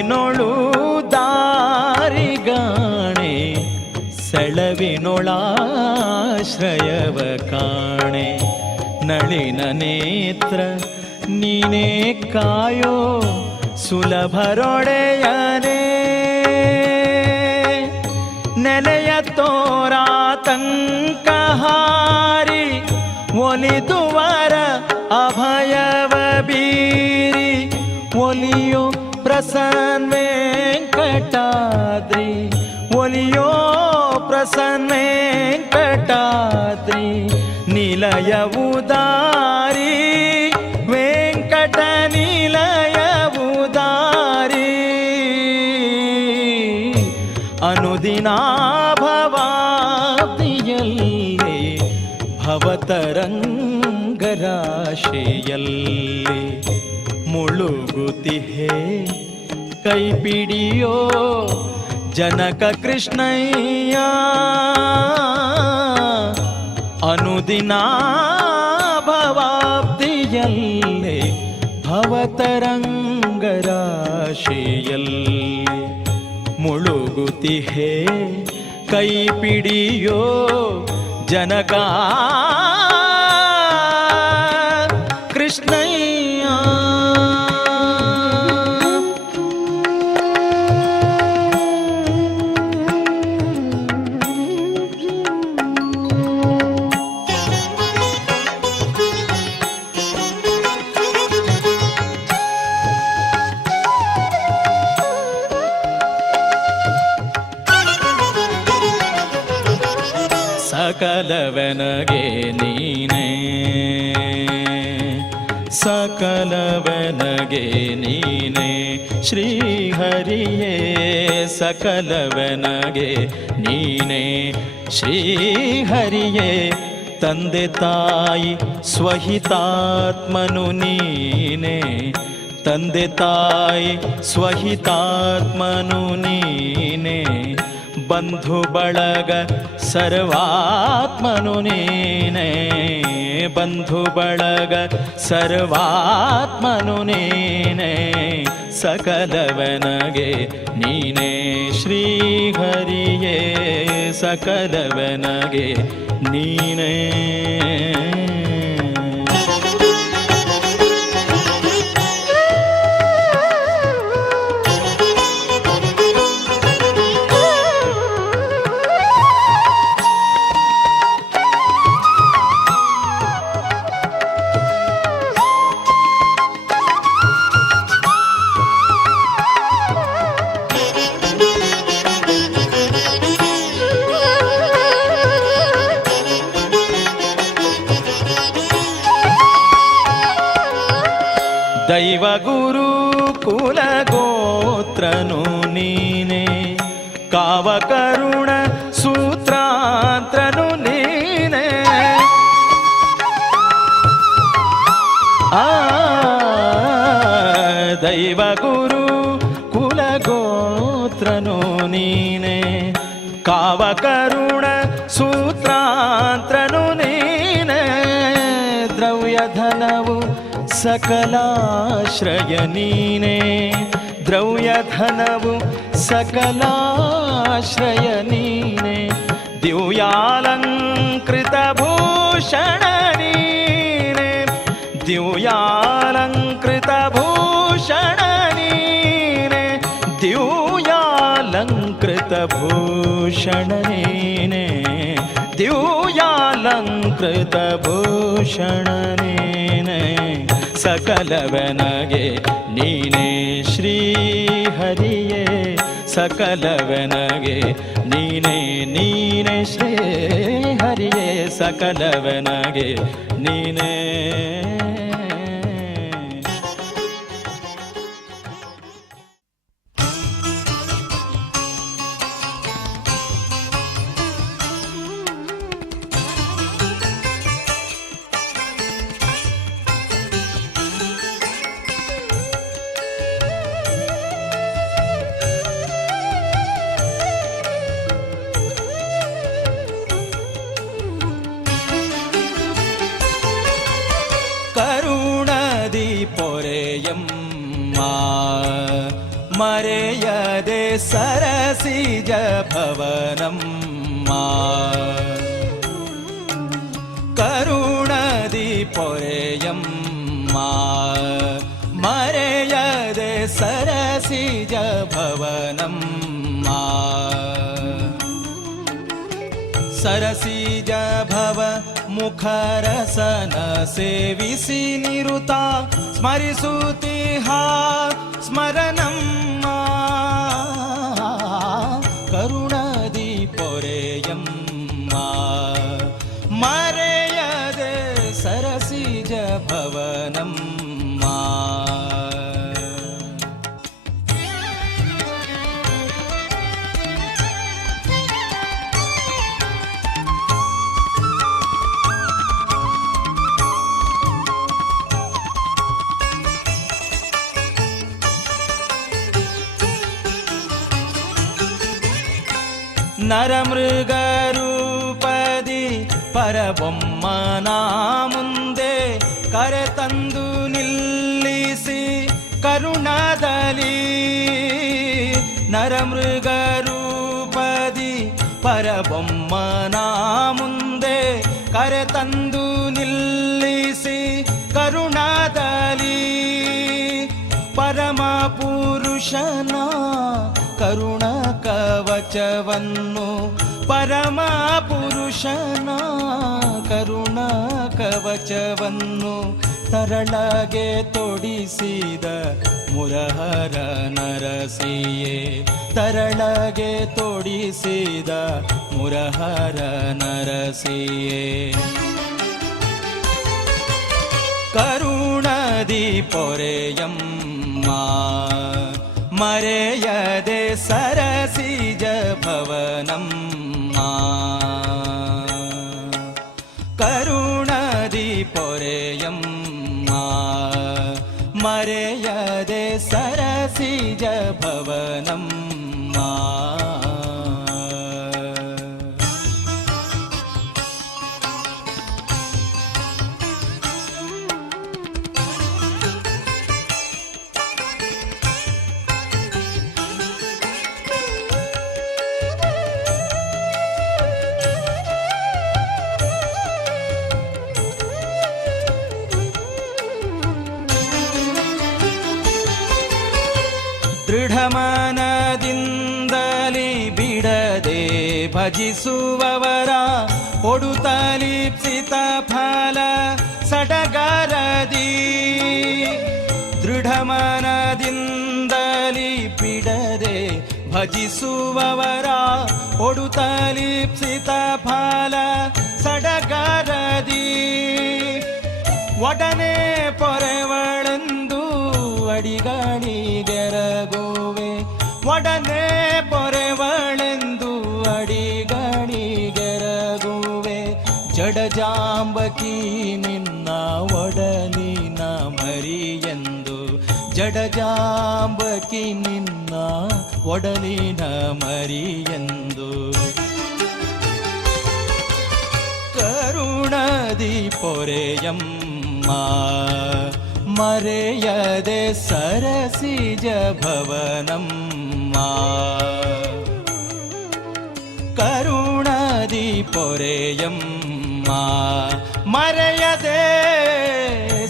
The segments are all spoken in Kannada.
ಸೆಳವಿನೊಳು ದಾರಿಗಾಣೆ ಸೆಳವಿನೊಳಾಶ್ರಯವ ಕಾಣೆ. ನಳಿನ ನೇತ್ರ ನೀನೇ ಕಾಯೋ ಸುಲಭರೊಡೆಯನೇ. ನೆಲೆಯ ತೋರಾತಂಕಹಾರಿ ಒಲಿದುವರ ಅಭಯವ ಬೀರಿ. ಒಲಿಯೋ ಪ್ರಸನ್ನ ವೆಂಕಟಾದ್ರಿ, ಒಲಿಯೋ ಪ್ರಸನ್ನ ವೆಂಕಟಾದ್ರಿ. ನಿಲಯವುದಾರಿ ವೆಂಕಟ ನಿಲಯವುದಾರಿ. ಅನುದಿನಾಭವಾಬ್ದಿಯಲ್ಲಿ ಭವತರಂಗರಾಶಿಯಲ್ಲಿ ಮುಳುಗುತಿಹೆ ಕೈಪಿಡಿಯೋ ಜನಕ ಕೃಷ್ಣಯ್ಯ. ಅನುದಿನಾಭವಾಬ್ದಿಯಲ್ಲಿ ಭವತರಂಗರಾಶಿಯಲ್ಲಿ ಮುಳುಗುತಿಹೆ ಕೈಪಿಡಿಯೋ ಜನಕ ಕೃಷ್ಣಯ್ಯ. ಸಕಲವನಗೆ ನೀನೇ, ಸಕಲವನಗೆ ನೀನೇ ಶ್ರೀಹರಿಯೇ. ಸಕಲವನಗೆ ನೀನೇ ಶ್ರೀಹರಿಯೇ. ತಂದೆ ತಾಯಿ ಸ್ವಹಿತಾತ್ಮನು ನೀನೇ, ತಂದೆ ತಾಯಿ ಸ್ವಹಿತಾತ್ಮನು ನೀನೇ. ಬಂಧು ಬಳಗ ಸರ್ವಾತ್ಮನು ನೀನೇ, ಬಂಧು ಬಳಗ ಸರ್ವಾತ್ಮನು ನೀನೇ. ಸಕಲವನಗೆ ನೀನೇ ಶ್ರೀಹರಿಯೇ, ಸಕಲವನಗೆ ನೀನೇ. ದೈವ ಗುರು ಕುಲ ಗೋತ್ರನು ನೀನೇ, ಕಾವಕರುಣ ಸೂತ್ರಾಂತ್ರನು ನೀನೇ. ದೈವ ಗುರು ಕುಲ ಗೋತ್ರನು ನೀನೇ, ಕಾವಕರುಣ ಸೂತ್ರಾಂತ್ರನು ನೀನೇ. ದ್ರವ್ಯಧನವು ಸಕಲಾಶ್ರಯ ನೀನೇ, ದ್ರವ್ಯಧನವು ಸಕಲಾಶ್ರಯ ನೀನೇ. ದಿವ್ಯಾಲಂಕೃತ ಭೂಷಣ ನೀನೇ, ದಿವ್ಯಾಲಂಕೃತ ಭೂಷಣ ನೀನೇ. ದಿವ್ಯಾಲಂಕೃತ ಭೂಷಣ ನೀನೇ, ದಿವ್ಯಾಲಂಕೃತ ಭೂಷಣ ನೀನೇ. ಸಕಲವನಗೆ ನೀನೇ ಶ್ರೀಹರಿಯೇ, ಸಕಲವನಗೆ ನೀನೇ, ನೀನೇ ಶ್ರೀಹರಿಯೇ. ಸಕಲವನಗೆ ನೀನೇ. ಮರೆಯದೆ ಸರಸಿಜ ಭವನಮ್ಮ ಕರುಣದಿ ಪೊರೆಯಮ್ಮ ಮರೆಯದೆ ಸರಸಿಜ ಭವನಮ್ಮ ಸರಸಿಜ ಭವ ಮುಖರಸನ ಸೇವಿಸಿ ನಿರುತ ಸ್ಮರಿಸುತ್ತಿಹ ಸ್ಮರಣಮ್ಮ ಕರುಣದಿ ಪೊರೆಯಮ್ಮ ಮರೆಯದೆ ಸರಸಿಜ ಭವನಮ್ಮ ನರಮೃಗರೂಪದಿ ಪರಬೊಮ್ಮನ ಮುಂದೆ ಕರೆತಂದು ನಿಲ್ಲಿಸಿ ಕರುಣದಲ್ಲಿ ನರಮೃಗರೂಪದಿ ಪರಬೊಮ್ಮನ ಮುಂದೆ ಕರೆತಂದು ನಿಲ್ಲಿಸಿ ಕರುಣದಲ್ಲಿ ಪರಮ ಪುರುಷನ ಕರುಣ ಕವಚವನ್ನು ಪರಮ ಪುರುಷನ ಕರುಣ ಕವಚವನ್ನು ತರಳಗೆ ತೊಡಿಸಿದ ಮುರಹರ ನರಸಿಯೇ ತರಳಗೆ ತೊಡಿಸಿದ ಮುರಹರ ನರಸಿಯೇ ಕರುಣದಿ ಪೊರೆಯಮ್ಮ ಮರೆಯದೆ ಸರಸಿಜ ಭವನಮ್ಮ ಕರುಣದಿ ಪೊರೆಯಮ್ಮ ಮರೆಯದೆ ಸರಸಿಜ ಭವನಮ್ಮ ದೃಢಮನದಿಂದಲಿ ಬಿಡದೆ ಭಜಿಸುವವರ ಒಡುತ್ತಲಿಪ್ಸಿತ ಫಲ ಸಡಗರದಿ ದೃಢಮನದಿಂದಲಿ ಬಿಡದೆ ಭಜಿಸುವವರ ಒಡುತ್ತಲಿಪ್ಸಿತ ಫಲ ಸಡಗರದಿ ಒಡನೆ ಪೊರೆವಳೆಂದು ಅಡಿಗಣಿಗೆರಗುವೆ ಒಡನೆ ಪೊರೆವಳೆಂದು ಅಡಿಗಣಿಗೆರಗುವೆ ಜಡಜಾಂಬಕಿ ನಿನ್ನ ಒಡಲಿನ ಮರಿಯೆಂದು ಜಡಜಾಂಬಕಿ ನಿನ್ನ ಒಡಲಿನ ಮರಿಯೆಂದು ಕರುಣದಿ ಪೊರೆಯಮ್ಮ ಮರೆಯದೆ ಸರಸಿಜ ಭವನಮ್ಮ ಕರುಣದಿ ಪೊರೆಯಮ್ಮ ಮರೆಯದೆ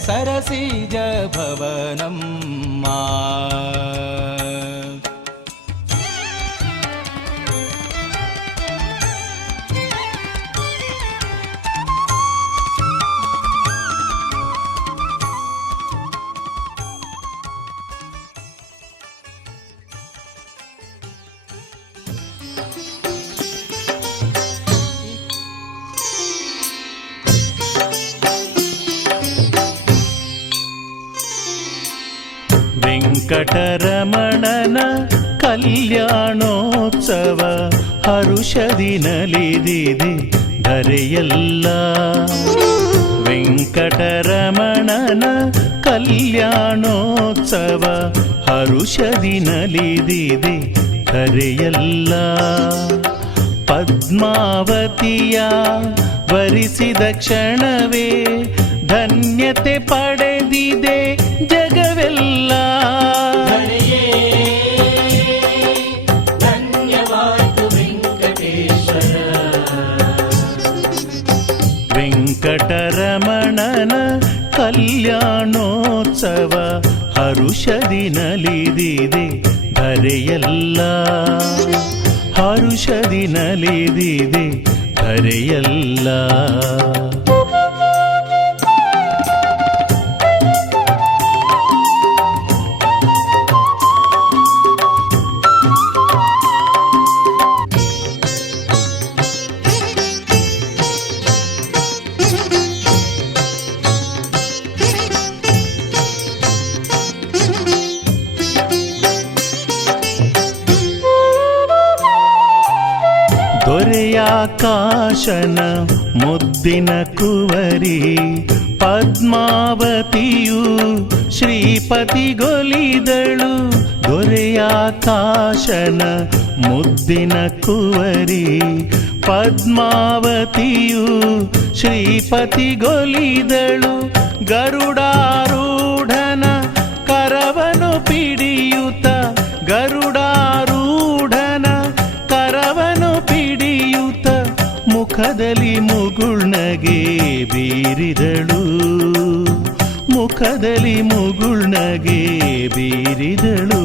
ಸರಸಿಜ ಭವನಮ್ಮ ವೆಂಕಟರಮಣನ ಕಲ್ಯಾಣೋತ್ಸವ ಹರುಷದಿ ನಲಿದಿದೆ ಧರೆಯಲ್ಲ ವೆಂಕಟರಮಣನ ಕಲ್ಯಾಣೋತ್ಸವ ಹರುಷದಿ ನಲಿದಿದೆ ಧರೆಯಲ್ಲ ಪದ್ಮಾವತಿಯ ವರಿಸಿದ ಕ್ಷಣವೇ ಧನ್ಯತೆ ಪಡೆದಿದೆ ಜಗವೆಲ್ಲ ಧರೆಯೇ ರಮಣನ ಕಲ್ಯಾಣೋತ್ಸವ ಹರುಷದಿ ನಲಿದಿದೆ ಧರೆಯಲ್ಲ, ಹರುಷದಿ ನಲಿದಿದೆ ಧರೆಯಲ್ಲ. ದೊರೆಯಾಕಾಶನ ಮುದ್ದಿನ ಕುವರಿ ಪದ್ಮಾವತಿಯು ಶ್ರೀಪತಿಗೊಲಿದಳು. ದೊರೆಯಾಕಾಶನ ಮುದ್ದಿನ ಕುವರಿ ಪದ್ಮಾವತಿಯು ಶ್ರೀಪತಿಗೊಲಿದಳು. ಗರುಡಾರೂಢನ ಕರವನು ಪಿಡಿಯುತ್ತ, ಗರುಡಾರೂಢನ ಕರವನು ಪಿಡಿಯುತ್ತ ಮುಖದಲ್ಲಿ ಮುಗುಳ್ನಗೆ ಬೀರಿದಳು, ಮುಖದಲ್ಲಿ ಮುಗುಳ್ನಗೆ ಬೀರಿದಳು.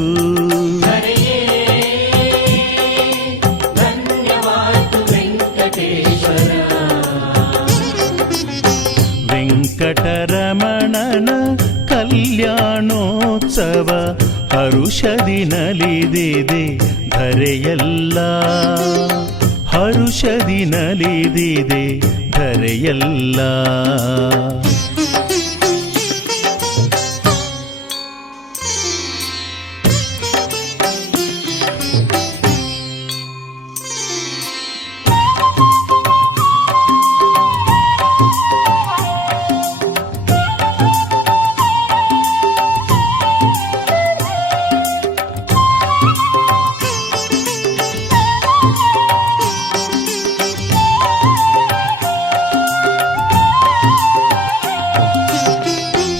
ವೆಂಕಟರಮಣನ ಕಲ್ಯಾಣೋತ್ಸವ ಹರುಷದಿ ನಲಿದಿದೆ ಧರೆಯಲ್ಲ, ಹರುಷದಿ ನಲಿದಿದೆ ಧರೆಯಲ್ಲ.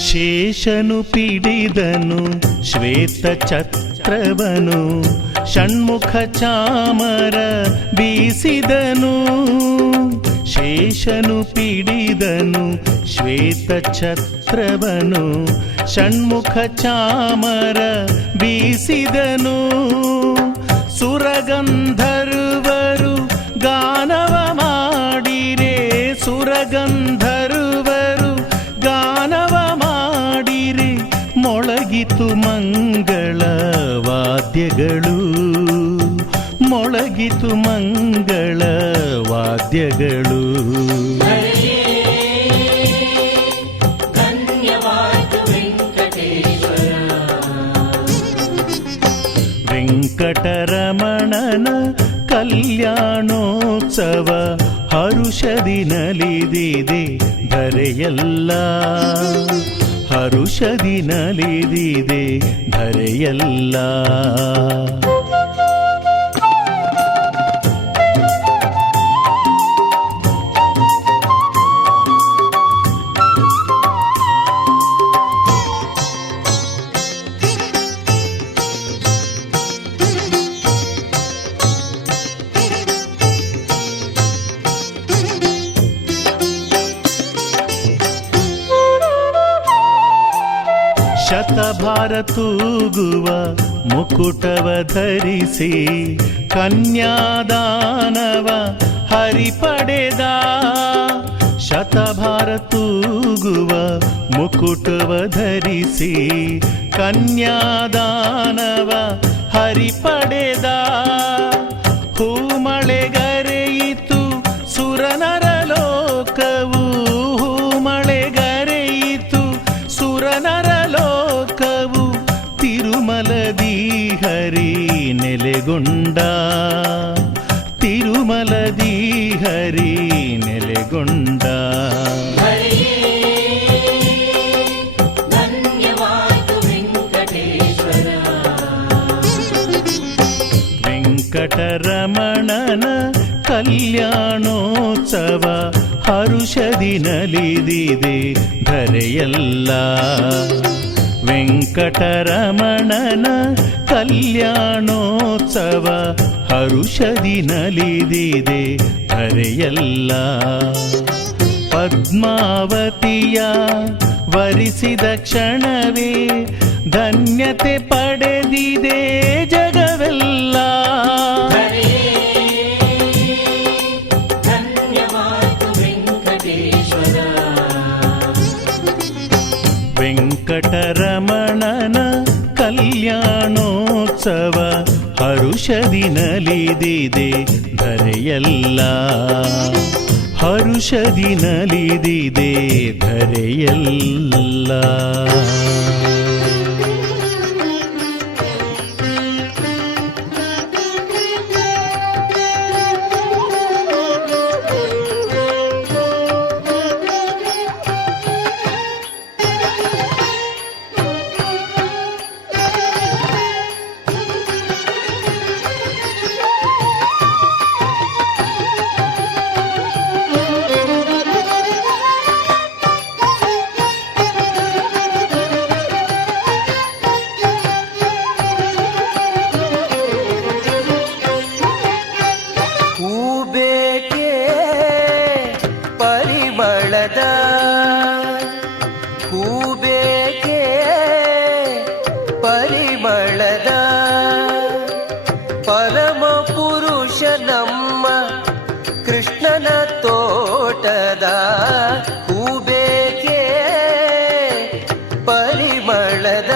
ಶೇಷನು ಪಿಡಿದನು ಶ್ವೇತ ಛತ್ರವನು, ಷಣ್ಮುಖ ಚಾಮರ ಬೀಸಿದನು. ಶೇಷನು ಪಿಡಿದನು ಶ್ವೇತ ಛತ್ರವನು, ಷಣ್ಮುಖ ಚಾಮರ ಬೀಸಿದನು. ಸುರಗಂಧರ್ವರು ಗಾನವ ಮಾಡಿರೆ, ಸುರಗಂಧರ್ವರು ಗಾನವ ಮಾಡಿರೆ ಮೊಳಗಿತು ಮಂಗಳ ವಾದ್ಯಗಳು, ಮೊಳಗಿತು ಮಂಗಳ ವಾದ್ಯಗಳು. ವೆಂಕಟರಮಣನ ಕಲ್ಯಾಣೋತ್ಸವ ಹರುಷದಿ ನಲಿದಿದೆ ಧರೆಯಲ್ಲ, ಹರುಷದಿ ನಲಿದಿದೆ ಧರೆಯಲ್ಲ. ಶತಭಾರ ತೂಗುವ ಮುಕುಟವ ಧರಿಸಿ ಕನ್ಯಾದಾನವ ಹರಿ ಪಡೆದ. ಶತಭಾರ ತೂಗುವ ಮುಕುಟವ ಧರಿಸಿ ಕನ್ಯಾದಾನವ ಹರಿ ಪಡೆದ. ಹೂಮಳೆಗರೆಯಿತು ಸುರನರ ಲೋಕವು, ಹೂಮಳೆಗರೆಯಿತು ಸುರನರ ಲೋಕವು. ತಿರುಮಲದಿ ಹರಿ ನೆಲೆಗೊಂಡ, ತಿರುಮಲದಿ ಹರಿ ನೆಲೆಗೊಂಡ. ವೆಂಕಟರಮಣನ ಕಲ್ಯಾಣೋತ್ಸವ ಹರುಷದಿ ನಲಿದಿದೆ ಧರೆಯಲ್ಲ. ವೆಂಕಟರಮಣನ ಕಲ್ಯಾಣೋತ್ಸವ ಹರುಷದಿ ನಲಿದಿದೆ ಧರೆಯಲ್ಲ. ಪದ್ಮಾವತಿಯ ವರಿಸಿದ ಕ್ಷಣವೇ ಧನ್ಯತೆ ಪಡೆದಿದೆ ಜಗವೆಲ್ಲ. ವೆಂಕಟರಮಣನ ಕಲ್ಯಾಣೋತ್ಸವ ಹರುಷದಿ ನಲಿದಿದೆ ಧರೆಯಲ್ಲ. ಹರುಷದಿ ನಲಿದಿದೆ ಧರೆಯಲ್ಲ. ಹೂಬೇಕೆ ಪರಿಮಳದ ಪರಮ ಪುರುಷ ನಮ್ಮ ಕೃಷ್ಣನ ತೋಟದ. ಹೂಬೇಕೆ ಪರಿಮಳದ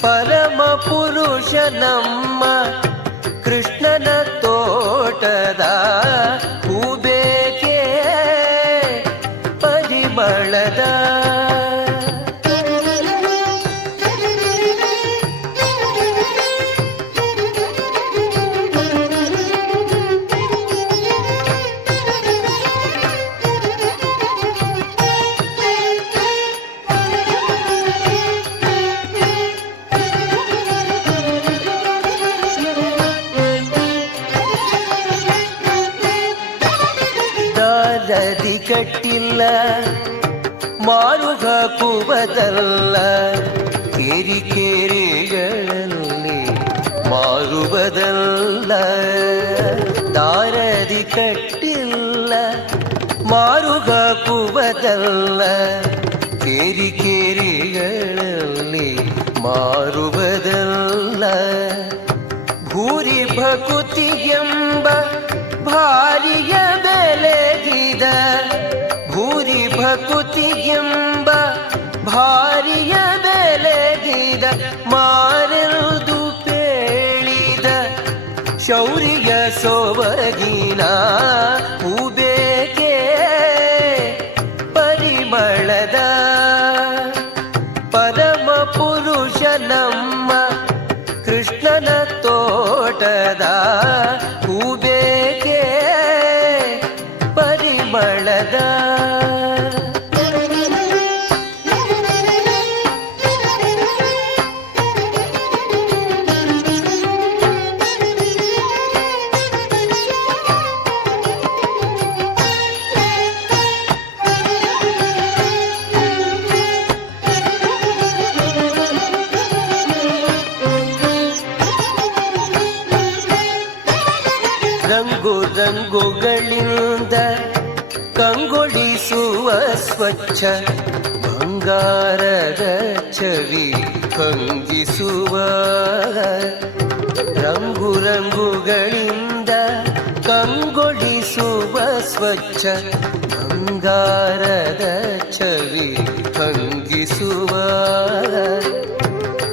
ಪರಮ ಪುರುಷ ನಮ್ಮ ಕೃಷ್ಣನ ತೋಟದ. ಹೂಬೇಕೆ ಪರಿಮಳದ ದಾರದಿ ಕಟ್ಟಿಲ್ಲ ಮಾರುಗ ಕುಬದಲ್ಲ. ಕೇರಿ ಕೇರಿಗಳಲ್ಲಿ ಮಾರುಬದಲ್ಲ. ದಾರದಿ ಕಟ್ಟಿಲ್ಲ ಮಾರುಗ ಕುಬದಲ್ಲ. ಕೇರಿ ಕೇರಿಗಳಲ್ಲಿ ಮಾರುಬದಲ್ಲ. ಭೂರಿ ಭಕುತಿಗೆಂಬ ಭಾರಿಯ ಬೆಲೆಗಿದ. ಭೂರಿ ಭಕುತಿಗೆಂಬ ಭಾರಿಯ ಬೆಲೆಗಿದ. ಮಾರೆಲ್ದು ಪೇಳಿದ ಶೌರ್ಯ ಸೊಬಗಿನ. ಹೂಬೇಕೆ ಪರಿಮಳದ ಪರಮ ಪುರುಷ ನಮ್ಮ ಕೃಷ್ಣನ ತೋಟದ. ಹೂಬೇಕೆ ಪರಿಮಳದ ರಂಗು ರಂಗುಗಳಿಂದ ಕಂಗೊಳಿಸುವ ಸ್ವಚ್ಛ ಬಂಗಾರದ ಚವಿ ಭಂಗಿಸುವ. ರಂಗು ರಂಗುಗಳಿಂದ ಕಂಗೊಳಿಸುವ ಸ್ವಚ್ಛ ಬಂಗಾರದ ಚವಿ ಭಂಗಿಸುವ.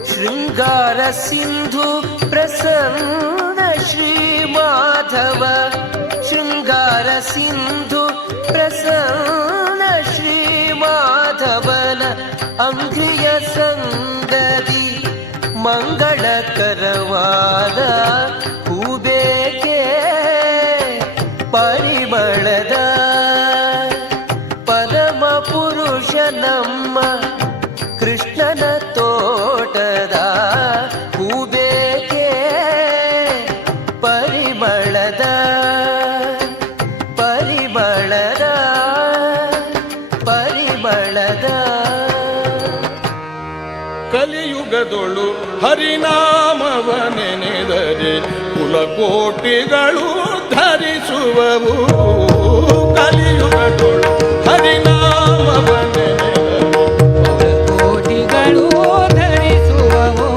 ಶೃಂಗಾರ ಸಿಂಧು ಪ್ರಸನ್ನ ಶ್ರೀ ಮಾಧವ. ಶೃಂಗಾರ ಸಿಂಧು ಪ್ರಸನ್ನ ಶ್ರೀ ಮಾಧವನ ಅಂಗ್ರಿಯ ಸಂಗದಿ ಮಂಗಳಕರವಾದ. ಹೂಬೇಕೆ ಪರಿಮಳದ ಪರಮ ಪುರುಷ ನಮ್ಮ ಕೃಷ್ಣನ ತೋಟದ. ಹೂಬೇಕೆ ಪರಿಮಳದ ಪರಿಮಳದ ಪರಿಮಳದ. ಕಲಿಯುಗದೊಳು ಹರಿನಾಮವ ನೆನೆದರೆ ಕುಲಕೋಟಿಗಳು ಧರಿಸುವವು. ಕಲಿಯುಗ ಕಲಿಯುಗದೊಳು ಹರಿನಾಮವನೆನೆದರೆ ಕೋಟಿಗಳು ಧರಿಸುವವೋ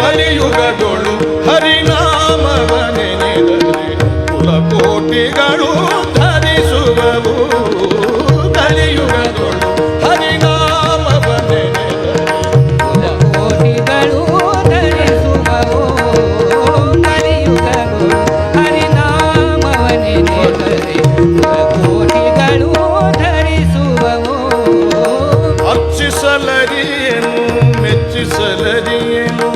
ಕಲಿಯುಗದೊಳು ಹರಿನಾಮವನೆನೆದರೆ ಕುಲಕೋಟಿಗಳು ಧರಿಸುವವು ಕಲಿಯುಗದೊಳು ಕೋಟಿಗಳು ಧರಿಸುವವೋ ಕಲಿಯುಗಗಳು ಹರಿನಾಮವನೆನೆದರೆ ಕೋಟಿಗಳು ಧರಿಸುವವೋ ಅರ್ಚಿಸಲರಿಯೇನು ಮೆಚ್ಚಿಸಲರಿಯೇನು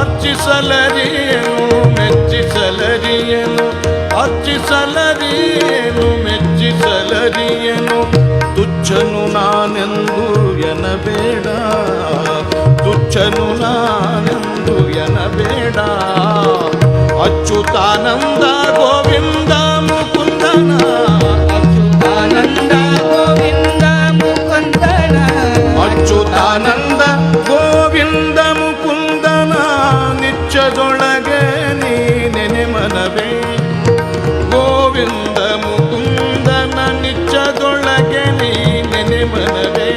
ಅರ್ಚಿಸಲರಿಯೇನು ಮೆಚ್ಚಿಸಲರಿಯೇನು ಅರ್ಚಿಸಲರಿಯೇನು ಮೆಚ್ಚಿಸಲರಿಯೇನು ತುಚ್ಛನು ನಾನೆಂದು ಎನಬೇಡ ತುಚ್ಛನು ನಾನೆಂದು ಎನಬೇಡ ಅಚ್ಯುತಾನಂದ ಗೋವಿಂದ ಮುಕುಂದನ ಅಚ್ಯುತಾನಂದ ಗೋವಿಂದ ಮುಕುಂದನ ಅಚ್ಯುತಾನಂದ ಗೋವಿಂದ ಮುಕುಂದನ ನಿಚ್ಚದೊಳಗೆ ನೀ ನೆನೆ ಮನವೇ ಗೋವಿಂದ ಮುಕುಂದನ ನಿಚ್ಚದೊಳಗೆ ನೀ ನೆನೆ ಮನವೇ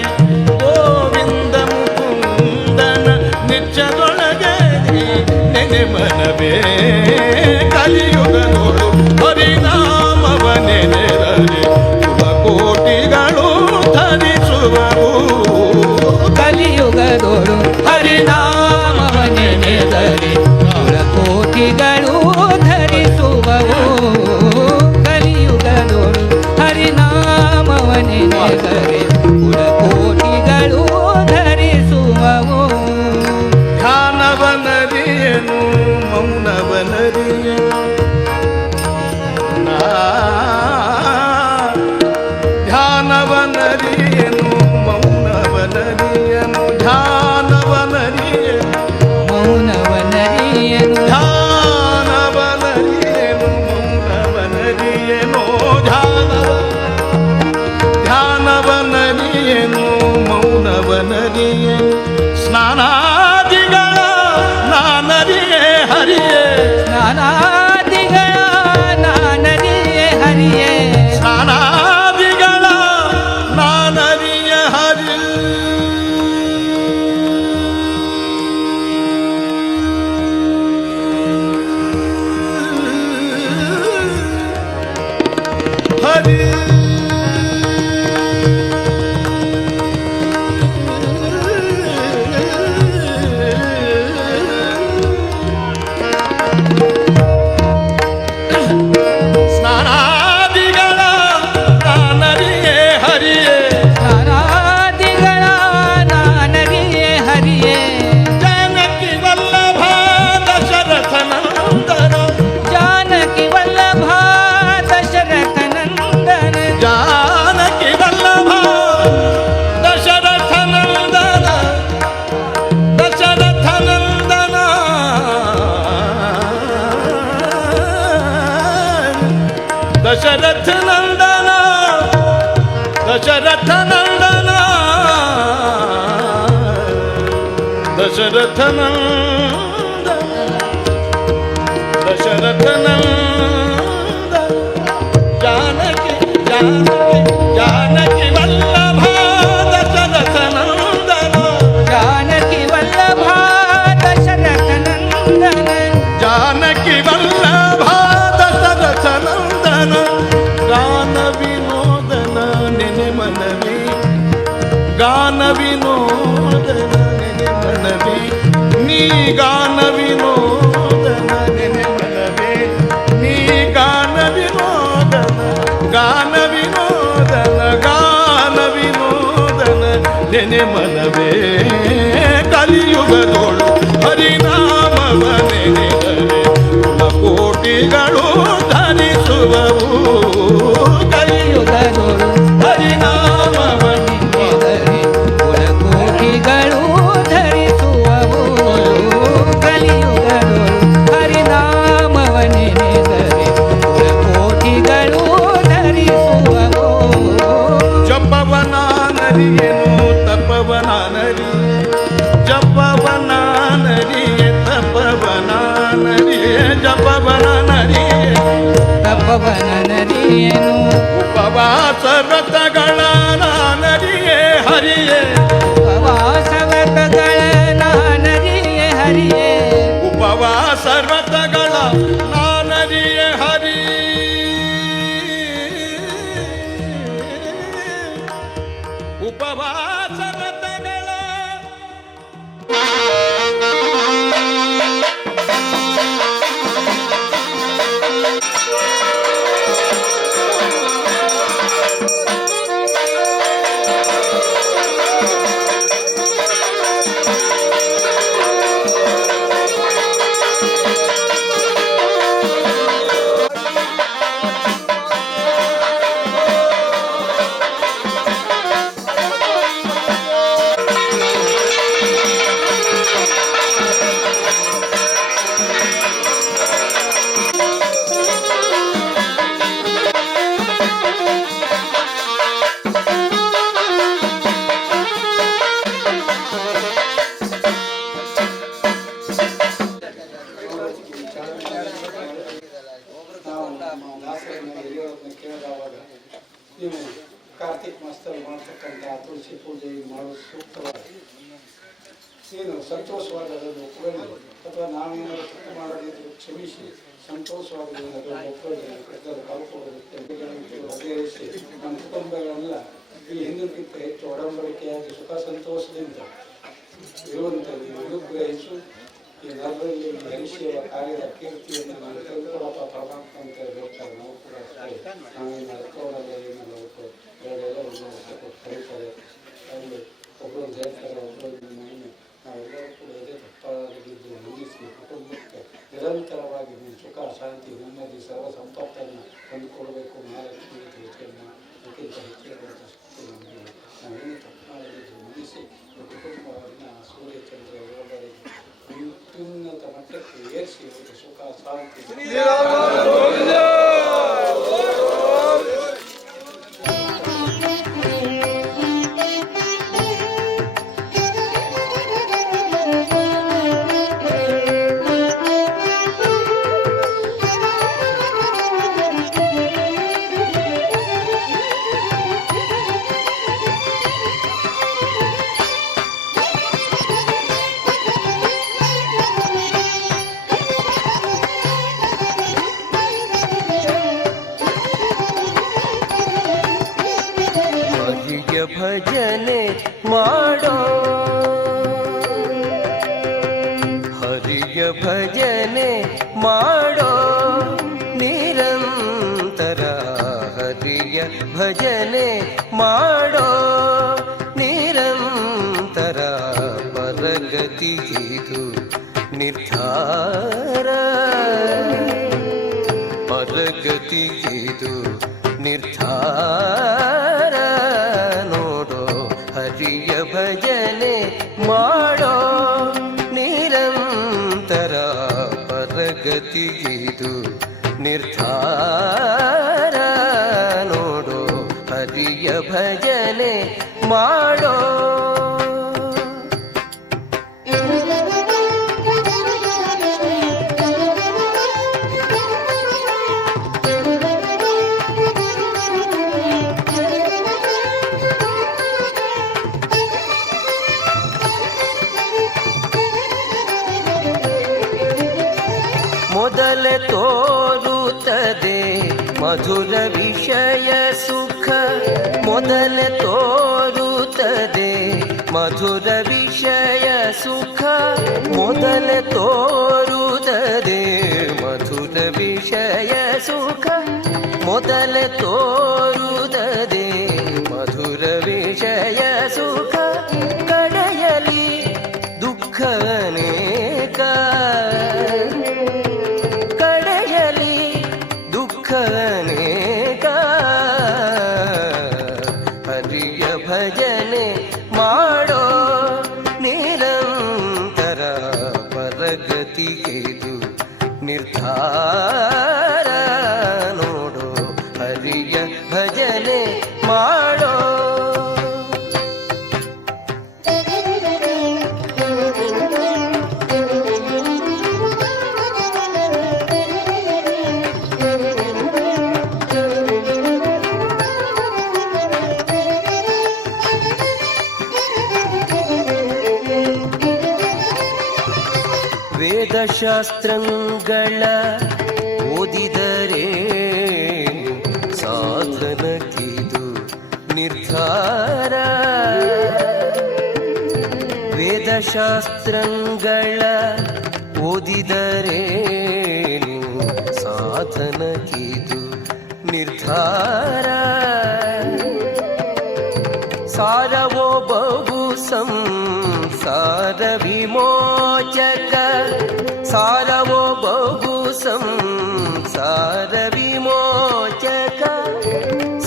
ಗೋವಿಂದ ಮುಕುಂದನ ನಿಚ್ಚದೊಳಗೆ ನೀ ನೆನೆ ಮನವೇ ಕಲಿಯುಗದೊಳು ಹರಿನಾಮವನೆನೆದರೆ ಕೋಟಿಗಳು ಧರಿಸುವವು ಕಲಿಯುಗದೋಳು ಹರಿನಾಮವನೆನೆದರೆ ಕೋಟಿಗಳು ಧರಿಸುವವು ಕಲಿಯುಗದೋಳು ಹರಿನಾಮವನೆನೆದರೆ ಕೋಟಿಗಳು ಧರಿಸುವವು ಧ್ಯಾನವನರಿಯನು ಮೌನವನರಿಯನು ಧ್ಯಾನವನರಿಯನು ಮೌನವನರಿಯನು ಧ್ಯಾನವನರಿಯನು ಮೌನವನರಿಯನು ಧ್ಯಾನವನರಿಯನು ಮೌನವನರಿಯನು ಧ್ಯಾನವನರಿಯನು ಮೌನವನರಿಯನು ಸ್ನಾನಾದಿಗಳ ನಾನರಿಯೇ ಹರಿಯೇ ಸ್ನಾನಾದಿಗಳ ನಾನರಿಯೇ ಹರಿಯೇ ಸ್ನಾನಾದಿಗಳ ನಾನರಿಯ ಹರಿ ಹರಿ ಸ್ನಾನಾದಿಗಳ ನಾನರಿಯೇ ಹರಿಯೇ ಸ್ನಾನಾದಿಗಳ ನಾನರಿಯೇ ಹರಿಯೇ ಜಾನಕಿ ವಲ್ಲಭ ದಶರಥ ನಂದನ ಜಾನಕಿ ವಲ್ಲಭ ದಶರಥ ನಂದನ ಜಾನಕಿ ವಲ್ಲಭ ದಶರಥ ನಂದನ ದಶರಥ ನಂದನ ದಶರಥ ನಂದನ ದಶರಥ ನಂದನ ದಶರಥ ನಂದನ ದಶರಥ ನಂದನ ಜಾನಕಿ ಜಾನಕಿ ಜಾನಕಿ ವಲ್ಲಭ ದಶರಥ ನಂದನ ಜಾನಕಿ ವಲ್ಲಭ ದಶರಥ ನಂದನ ಜಾನಕಿ ವಲ್ಲಭ ದಶರಥ ನಂದನ ಗಾನ ವಿನೋದನ ನೆನೆ ಮನವಿ ಗಾನ ವಿನೋದನ ನೆನೆ ಮನವಿ ನೀ ಗಾನ ವಿನೋದನ ನೆನೆ ಮನವಿ ನೀ ಗಾನ ವಿನೋದನ ಗಾನ ವಿನೋದನ ಗಾನ ವಿನೋದನ ನೆನೆ ಮನವೇ ಕಲಿಯುಗದೋಳು ಹರಿನಾಮವನೆನೆದರೆ ಕೋಟಿಗಳು ಧರಿಸುವವು ಕಲಿಯುಗದೋಳು ಹರಿನಾಮವನೆನೆದರೆ ಕೋಟಿಗಳು ಧರಿಸುವವು ಕಲಿಯುಗದೋಳು ಹರಿನಾಮವನೆನೆದರೆ ಕೋಟಿಗಳು ಧರಿಸುವವು ಜಪವನಾನರಿಯನು ತಪವನಾನರಿ ಜಪವನಾನರಿಯೆ ತಪವನಾನರಿಯೆ ಜಪವನಾನರಿಯೆ ತಪವನರಿಯನು ಉಪವಾಸ ವ್ರತಗಳ ನಾನರಿಯೇ ಹರಿಯೇ ಉಪವಾಸವ್ರತಗಳ ನಾನರಿಯೇ ಹರಿಯೇ ಉಪವಾಸ ವ್ರತಗಳ ನಾನರಿಯೇ ಹರಿ ಉಪವಾಸ ವ್ರತಗಳ ನೀವು ಕಾರ್ತಿಕ್ ಮಾಸದಲ್ಲಿ ಮಾಡ್ತಕ್ಕಂಥ ತುಳಸಿ ಪೂಜೆ ಮಾಡೋದು ಸೂಕ್ತವಾಗಿ ನೀನು ಸಂತೋಷವಾಗಿ ಅದನ್ನು ಒಪ್ಪಿಕೊಂಡು ಅಥವಾ ನಾವೇನಾದರೂ ತಪ್ಪು ಮಾಡೋದಿದ್ರು ಕ್ಷಮಿಸಿ ಸಂತೋಷವಾಗಿ ಅದನ್ನು ಒಪ್ಪಿಕೊಂಡು ಅದನ್ನು ಕಳ್ಕೊಳ್ಳೋದಕ್ಕೆ ಬಗೆಹರಿಸಿ ನಮ್ಮ ಕುಟುಂಬಗಳೆಲ್ಲ ಈ ಹಿಂದಿನಕ್ಕಿಂತ ಹೆಚ್ಚು ಒಡಂಬಡಿಕೆಯಾಗಿ ಸುಖ ಸಂತೋಷದಿಂದ ಇರುವಂಥ ನೀವು ಅನುಗ್ರಹಿಸು ಈ ನಗರದಲ್ಲಿ ಹರಿಶಿಯ ಕಾರ್ಯದ ಕೀರ್ತಿಯನ್ನು ನಾನು ತಿಳ್ಕೊಡಪ್ಪ ಪರಮಾತ್ಮ ಅಂತ ಹೇಳ್ತಾರೆ. ನಾವು ಕೂಡ ಅಷ್ಟೇ ನಾವೇನು ಅಳ್ಕೊಳ್ಳೋಲ್ಲ ಏನೆಲ್ಲ ಒಟ್ಟು ಎರಡೆಲ್ಲ ಒಂದು ಕರೀತಾರೆ ಅಲ್ಲಿ ಒಬ್ಬರೊಂದು ಹೇಳ್ತಾರೆ ಒಬ್ಬರೊಂದು ಮೈನು ನಾವೆಲ್ಲರೂ ಕೂಡ ಇದೇ ತಪ್ಪಾಗಿದ್ದು ಮುಗಿಸಿ ಕುಟುಂಬಕ್ಕೆ ನಿರಂತರವಾಗಿ ನೀವು ಸುಖ ಶಾಂತಿ ನೆಮ್ಮದಿ ಸರ್ವ ಸಂಪತ್ತನ್ನು ತಂದುಕೊಡಬೇಕು ಮಹಾಲಕ್ಷ್ಮಿ ಹೆಚ್ಚನ್ನು ಅದಕ್ಕಿಂತ ಹೆಚ್ಚಿರುವಂಥ ಶಕ್ತಿ ನಮಗೆ ನಾವೇನು ತಪ್ಪಾಗಿದ್ದು ಮುಗಿಸಿ ಕುಟುಂಬವನ್ನು ಸೂರ್ಯಚಂದ್ರ ಯೋಗರಿಗೆ ಉನ್ನತ ಮಟ್ಟಕ್ಕೆ ಏರಿಸಿ ಸುಖ ಶಾಂತಿ ಭಜನೆ ಮಾಡೋ ಹರಿಯ ಭಜನೆ ಮಾಡೋ ನಿರಂತರ ಹರಿಯ ಭಜನೆ ಮಾಡೋ ನಿರಂತರ ಪರಗತಿಗಿದು ನಿರ್ಧಾರ ಪರಗತಿಗಿದು ನಿರ್ಧಾರ ನೋಡೋ ಹರಿಯ ಭಜನೆ ಮಾಡೋ ನಿರಂತರ ಪರಗತಿಗಿದು ನಿರ್ಧಾರ ನೋಡೋ ಹರಿಯ ಭಜನೆ ಮಾಡೋ ಮೊದಲ ತೋರುತ್ತದೆ ಮಧುರ ವಿಷಯ ಸುಖ ಮೊದಲ ತೋರುತ್ತದೆ ಮಧುರ ವಿಷಯ ಸುಖ ಮೊದಲ ತೋರುತ್ತದೆ ಮಧುರ ವಿಷಯ ಸುಖ ಮೊದಲ ತೋರುತ್ತದೆ ಮಧುರ ವಿಷಯ ಸುಖ ಕಡೆಯಲಿ ದುಃಖ ಅನೇಕ ಅನೇಕ ಹರಿಯ ಭಜನೆ ಮಾಡೋ ನಿರಂತರ ಪರಗತಿಗಿದು ನಿರ್ಧಾರ ನೋಡೋ ಹರಿಯ ಭಜನೆ ಮಾಡೋ ವೇದಶಾಸ್ತ್ರಗಳ ಓದಿದರೆ ಸಾಧನಕ್ಕಿದು ನಿರ್ಧಾರ. ವೇದಶಾಸ್ತ್ರಗಳ ಓದಿದರೆ ಸಾಧನಕ್ಕಿದು ನಿರ್ಧಾರ. ಸಾರವೋ ಬಹು ಸಂಸಾರ ವಿಮೋಚಕ, ಸಾರವೋ ಬಹು ಸಂಸಾರ ವಿಮೋಚಕ,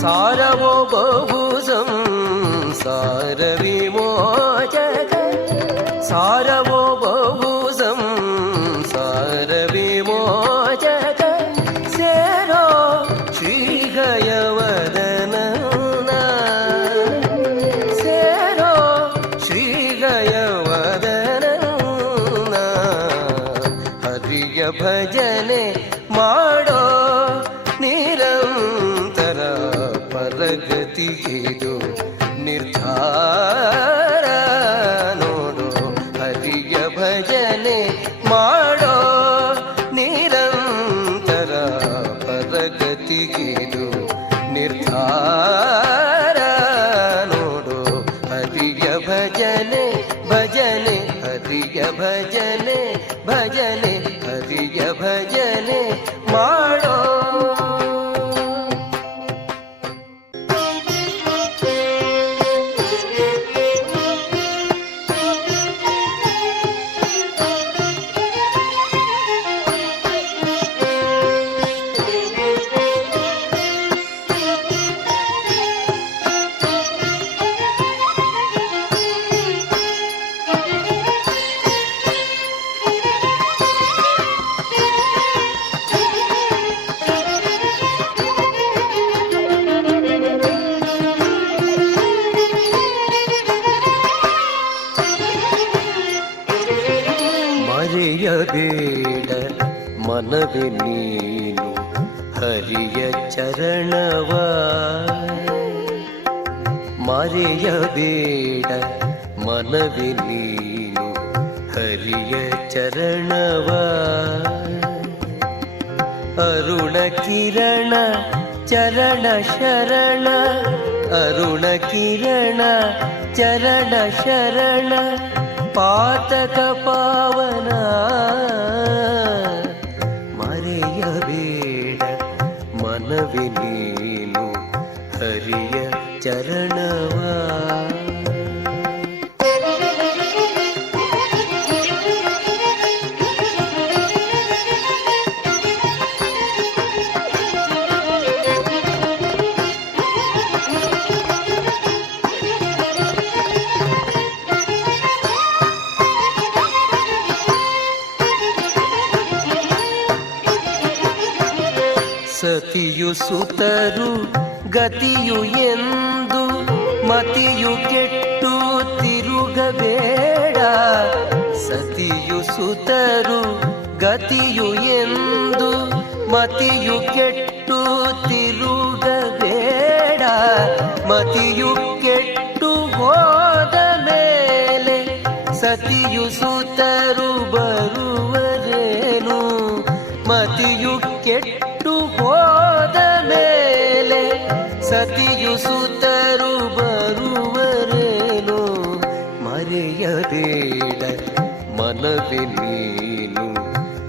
ಸಾರವೋ ಬಹು ಸಂಸಾರ ವಿಮೋಚಕ, ಸಾರವೋ ಬಹು ಸಂಸಾರ ವಿಮೋಚಕ. ಸೇರೋ ಶ್ರೀಗಯವದನ, ಸೇರೋ ಶ್ರೀಗಯವದನ. ಹರಿಯ ಭಜನೆ ಮಾಡೋ ನಿರಂತರ ಪರಗತಿಗಿದು ನಿರ್ಧಾರ. ನೋಡು ಹರಿಯ ಭಜನೆ ಮಾಡೋ ನಿರಂತರ ಪರಗತಿಗಿದು ನಿರ್ಧಾರ. ನೋಡು ಹರಿಯ ಭಜನೆ ಭಜನೆ ಹರಿಯ ಭಜನೆ ಭಜನೆ ಹರಿಯ ಭಜನೆ ಮಾಡೋ. ಮರೆಯಬೇಡ ಮನವೇ ನೀನು ಹರಿಯ ಚರಣವ, ಮರೆಯಬೇಡ ಮನವೇ ನೀನು ಹರಿಯ ಚರಣವ. ಅರುಣ ಕಿರಣ ಚರಣ ಶರಣ, ಅರುಣ ಕಿರಣ ಚರಣ ಶರಣ, ಪಾತಕ ಪಾವನ. ಮರೆಯಬೇಡ ಮನವೇ ನೀನು ಹರಿಯ ಚರಣವ. ಸತಿಯು ಸುತರು ಗತಿಯು ಎಂದು ಮತಿಯು ಕೆಟ್ಟು ತಿರುಗಬೇಡ. ಸತಿಯು ಸುತರು ಗತಿಯು ಎಂದು ಮತಿಯು ಕೆಟ್ಟು ತಿರುಗಬೇಡ. ಮತಿಯು ಕೆಟ್ಟು ಹೋದ ಮೇಲೆ ಸತಿಯು ಸುತರು ಬರುವರೇನು. ಮತಿಯು ಕೆಟ್ಟು ಹೋದ ಮೇಲೆ ಸತಿಯು ಸುತರು ಬರುವರೇನು. ಮರೆಯಬೇಡ ಮನವೇ ನೀನು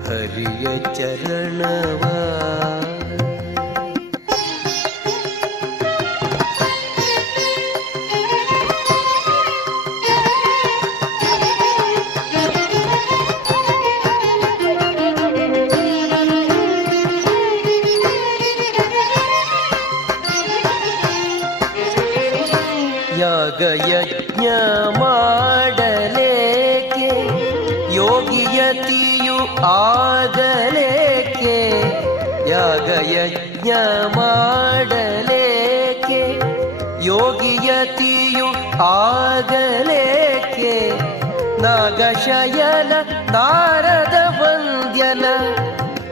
ಹರಿಯ ಚರಣವ. ಯಾಗಯಜ್ಞ ಮಾಡಲೇಕೆ ಯೋಗಿಯತಿಯು ಆಗಲೇಕೆ. ಯಾಗಯಜ್ಞ ಮಾಡಲೇಕೆ ಯೋಗಿಯತಿಯು ಆಗಲೇಕೆ. ನಾಗಶಯನ ನಾರದ ವಂದ್ಯನ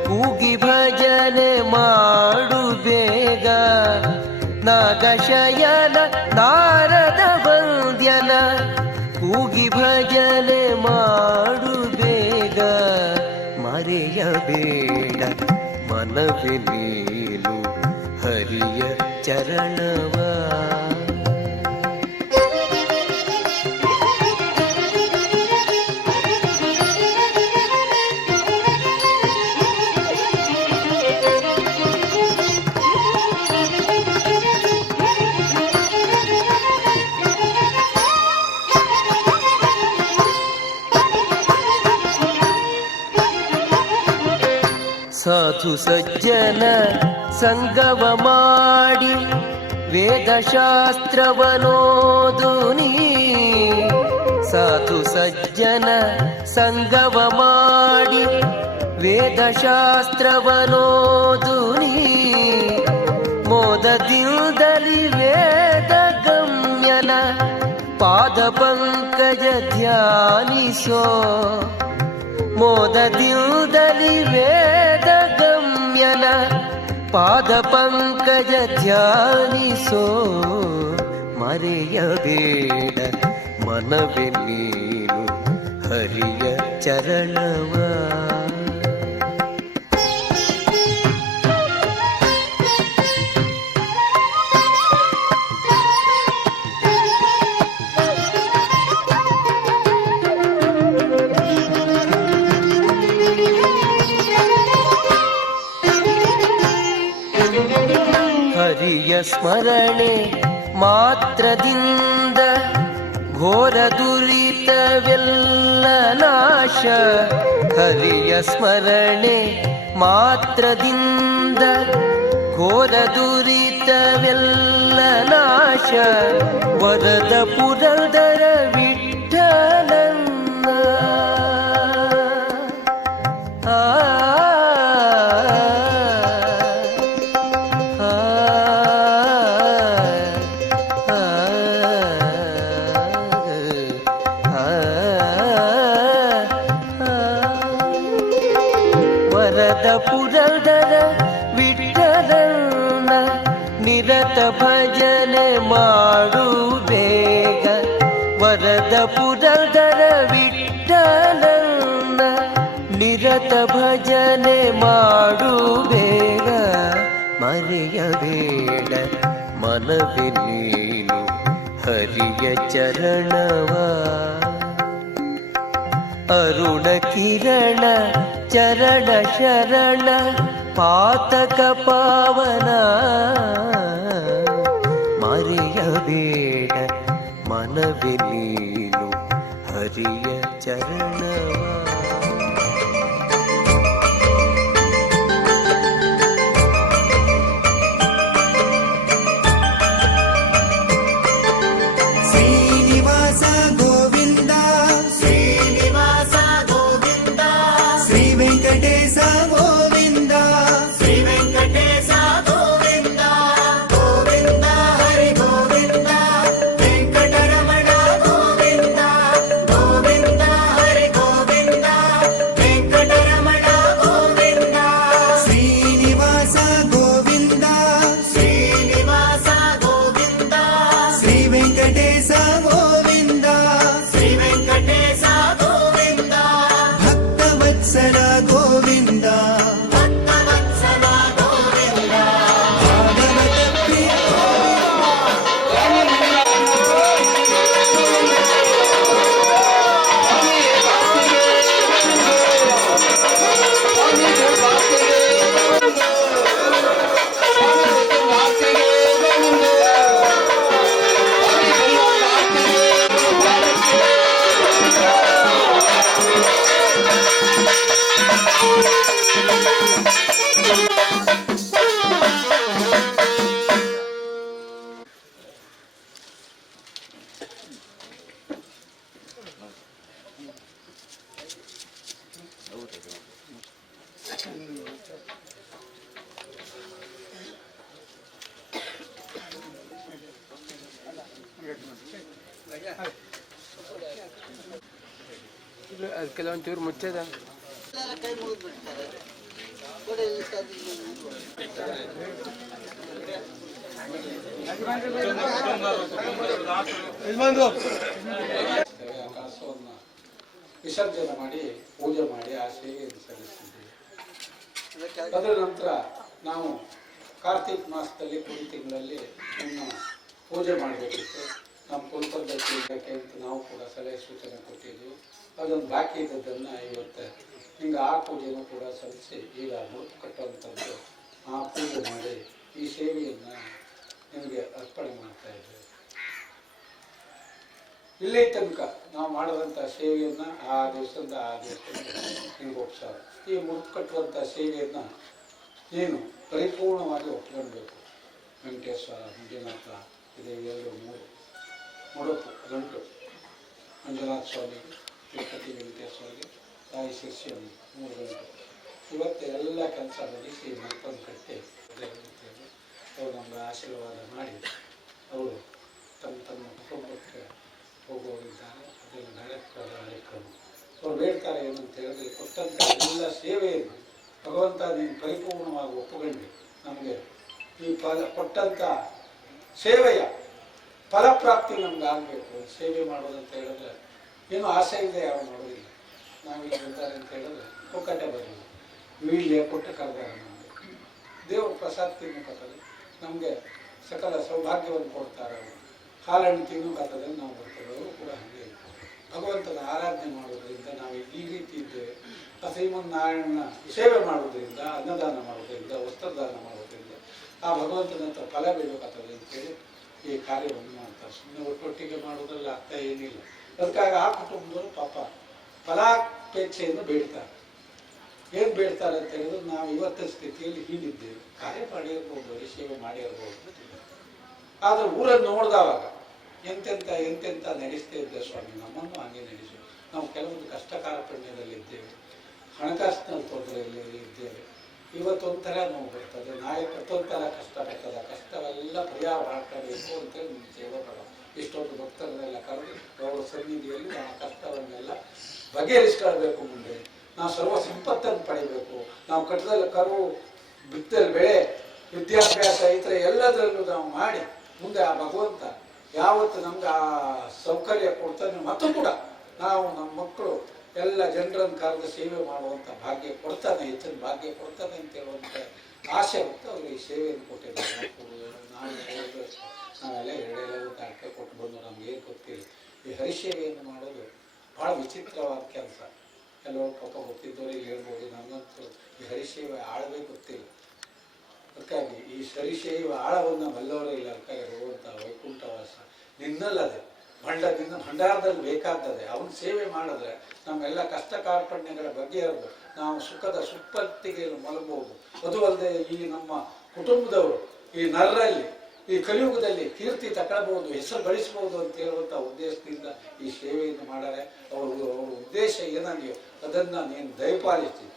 ಕೂಗಿ ಭಜನೆ ಮಾಡು ಬೇಗ. ನಾಗಶಯನ ನಾರದ ವಂದ್ಯನ ಕೂಗಿ ಭಜನೆ ಮಾಡು ಬೇಗ. ಮನವೇ ನೀನು ಹರಿಯ ಚರಣವ. ಸಾಧು ಸಜ್ಜನ ಸಂಗವ ಮಾಡಿ ವೇದಶಾಸ್ತ್ರವನೋದು ನೀ. ಸಾಧು ಸಜ್ಜನ ಸಂಗವ ಮಾಡಿ ವೇದಶಾಸ್ತ್ರವನೋದು ನೀ. ಮೋದದಿಂದಲಿ ವೇದ ಗಮ್ಯನ ಪಾದ ಪಂಕಜ ಧ್ಯಾನಿಸೋ. ಮೋದದಿಂದಲಿ ವೇದ ಗಮ್ಯನ ಪಾದ ಪಂಕಜ ಧ್ಯಾನಿಸೋ. ಮರೆಯಬೇಡ ಮನವೇ ನೀನು ಹರಿಯ ಚರಣವ. ಹರಿಯ ಸ್ಮರಣೆ ಮಾತ್ರದಿಂದ ಘೋರ ದುರಿತವೆಲ್ಲ ನಾಶ. ಹರಿಯ ಸ್ಮರಣೆ ಮಾತ್ರದಿಂದ ಘೋರ ದುರಿತವೆಲ್ಲ ನಾಶ. ವರದ ಪುರಂದರ ವಿಠಲನ್ನ ವರದ ಪುರಂದರ ವಿಠಲನ್ನ ನಿರತ ಭಜನೆ ಮಾಡು ಬೇಗ. ವರದ ಪುರಂದರ ವಿಠಲನ್ನ ನಿರತ ಭಜನೆ ಮಾಡು ಬೇಗ. ಮರೆಯಬೇಡ ಮನವೇ ನೀನು ಹರಿಯ ಚರಣವ. ಅರುಣ ಕಿರಣ ಚರಣ ಶರಣ ಪಾತಕ ಪಾವನ. ಮರೆಯಬೇಡ ಮನವೇ ನೀನು ಹರಿಯ ಚರಣವ. ಶ್ರೀನಿವಾಸ ಗೋವಿಂದ ಶ್ರೀನಿವಾಸ ಗೋವಿಂದ ಶ್ರೀ ವೆಂಕಟೇಶ ಗೋವಿಂದ ಶ್ರೀ ವೆಂಕಟೇಶ ಗೋವಿಂದ ಗೋವಿಂದ ಹರಿ ಗೋವಿಂದ ವೆಂಕಟರಮಣ ಗೋವಿಂದ ಗೋವಿಂದ ಹರಿ ಗೋವಿಂದ ವೆಂಕಟರಮಣ ಗೋವಿಂದ ಶ್ರೀನಿವಾಸ ಗೋವಿಂದ ಶ್ರೀನಿವಾಸ ಗೋವಿಂದ ಶ್ರೀ ವೆಂಕಟೇಶ ಗೋವಿಂದ ಶ್ರೀ ವೆಂಕಟೇಶ ಗೋವಿಂದ ಭಕ್ತವತ್ಸಲ ಗೋವಿಂದ ಭಕ್ತವತ್ಸಲ ಗೋವಿಂದ ಭಾಗವತ ಪ್ರಿಯ ಕೆಲವೊಂಚೂರು ಮುಚ್ಚದ. ಕಳಸವನ್ನು ವಿಸರ್ಜನೆ ಮಾಡಿ ಪೂಜೆ ಮಾಡಿ ಆಶೆಗೆ ಸಲ್ಲಿಸಿದ್ದೀವಿ. ಅದರ ನಂತರ ನಾವು ಕಾರ್ತಿಕ್ ಮಾಸದಲ್ಲಿ ಕುಡಿ ತಿಂಗಳಲ್ಲಿ ನಿಮ್ಮ ಪೂಜೆ ಮಾಡಬೇಕಿತ್ತು. ನಮ್ಮ ಕುಲಪದ್ಧತಿ ಇದ್ದಕ್ಕೆ ಅಂತ ನಾವು ಕೂಡ ಸಲಹೆ ಸೂಚನೆ ಕೊಟ್ಟಿದ್ವಿ. ಅದೊಂದು ಬಾಕಿ ಇದ್ದದ್ದನ್ನು ಇವತ್ತು ಹಿಂಗೆ ಆ ಪೂಜೆನೂ ಕೂಡ ಸಲ್ಲಿಸಿ ಈಗ ಮುಡುಪು ಕಟ್ಟುವಂಥದ್ದು ಆ ಪೂಜೆ ಮಾಡಿ ಈ ಸೇವೆಯನ್ನು ನಿಮಗೆ ಅರ್ಪಣೆ ಮಾಡ್ತಾ ಇದ್ದೇವೆ. ಇಲ್ಲಿ ತನಕ ನಾವು ಮಾಡಿದಂಥ ಸೇವೆಯನ್ನು ಆ ದಿವಸದಿಂದ ನಿಮ್ಗೆ ಒಪ್ಪಿಸೋದು. ಈ ಮುಡುಪು ಕಟ್ಟುವಂಥ ಸೇವೆಯನ್ನು ನೀನು ಪರಿಪೂರ್ಣವಾಗಿ ಒಪ್ಪಿಕೊಳ್ಬೇಕು. ವೆಂಕಟೇಶ್ವರ, ಮಂಜುನಾಥ, ಇದೆ 2-3 ಮುಡುಪು ಗಂಟು ಮಂಜುನಾಥ ಸ್ವಾಮಿಗೆ, ತಿರುಪತಿ ವೆಂಕಟೇಶ್ವರಿಗೆ, ತಾಯಿ ಶಿರ್ಷಿಯಮ್ಮಗೆ 3 ಗಂಟು. ಇವತ್ತು ಎಲ್ಲ ಕೆಲಸ ಮುಗಿಸಿ ಮತ್ತೊಂದು ಕಟ್ಟಿ ಅವರು ನಮಗೆ ಆಶೀರ್ವಾದ ಮಾಡಿ ಅವರು ತಮ್ಮ ಕುಟುಂಬಕ್ಕೆ ಹೋಗುವವರಿದ್ದಾರೆ. ಅದನ್ನು ನಡೆಸುವ ಕಾರ್ಯಕ್ರಮ ಅವ್ರು ಬೇಡ್ತಾರೆ ಏನಂತ ಹೇಳಿದ್ರೆ, ಕೊಟ್ಟಂಥ ಎಲ್ಲ ಸೇವೆಯನ್ನು ಭಗವಂತ ನೀನು ಪರಿಪೂರ್ಣವಾಗಿ ಒಪ್ಪುಗೊಂಡು ನಮಗೆ ಈ ಕೊಟ್ಟಂಥ ಸೇವೆಯ ಫಲಪ್ರಾಪ್ತಿ ನಮ್ಗೆ ಆಗಬೇಕು. ಸೇವೆ ಮಾಡೋದಂತ ಹೇಳಿದ್ರೆ ಏನೂ ಆಸೆ ಇದೆ, ಯಾರು ಮಾಡೋದಿಲ್ಲ. ನಾವೀಗ ಬಂದಾರೆ ಅಂತ ಹೇಳಿದ್ರೆ ಒಕ್ಕಟ್ಟೆ ಬರಲಿಲ್ಲ, ವೀಳ್ಯ ಕೊಟ್ಟು ಕರೆದಾರ ನಮಗೆ. ದೇವ್ರ ಪ್ರಸಾದ ತಿನ್ನಕತ್ತಲ್ಲಿ ನಮಗೆ ಸಕಲ ಸೌಭಾಗ್ಯವನ್ನು ಕೊಡ್ತಾರೆ. ಅವರು ಹಾಲನ್ನು ತಿನ್ನಕತ್ತದಲ್ಲಿ ನಾವು ಬರ್ತೇವೆ. ಅವರು ಕೂಡ ಹಾಗೆ ಭಗವಂತನ ಆರಾಧನೆ ಮಾಡೋದ್ರಿಂದ ನಾವು ಈ ರೀತಿ ಇದ್ದೇವೆ. ಶ್ರೀಮನ್ನಾರಾಯಣನ ಸೇವೆ ಮಾಡೋದ್ರಿಂದ, ಅನ್ನದಾನ ಮಾಡೋದ್ರಿಂದ, ವಸ್ತ್ರದಾನ ಮಾಡೋದ್ರಿಂದ ಆ ಭಗವಂತನಂತ ಫಲ ಬೀಳಬೇಕಾಗ್ತದೆ ಅಂತೇಳಿ ಈ ಕಾರ್ಯವನ್ನು ಮಾಡ್ತಾರೆ. ಸುಮ್ಮನೆ ಒಟ್ಟೊಟ್ಟಿಗೆ ಮಾಡೋದ್ರಲ್ಲಿ ಅರ್ಥ ಏನಿಲ್ಲ. ಅದಕ್ಕಾಗಿ ಆ ಕುಟುಂಬದವರು ಪಾಪ ಫಲಾಪೇಕ್ಷೆಯನ್ನು ಬೇಡ್ತಾರೆ. ಏನು ಬೇಡ್ತಾರೆ ಅಂತ ಹೇಳಿದ್ರೆ, ನಾವು ಇವತ್ತಿನ ಸ್ಥಿತಿಯಲ್ಲಿ ಹೀಗಿದ್ದೇವೆ, ಕಾರ್ಯ ಮಾಡಿರ್ಬೋದು, ಸೇವೆ ಮಾಡಿರ್ಬೋದು. ಆದರೆ ಊರನ್ನು ನೋಡಿದವಾಗ ಎಂತೆಂಥ ನಡೆಸ್ತಾ ಇದ್ದೆ ಸ್ವಾಮಿ, ನಮ್ಮನ್ನು ಹಾಗೆ ನಡೆಸಿ. ನಾವು ಕೆಲವೊಂದು ಕಷ್ಟ ಕಾರ್ಪಣ್ಯದಲ್ಲಿದ್ದೇವೆ, ಹಣಕಾಸಿನ ತೊಂದರೆಯಲ್ಲಿ ಇದ್ದೇವೆ. ಇವತ್ತೊಂಥರ ನೋವು ಬರ್ತದೆ, ನಾಳೆ ಮತ್ತೊಂಥರ ಕಷ್ಟ ಬರ್ತದೆ. ಕಷ್ಟವೆಲ್ಲ ಪರಿಹಾರ ಮಾಡ್ಕೋಬೇಕು ಅಂತೇಳಿ ನಿಮ್ಮ ಸೇವೆ ಬೇಡ. ಇಷ್ಟೊಂದು ಭಕ್ತರನ್ನೆಲ್ಲ ಕರೆದು ಅವರ ಸನ್ನಿಧಿಯಲ್ಲಿ ನಾವು ಕಷ್ಟವನ್ನೆಲ್ಲ ಬಗೆಹರಿಸ್ಕೊಳ್ಬೇಕು. ಮುಂದೆ ನಾವು ಸರ್ವ ಸಂಪತ್ತನ್ನು ಪಡಿಬೇಕು. ನಾವು ಕಟ್ಟದಲ್ಲಿ ಕರು, ಬಿತ್ತಲ್ಲಿ ಬೆಳೆ, ವಿದ್ಯಾಭ್ಯಾಸ ಇತರೆ ಎಲ್ಲದರಲ್ಲೂ ನಾವು ಮಾಡಿ ಮುಂದೆ ಆ ಭಗವಂತ ಯಾವತ್ತು ನಮ್ಗೆ ಆ ಸೌಕರ್ಯ ಕೊಡ್ತಾನೆ, ಮತ್ತು ಕೂಡ ನಾವು ನಮ್ಮ ಮಕ್ಕಳು ಎಲ್ಲ ಜನರನ್ನು ಕರೆದು ಸೇವೆ ಮಾಡುವಂಥ ಭಾಗ್ಯ ಕೊಡ್ತಾನೆ, ಹೆಚ್ಚಿನ ಭಾಗ್ಯ ಕೊಡ್ತಾನೆ ಅಂತ ಹೇಳುವಂಥ ಆಸೆ ಹೊತ್ತು ಅವರು ಈ ಸೇವೆಯನ್ನು ಕೊಟ್ಟಿದ್ದಾರೆ. ನಾವೆಲ್ಲ 2 ದಾಟಕ್ಕೆ ಕೊಟ್ಟು ಬಂದು ನಮಗೇನು ಗೊತ್ತಿಲ್ಲ. ಈ ಹರಿಸೇವೆಯನ್ನು ಮಾಡೋದು ಭಾಳ ವಿಚಿತ್ರವಾದ ಕೆಲಸ. ಕೆಲವರು ಪಾಪ ಗೊತ್ತಿದ್ದವರಿಗೆ ಹೇಳ್ಬೋದು, ನಮಗಂತೂ ಈ ಹರಿಸೇವೆ ಆಳವೇ ಗೊತ್ತಿಲ್ಲ. ಅದಕ್ಕಾಗಿ ಈ ಹರಿಸೇವೆ ಆಳವನ್ನು ಬಲ್ಲವರೇ ಇಲ್ಲ. ಅದಕ್ಕಾಗಿ ಹೋಗುವಂಥ ವೈಕುಂಠವಾಸ ನಿನ್ನಲ್ಲದೆ ಭಂಡಾರದಲ್ಲಿ ಬೇಕಾಗ್ತದೆ. ಅವನ ಸೇವೆ ಮಾಡಿದ್ರೆ ನಮ್ಮೆಲ್ಲ ಕಷ್ಟ ಕಾರ್ಪಣ್ಯಗಳ ಬಗೆಹರಿದು ನಾವು ಸುಖದ ಸುಪ್ಪತ್ತಿಗೆ ಮಲಗಬಹುದು. ಅದು ಅಲ್ಲದೆ ಈ ನಮ್ಮ ಕುಟುಂಬದವರು ಈ ನರರಲ್ಲಿ ಈ ಕಲಿಯುಗದಲ್ಲಿ ಕೀರ್ತಿ ತಗೊಳ್ಬಹುದು, ಹೆಸರು ಗಳಿಸಬಹುದು ಅಂತ ಹೇಳುವಂಥ ಉದ್ದೇಶದಿಂದ ಈ ಸೇವೆಯನ್ನು ಮಾಡಾರೆ. ಅವ್ರ ಉದ್ದೇಶ ಏನಾಗಿಯೋ ಅದನ್ನು ನೀನು ದಯಪಾಲಿಸಿ.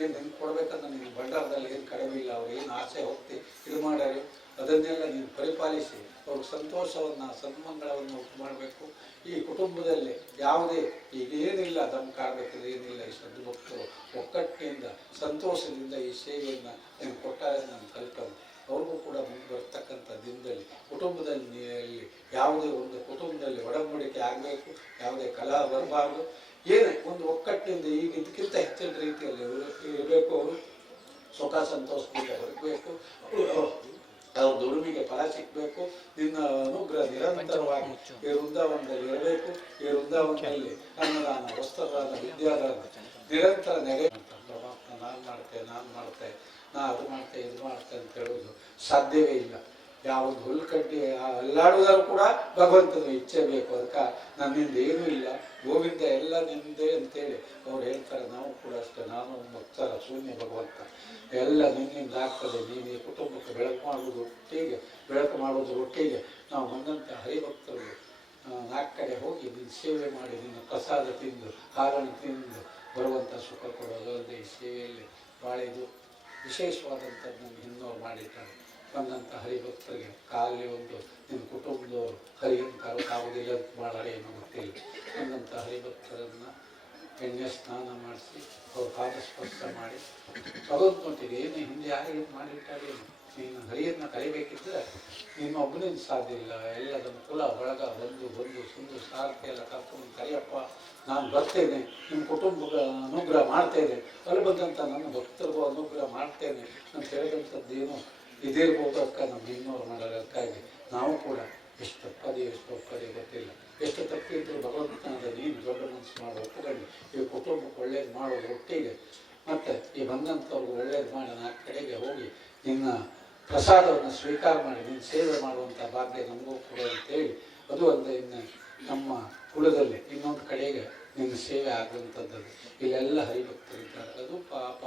ಏನು ನಿನ್ಗೆ ಕೊಡಬೇಕಂದ್ರೆ ನಿನ್ನ ಭಂಡಾರದಲ್ಲಿ ಏನು ಕಡಿಮೆ ಇಲ್ಲ. ಅವ್ರು ಏನು ಆಸೆ ಹೋಗ್ತಿ ಇದು ಮಾಡ್ಯಾರೆ ಅದನ್ನೆಲ್ಲ ನೀನು ಪರಿಪಾಲಿಸಿ ಅವ್ರಿಗೆ ಸಂತೋಷವನ್ನು, ಸನ್ಮಂಗಳವನ್ನು ಉಂಟು ಮಾಡಬೇಕು. ಈ ಕುಟುಂಬದಲ್ಲಿ ಯಾವುದೇ ಈಗ ಏನಿಲ್ಲ ದಮ್ ಕಾಡಬೇಕಿದ್ರೆ ಏನಿಲ್ಲ. ಈ ಶ್ರದ್ಧ ಭಕ್ತರು ಒಕ್ಕಟ್ಟಿನಿಂದ ಸಂತೋಷದಿಂದ ಈ ಸೇವೆಯನ್ನು ನೀನು ಕೊಟ್ಟಾರೆ ನನ್ನ ಕಲ್ಪನೆ. ಅವ್ರಿಗೂ ಕೂಡ ಮುಂದೆ ಬರ್ತಕ್ಕಂಥ ದಿನದಲ್ಲಿ ಕುಟುಂಬದಲ್ಲಿ ಯಾವುದೇ ಒಂದು ಕುಟುಂಬದಲ್ಲಿ ಒಡಂಬಡಿಕೆ ಆಗಬೇಕು, ಯಾವುದೇ ಕಲಹ ಬರಬಾರ್ದು. ಏನೇ ಒಂದು ಒಕ್ಕಟ್ಟಿನಿಂದ ಈಗ ಇದಕ್ಕಿಂತ ಹೆಚ್ಚಿನ ರೀತಿಯಲ್ಲಿ ಇರಬೇಕು. ಅವರು ಸುಖ ಸಂತೋಷದಿಂದ ಬರಬೇಕು, ಅವ್ರ ದುಡಿಮೆಗೆ ಫಲ ಸಿಗಬೇಕು. ನಿನ್ನ ಅನುಗ್ರಹ ನಿರಂತರವಾಗಿ ಈ ವೃಂದಾವನದಲ್ಲಿ ಇರಬೇಕು. ಈ ವೃಂದಾವನದಲ್ಲಿ ಅನ್ನದಾನ, ವಸ್ತ್ರದಾನ, ವಿದ್ಯಾದಾನ ನಿರಂತರ ನೆರೆ. ನಾನು ಮಾಡ್ತೆ, ನಾ ಅದು ಮಾಡ್ತೆ, ಇದು ಮಾಡ್ತೆ ಅಂತ ಹೇಳೋದು ಸಾಧ್ಯವೇ ಇಲ್ಲ. ಯಾವುದು ಹುಲ್ಕಡ್ಡಿ ಅಲ್ಲಾಡುವುದಾದ್ರು ಕೂಡ ಭಗವಂತನ ಇಚ್ಛೆ ಬೇಕು. ಅದಕ್ಕೆ ನನ್ನಿಂದ ಏನೂ ಇಲ್ಲ, ಗೋವಿಂದ ಎಲ್ಲ ನಿಂದೆ ಅಂತೇಳಿ ಅವ್ರು ಹೇಳ್ತಾರೆ. ನಾವು ಕೂಡ ಅಷ್ಟೇ, ನಾನು ಭಕ್ತರ ಶೂನ್ಯ ಭಗವಂತ, ಎಲ್ಲ ನಿನ್ನಿಂದ ಆಗ್ತದೆ. ನೀನು ಈ ಕುಟುಂಬಕ್ಕೆ ಬೆಳಕು ಮಾಡುವುದು ಒಟ್ಟಿಗೆ ನಾವು ಬಂದಂಥ ಹರಿಭಕ್ತರು 4 ಕಡೆ ಹೋಗಿ ನಿನ್ನ ಸೇವೆ ಮಾಡಿ ನಿನ್ನ ಪ್ರಸಾದ ತಿಂದು ಹಾಲನ್ನು ತಿಂದು ಬರುವಂಥ ಸುಖ ಕೊಡೋದು ಅಲ್ಲದೆ ಈ ಸೇವೆಯಲ್ಲಿ ಭಾಳ ಇದು ವಿಶೇಷವಾದಂಥದ್ದು ನಮ್ಗೆ ಇನ್ನೋರು ಮಾಡಿರ್ತಾರೆ. ಬಂದಂಥ ಹರಿಭಕ್ತರಿಗೆ ಕಾಲಿ ಒಂದು ನಿನ್ನ ಕುಟುಂಬದವರು ಹರಿಯನ್ನು ಕಾವುದಿಲ್ಲ ಅಂತ ಭಾಳ ಏನು ಗೊತ್ತಿಲ್ಲ. ಬಂದಂಥ ಹರಿಭಕ್ತರನ್ನು ಎಣ್ಣೆ ಸ್ನಾನ ಮಾಡಿಸಿ ಅವ್ರ ಪಾದ ಸ್ಪರ್ಶ ಮಾಡಿ ಭಗವಂತನಿಗೆ ಏನು ಹಿಂದೆ ಯಾರು ಮಾಡಿರ್ತಾರೆ ನೀನು ಹರಿಯನ್ನು ಕಲಿಬೇಕಿದ್ರೆ ನೀನು ಒಬ್ಬನಿಂದ ಸಾಧ್ಯ ಇಲ್ಲ. ಎಲ್ಲದನ್ನು ಕುಲ ಬಳಗ ಬಂದು ಸುಂದು ಸಾರಥಿ ಎಲ್ಲ ಕರ್ಕೊಂಡು ಕರಿಯಪ್ಪ, ನಾನು ಬರ್ತೇನೆ, ನಿಮ್ಮ ಕುಟುಂಬ ಅನುಗ್ರಹ ಮಾಡ್ತೇನೆ, ಅಲ್ಲಿ ಬಂದಂಥ ನನ್ನ ಭಕ್ತರಿಗೂ ಅನುಗ್ರಹ ಮಾಡ್ತೇನೆ ಅಂತ ಹೇಳಿದಂಥದ್ದೇನು ಇದಿರ್ಬೋದು. ಅದಕ್ಕೆ ನಮ್ಮ ಇನ್ನೂರು ಮಾಡೋದಕ್ಕಾಗಿ ನಾವು ಕೂಡ ಎಷ್ಟು ಒಪ್ಪದೆ ಗೊತ್ತಿಲ್ಲ. ಎಷ್ಟು ತಪ್ಪಿದ್ರು ಭಗವಂತನಾದ ನೀನು ದೊಡ್ಡ ಮನಸ್ಸು ಮಾಡಿ ಒಪ್ಪುಗಂಡು ಈ ಕುಟುಂಬಕ್ಕೆ ಒಳ್ಳೇದು ಮಾಡೋದು ಒಟ್ಟಿಗೆ, ಮತ್ತು ಈ ಬಂದಂಥವ್ರಿಗೆ ಒಳ್ಳೇದು ಮಾಡಿ ನಾಲ್ಕು ಕಡೆಗೆ ಹೋಗಿ ನಿನ್ನ ಪ್ರಸಾದವನ್ನು ಸ್ವೀಕಾರ ಮಾಡಿ ನಿನ್ನ ಸೇವೆ ಮಾಡುವಂಥ ಭಾಗ್ಯ ನಮಗೂ ಕೂಡ ಅಂತೇಳಿ, ಅದು ಅಲ್ಲದೆ ಇನ್ನು ನಮ್ಮ ಕುಲದಲ್ಲಿ ಇನ್ನೊಂದು ಕಡೆಗೆ ನಿನ್ನ ಸೇವೆ ಆಗುವಂಥದ್ದು. ಇಲ್ಲೆಲ್ಲ ಹರಿಭಕ್ತರಿದ್ದಾರೆ. ಅದು ಪಾಪ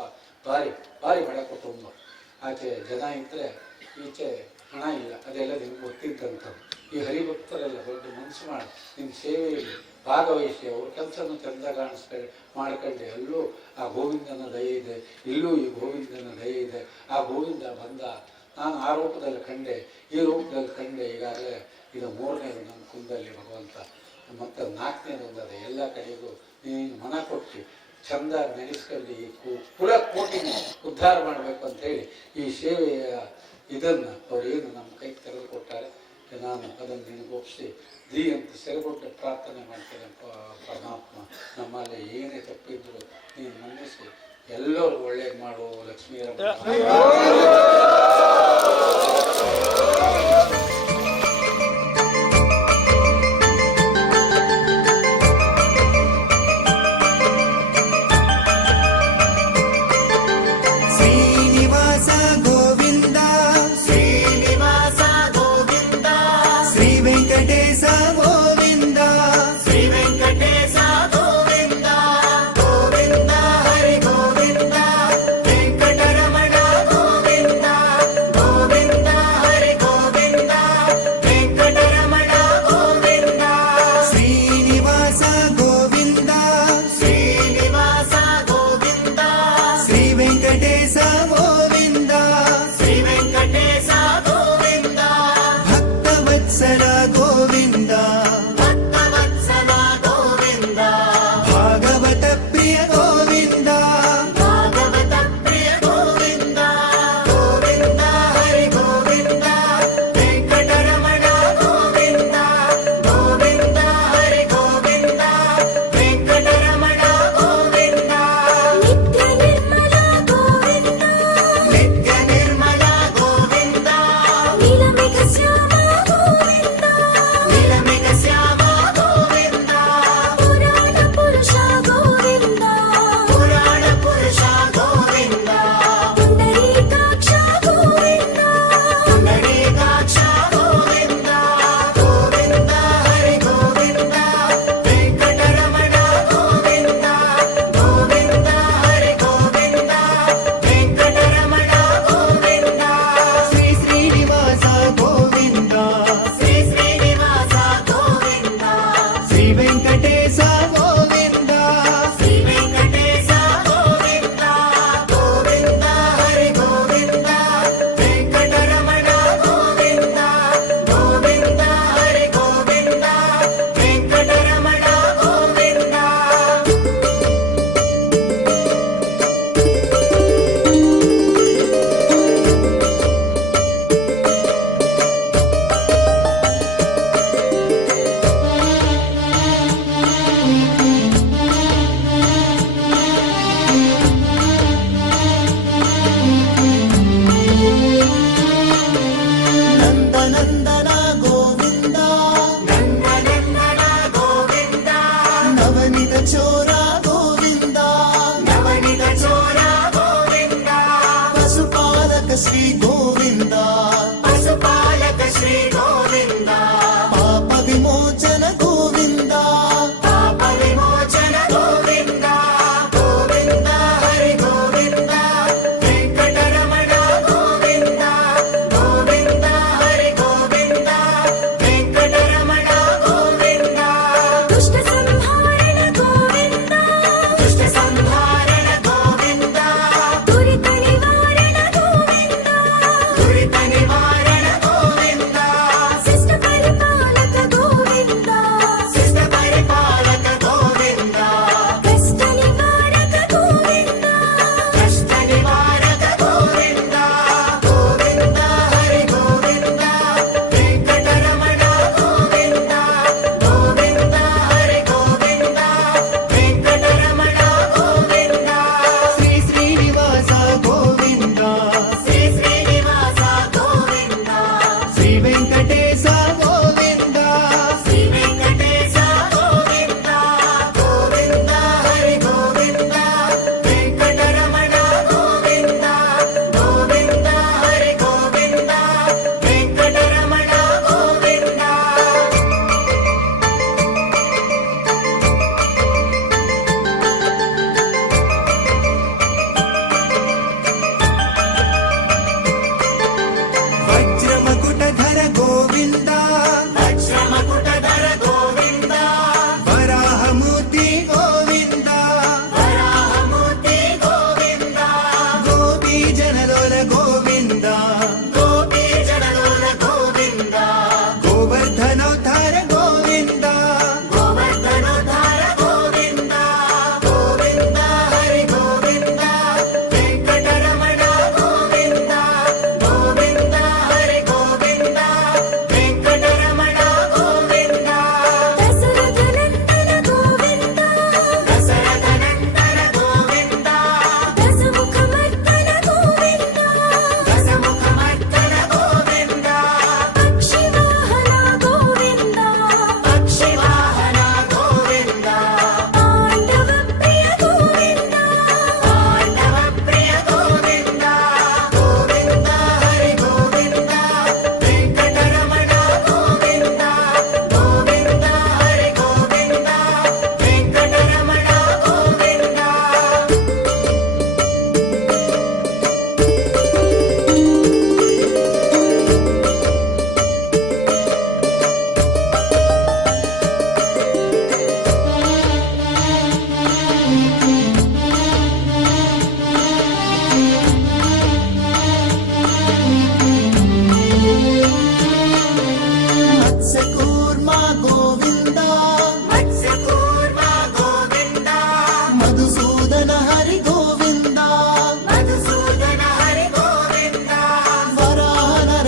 ಭಾರಿ ಬಡ ಕುಟುಂಬ. ಆಚೆ ಜನ ಇದ್ದರೆ ಈಚೆ ಹಣ ಇಲ್ಲ, ಅದೆಲ್ಲ ನಿಮ್ಗೆ ಗೊತ್ತಿದ್ದಂಥದ್ದು. ಈ ಹರಿಭಕ್ತರೆಲ್ಲ ದೊಡ್ಡ ಮನಸ್ಸು ಮಾಡಿ ನಿಮ್ಮ ಸೇವೆಯಲ್ಲಿ ಭಾಗವಹಿಸಿ ಅವ್ರ ಕೆಲಸನೂ ಚಂದ ಮಾಡ್ಕೊಂಡೆ. ಅಲ್ಲೂ ಆ ಗೋವಿಂದನ ದಯೆ ಇದೆ, ಇಲ್ಲೂ ಈ ಗೋವಿಂದನ ದಯೆ ಇದೆ. ಆ ಗೋವಿಂದ ಬಂದ, ನಾನು ಆ ರೂಪದಲ್ಲಿ ಕಂಡೆ, ಈ ರೂಪದಲ್ಲಿ ಕಂಡೆ. ಈಗಾಗಲೇ ಇದು 3ನೇದು ನಮ್ಮ ಕುಂದಲ್ಲಿ ಭಗವಂತ, ಮತ್ತು 4ನೇದು ಒಂದದೆ. ಎಲ್ಲ ಕಡೆಗೂ ನೀನು ಮನ ಕೊಟ್ಟು ಚಂದ ನೆನೆಸ್ಕೊಂಡು ಈ ಕುಲ ಕೋಟಿನ ಉದ್ಧಾರ ಮಾಡಬೇಕು ಅಂಥೇಳಿ ಈ ಸೇವೆಯ ಇದನ್ನು ಅವರೇನು ನಮ್ಮ ಕೈಗೆ ತೆಗೆದುಕೊಟ್ಟಾರೆ, ನಾನು ಅದನ್ನು ನಿನಗೊಪ್ಪಿಸಿ ಅಂತ ಸೆರೆಗೊಟ್ಟು ಪ್ರಾರ್ಥನೆ ಮಾಡ್ತೇನೆ. ಪರಮಾತ್ಮ ನಮ್ಮಲ್ಲಿ ಏನೇ ತಪ್ಪಿದ್ರು ನೀನು ಮನ್ನಿಸಿ ಎಲ್ಲರಿಗೂ ಒಳ್ಳೇದು ಮಾಡು. ಲಕ್ಷ್ಮೀರಮ್ಮ గోవింద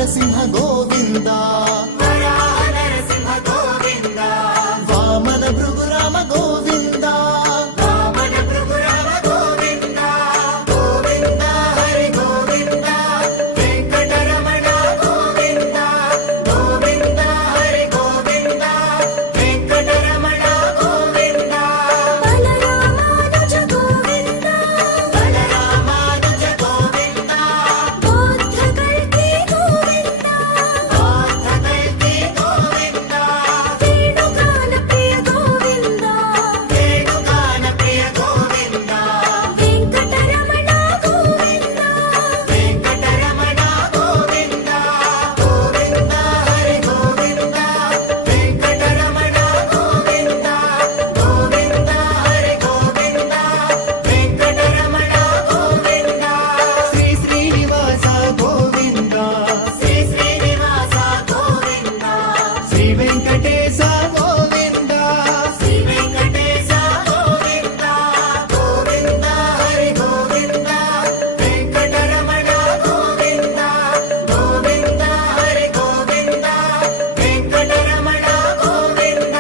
ನರಸಿಂಹ ಗೋವಿಂದ ವರಾಹ ನರಸಿಂಹ ಗೋವಿಂದ ವಾಮನ ಭೃಗುರಾಮ ಗೋವಿಂದ ವಾಮನ ಭೃಗುರಾಮ ಗೋವಿಂದ ಗೋವಿಂದ ಹರಿ ಗೋವಿಂದ ವೆಂಕಟರಮಣ ಗೋವಿಂದ ಗೋವಿಂದ ಹರಿ ಗೋವಿಂದ ವೆಂಕಟರಮಣ ಗೋವಿಂದ ಬಲರಾಮಾನುಜ ಗೋವಿಂದ ಬಲರಾಮಾನುಜ ಗೋವಿಂದ ಬೌದ್ಧ ಕಲ್ಕಿ ಗೋವಿಂದ ಬೌದ್ಧ ಕಲ್ಕಿ ಗೋವಿಂದ ವೇಣುಗಾನ ಪ್ರಿಯ ಗೋವಿಂದ ವೇಣುಗಾನ ಪ್ರಿಯ ಗೋವಿಂದ ವೆಂಕಟರಮಣ ಗೋವಿಂದ ವೆಂಕಟರಮಣ ಗೋವಿಂದ ಗೋವಿಂದ ಹರಿ ಗೋವಿಂದ ವೆಂಕಟರಮಣ ಗೋವಿಂದ ಗೋವಿಂದ ಹರಿ ಗೋವಿಂದ ವೆಂಕಟರಮಣ ಗೋವಿಂದ ಶ್ರೀ ಶ್ರೀನಿವಾಸ ಗೋವಿಂದ ಶ್ರೀ ಶ್ರೀನಿವಾಸ ಗೋವಿಂದ ಶ್ರೀ ವೆಂಕಟೇಶ ಗೋವಿಂದ ಶ್ರೀ ವೆಂಕಟೇಶ ಗೋವಿಂದ ಗೋವಿಂದ ಹರಿ ಗೋವಿಂದ ವೆಂಕಟರಮಣ ಗೋವಿಂದ ಗೋವಿಂದ ಹರಿ ಗೋವಿಂದ ವೆಂಕಟರಮಣ ಗೋವಿಂದ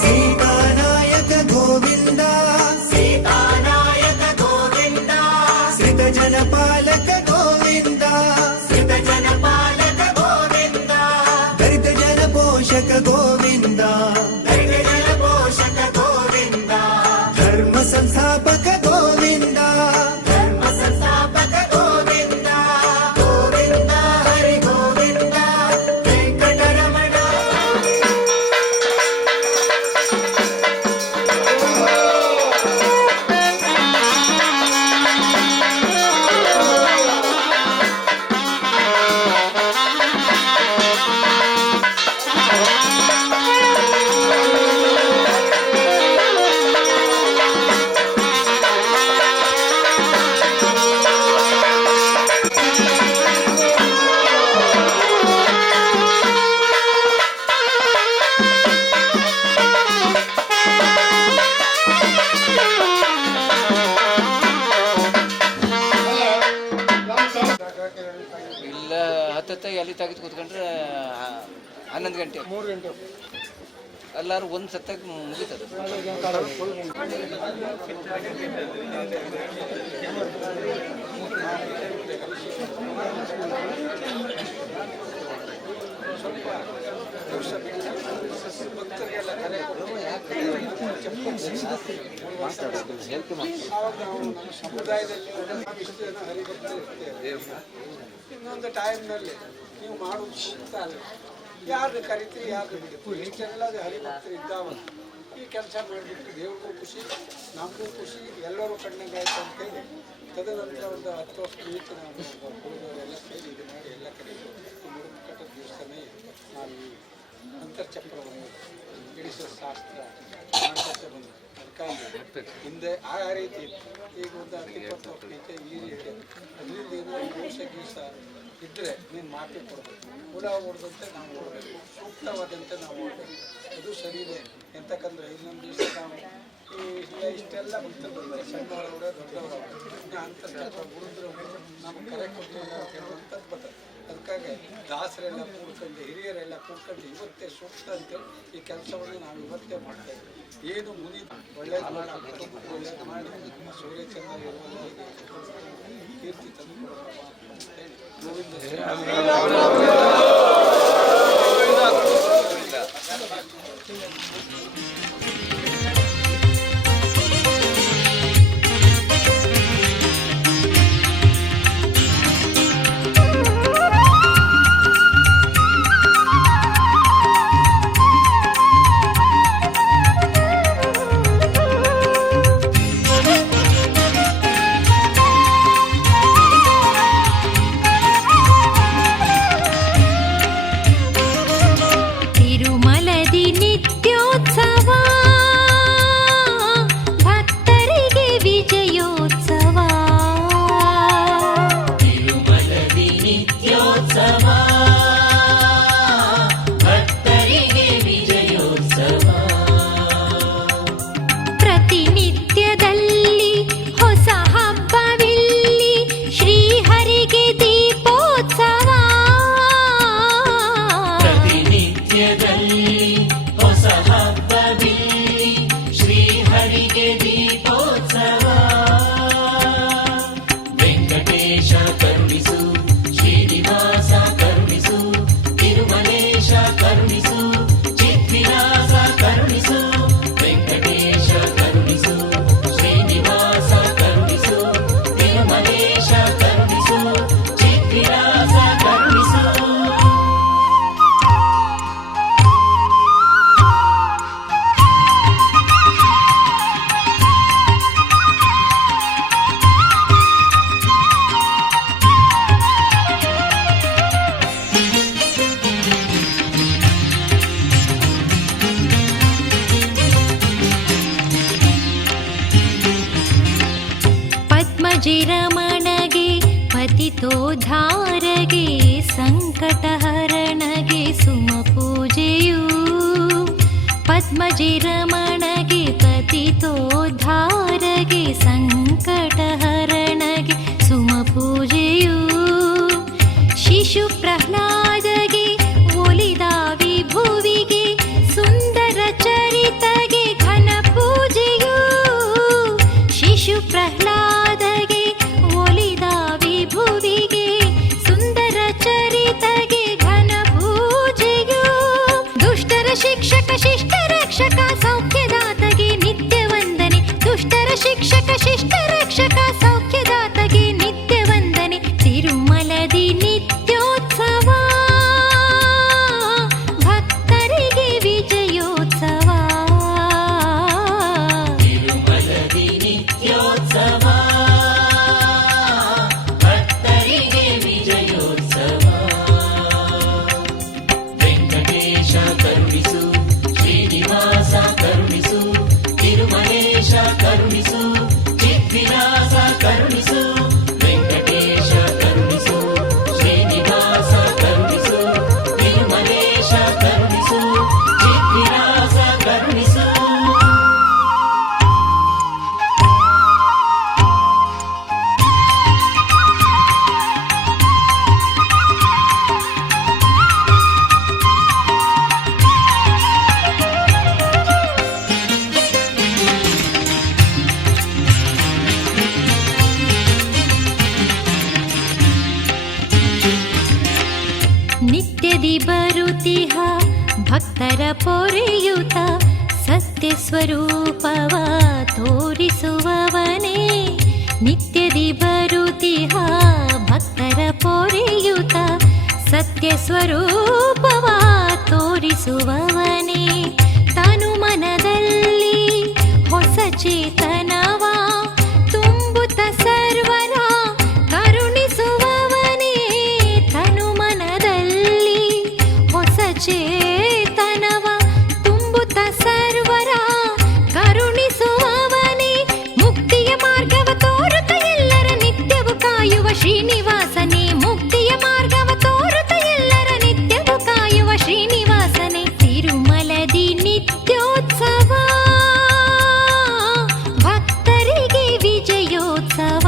ಸೀತಾನಾಯಕ ಗೋವಿಂದ ಸೀತಾನಾಯಕ ಗೋವಿಂದ ಶ್ರಿತ ಜನಪಾಲಕ ಗೋವಿಂದ ಶ್ರಿತ ಜನಪಾಲಕ ಗೋವಿಂದ ದರಿದ್ರ ಜನ ಪೋಷಕ ಗೋವಿಂದ ದರಿದ್ರ ಜನ ಪೋಷಕ ಗೋವಿಂದ ಧರ್ಮ ಸಂಸ್ಥಾಪಕ ಗೋವಿಂದ ಧರ್ಮ ಸಂಸ್ಥಾಪಕ ಗೋವಿಂದ ಗೋವಿಂದ ಹರಿ ಗೋವಿಂದ ವೆಂಕಟರಮಣ ಇಲ್ಲ ಹತ್ತತ್ತ ಎಲ್ಲಿ ತೆಗೆದು ಕೂತ್ಕೊಂಡ್ರೆ 11 ಗಂಟೆ 3 ಗಂಟೆ ಎಲ್ಲರೂ ಒಂದು ಸತ್ತಾಗ ಮುಗೀತದೆ. ಭಕ್ತರಿಗೆಲ್ಲ ಕರೆ ಆವಾಗ ನಾವು ನಮ್ಮ ಸಮುದಾಯದಲ್ಲಿ ಇಷ್ಟು ಜನ ಹರಿಭಕ್ತರು ಇರ್ತೇವೆ. ಇನ್ನೊಂದು ಟೈಮ್ನಲ್ಲಿ ನೀವು ಮಾಡುವುದು ಶೀತ ಅಲ್ಲ, ಯಾರು ಕರಿತೀರಿ ಯಾರು ಬಿಡ್ತೀರಿ, ಇಷ್ಟೆಲ್ಲ ಹರಿಭಕ್ತರು ಇದ್ದಾವ. ಈ ಕೆಲಸ ಮಾಡಿಬಿಟ್ಟು ದೇವ್ರಿಗೂ ಖುಷಿ, ನಮಗೂ ಖುಷಿ, ಎಲ್ಲರೂ ಕಣ್ಣಂಗಾಯ್ತು ಅಂತೇಳಿ ತದನಂತರ ಒಂದು 10 ವರ್ಷ ನಿಮಿತ್ತ ನಾವು ಹುಡುಗರೆಲ್ಲ ಸೇರಿ ಇದು ಮಾಡಿ ಎಲ್ಲ ಕಡೆ ಕಟ್ಟದ ದಿವಸನೇ ನಾವು ಈ ಅಂತರ್ಚಕ್ರವನ್ನು ಇಳಿಸೋ ಶಾಸ್ತ್ರ ಮಾಡ್ಕೊತ ಬಂದು ಅದಕ್ಕಾಗಿ ಹಿಂದೆ ಆ ರೀತಿ ಈಗ ಒಂದು 20 ವರ್ಷ ಈ ರೀತಿ ಅದರಿಂದ ಏನಾದ್ರು ದೋಷ ಗೀಸ ಇದ್ದರೆ ನೀನು ಮಾತಿ ಕೊಡಬೇಕು, ಹುಳ ಹೊಡೆದಂತೆ ನಾವು ಓಡಬೇಕು, ಸೂಕ್ತವಾದಂತೆ ನಾವು ಓಡಬೇಕು, ಅದು ಸರಿ ಇದೆ. ಎಂತಕ್ಕಂದ್ರೆ ಇನ್ನೊಂದು ದಿವಸ ನಾವು ಇಷ್ಟೆಲ್ಲ ಭಕ್ತರು ಬಂದರೆ ಸಣ್ಣವರವರ ದೊಡ್ಡವರವರ ಅಂತರ್ಚಕ್ರ ಹುಡುಗರು ನಮ್ಗೆ ಕರೆ ಕೊಟ್ಟಿಲ್ಲ ಅಂತ ಹೇಳುವಂಥದ್ದು ಬರ್ತದೆ. ಅದಕ್ಕಾಗಿ ದಾಸರೆಲ್ಲ ಕೂಡ್ಕೊಂಡು ಹಿರಿಯರೆಲ್ಲ ಕೂಡ್ಕೊಂಡು ಇವತ್ತೇ ಸೂಕ್ತ ಅಂತೇಳಿ ಈ ಕೆಲಸವನ್ನು ನಾವು ಇವತ್ತೇ ಮಾಡ್ತಾ ಇದ್ದೀವಿ. ಏನು ಮುನಿ ಒಳ್ಳೇದು ಮಾಡಿ ಒಳ್ಳೇದು ಮಾಡಿ ಸೂರ್ಯಚಂದ್ರ ಇರುವುದರಿಗೆ ಕೀರ್ತಿ ತಂದು ಅಂತೇಳಿ ಗೋವಿಂದ ಪದ್ಮಜೆ ರಮಣಗೆ ಪತಿತೋದ್ಧಾರಗೆ ಸಂಕಟಹರಣಗೆ ಸುಮ ಪೂಜೆಯು ಶಿಶು ಪ್ರಹ್ಲಾದಗೆ ಒಲಿದ ವಿಭುವಿಗೆ ಸುಂದರ ಚರಿತಗೆ ಘನ ಪೂಜೆಯು ಶಿಶು ಪ್ರಹ್ಲಾದಗೆ ಒಲಿದ ವಿಭುವಿಗೆ ಸುಂದರ ಚರಿತಗೆ ಘನ ಪೂಜೆಯು ದುಷ್ಟರ ಶಿಕ್ಷಕ ಶಿಷ್ಟ ರಕ್ಷಕ ಸೌಖ್ಯದಾತಗೆ ನಿತ್ಯ ವಂದನೆ ದುಷ್ಟರ ಶಿಕ್ಷಕ ಶಿಷ್ಟ ರಕ್ಷಕ ಸೌಖ್ಯದಾತಗೆ ನಿತ್ಯ ವಂದನೆ ತಿರುಮಲದಿ ನಿತ್ಯೋತ್ಸವ ಭಕ್ತರಿಗೆ ವಿಜಯೋತ್ಸವ ತಿರುಮಲದಿ ನಿತ್ಯೋತ್ಸವ ಭಕ್ತರಿಗೆ ವಿಜಯೋತ್ಸವ ವೆಂಕಟೇಶ ಕರುಣಿಸು ಶ್ರೀನಿವಾಸ ಕರುಣಿಸು ತಿರುಮಲೇಶ ಕರುಣಿಸು ಚಿದ್ವಿಲಾಸ ಕರುಣಿಸು ವೆಂಕಟೇಶ ಕರುಣಿಸು ಶ್ರೀನಿವಾಸ ಕರುಣಿಸು ತಿರುಮಲೇಶ ಕರುಣಿಸು ಚಿದ್ವಿಲಾಸ ಕರುಣಿಸು ನಿತ್ಯದಿ ಬರುತಿಹ ಭಕ್ತರ ಪೊರೆಯುತ ಸತ್ಯ ಸ್ವರೂಪವ ತೋರಿಸುವವನೇ ನಿತ್ಯದಿ ಬರುತಿಹ ಭಕ್ತರ ಪೊರೆಯುತ ಸತ್ಯ ಸ್ವರೂಪವ ತೋರಿಸುವವನೇ ತನು ಮನದಲ್ಲಿ ಹೊಸ ಚೇತನವ ತುಂಬುತ್ತ ಸರ್ವರ ಕರುಣಿಸುವವನೇ ತನು ಮನದಲ್ಲಿ ಹೊಸ ಚೇತನವ ತುಂಬುತ್ತ ಸರ್ವರ ಕರುಣಿಸುವವನೇ ಮುಕ್ತಿಯ ಮಾರ್ಗವ ತೋರುತ್ತ ಎಲ್ಲರ ನಿತ್ಯವು ಕಾಯುವ ಶ್ರೀನಿವಾಸನೇ ಮುಕ್ತಿಯ ಮಾರ್ಗವ ತೋರುತ್ತ ಎಲ್ಲರ ನಿತ್ಯವು ಕಾಯುವ ಶ್ರೀನಿವಾಸನೇ ತಿರುಮಲದಿ ನಿತ್ಯೋತ್ಸವ ಭಕ್ತರಿಗೆ ವಿಜಯೋತ್ಸವ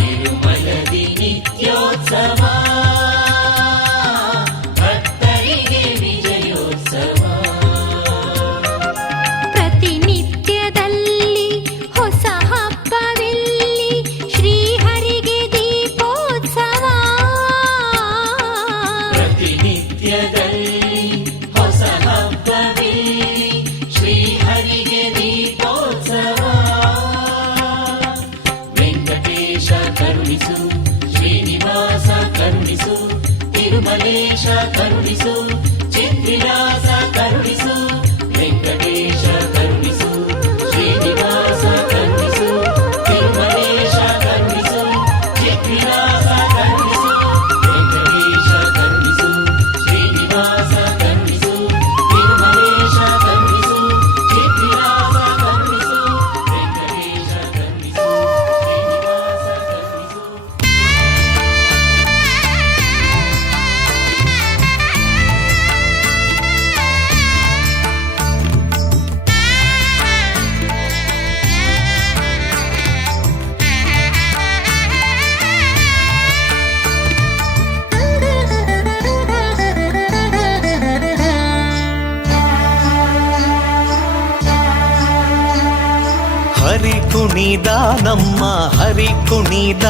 ತಿರುಮಲದಿ ನಿತ್ಯೋತ್ಸವ ಭಕ್ತರಿಗೆ ವಿಜಯೋತ್ಸವ ಪ್ರತಿನಿತ್ಯದಲ್ಲಿ ಹೊಸ ಹಬ್ಬವಿಲ್ಲಿ ಶ್ರೀಹರಿಗೆ ದೀಪೋತ್ಸವ ಪ್ರತಿನಿತ್ಯದಲ್ಲಿ ಹೊಸ ಹಬ್ಬವಿಲ್ಲಿ ಶ್ರೀಹರಿಗೆ ದೀಪೋತ್ಸವ ವೆಂಕಟೇಶ ಕರುಣಿಸು ಶ್ರೀನಿವಾಸ ಕರುಣಿಸು ತಿರುಮಲೇಶ ಕರುಣಿಸು ಚಿದ್ವಿಲಾಸ ಕರುಣಿಸು ವೆಂಕಟೇಶ ಕರುಣಿಸು ಶ್ರೀನಿವಾಸ ಕರುಣಿಸು ತಿರುಮಲೇಶ ಕರುಣಿಸು ಚಿದ್ವಿಲಾಸ ಕರುಣಿಸು ವೆಂಕಟೇಶ ಕರುಣಿಸು ಶ್ರೀನಿವಾಸ ಕರುಣಿಸು ತಿರುಮಲೇಶ ಕರುಣಿಸು ಚಿದ್ವಿಲಾಸ ಕರುಣಿಸು ವೆಂಕಟೇಶ ಕರುಣಿಸು ಶ್ರೀನಿವಾಸ ಕರುಣಿಸು ಹರಿ ಕುಣಿದ ನಮ್ಮ ಹರಿ ಕುಣಿದ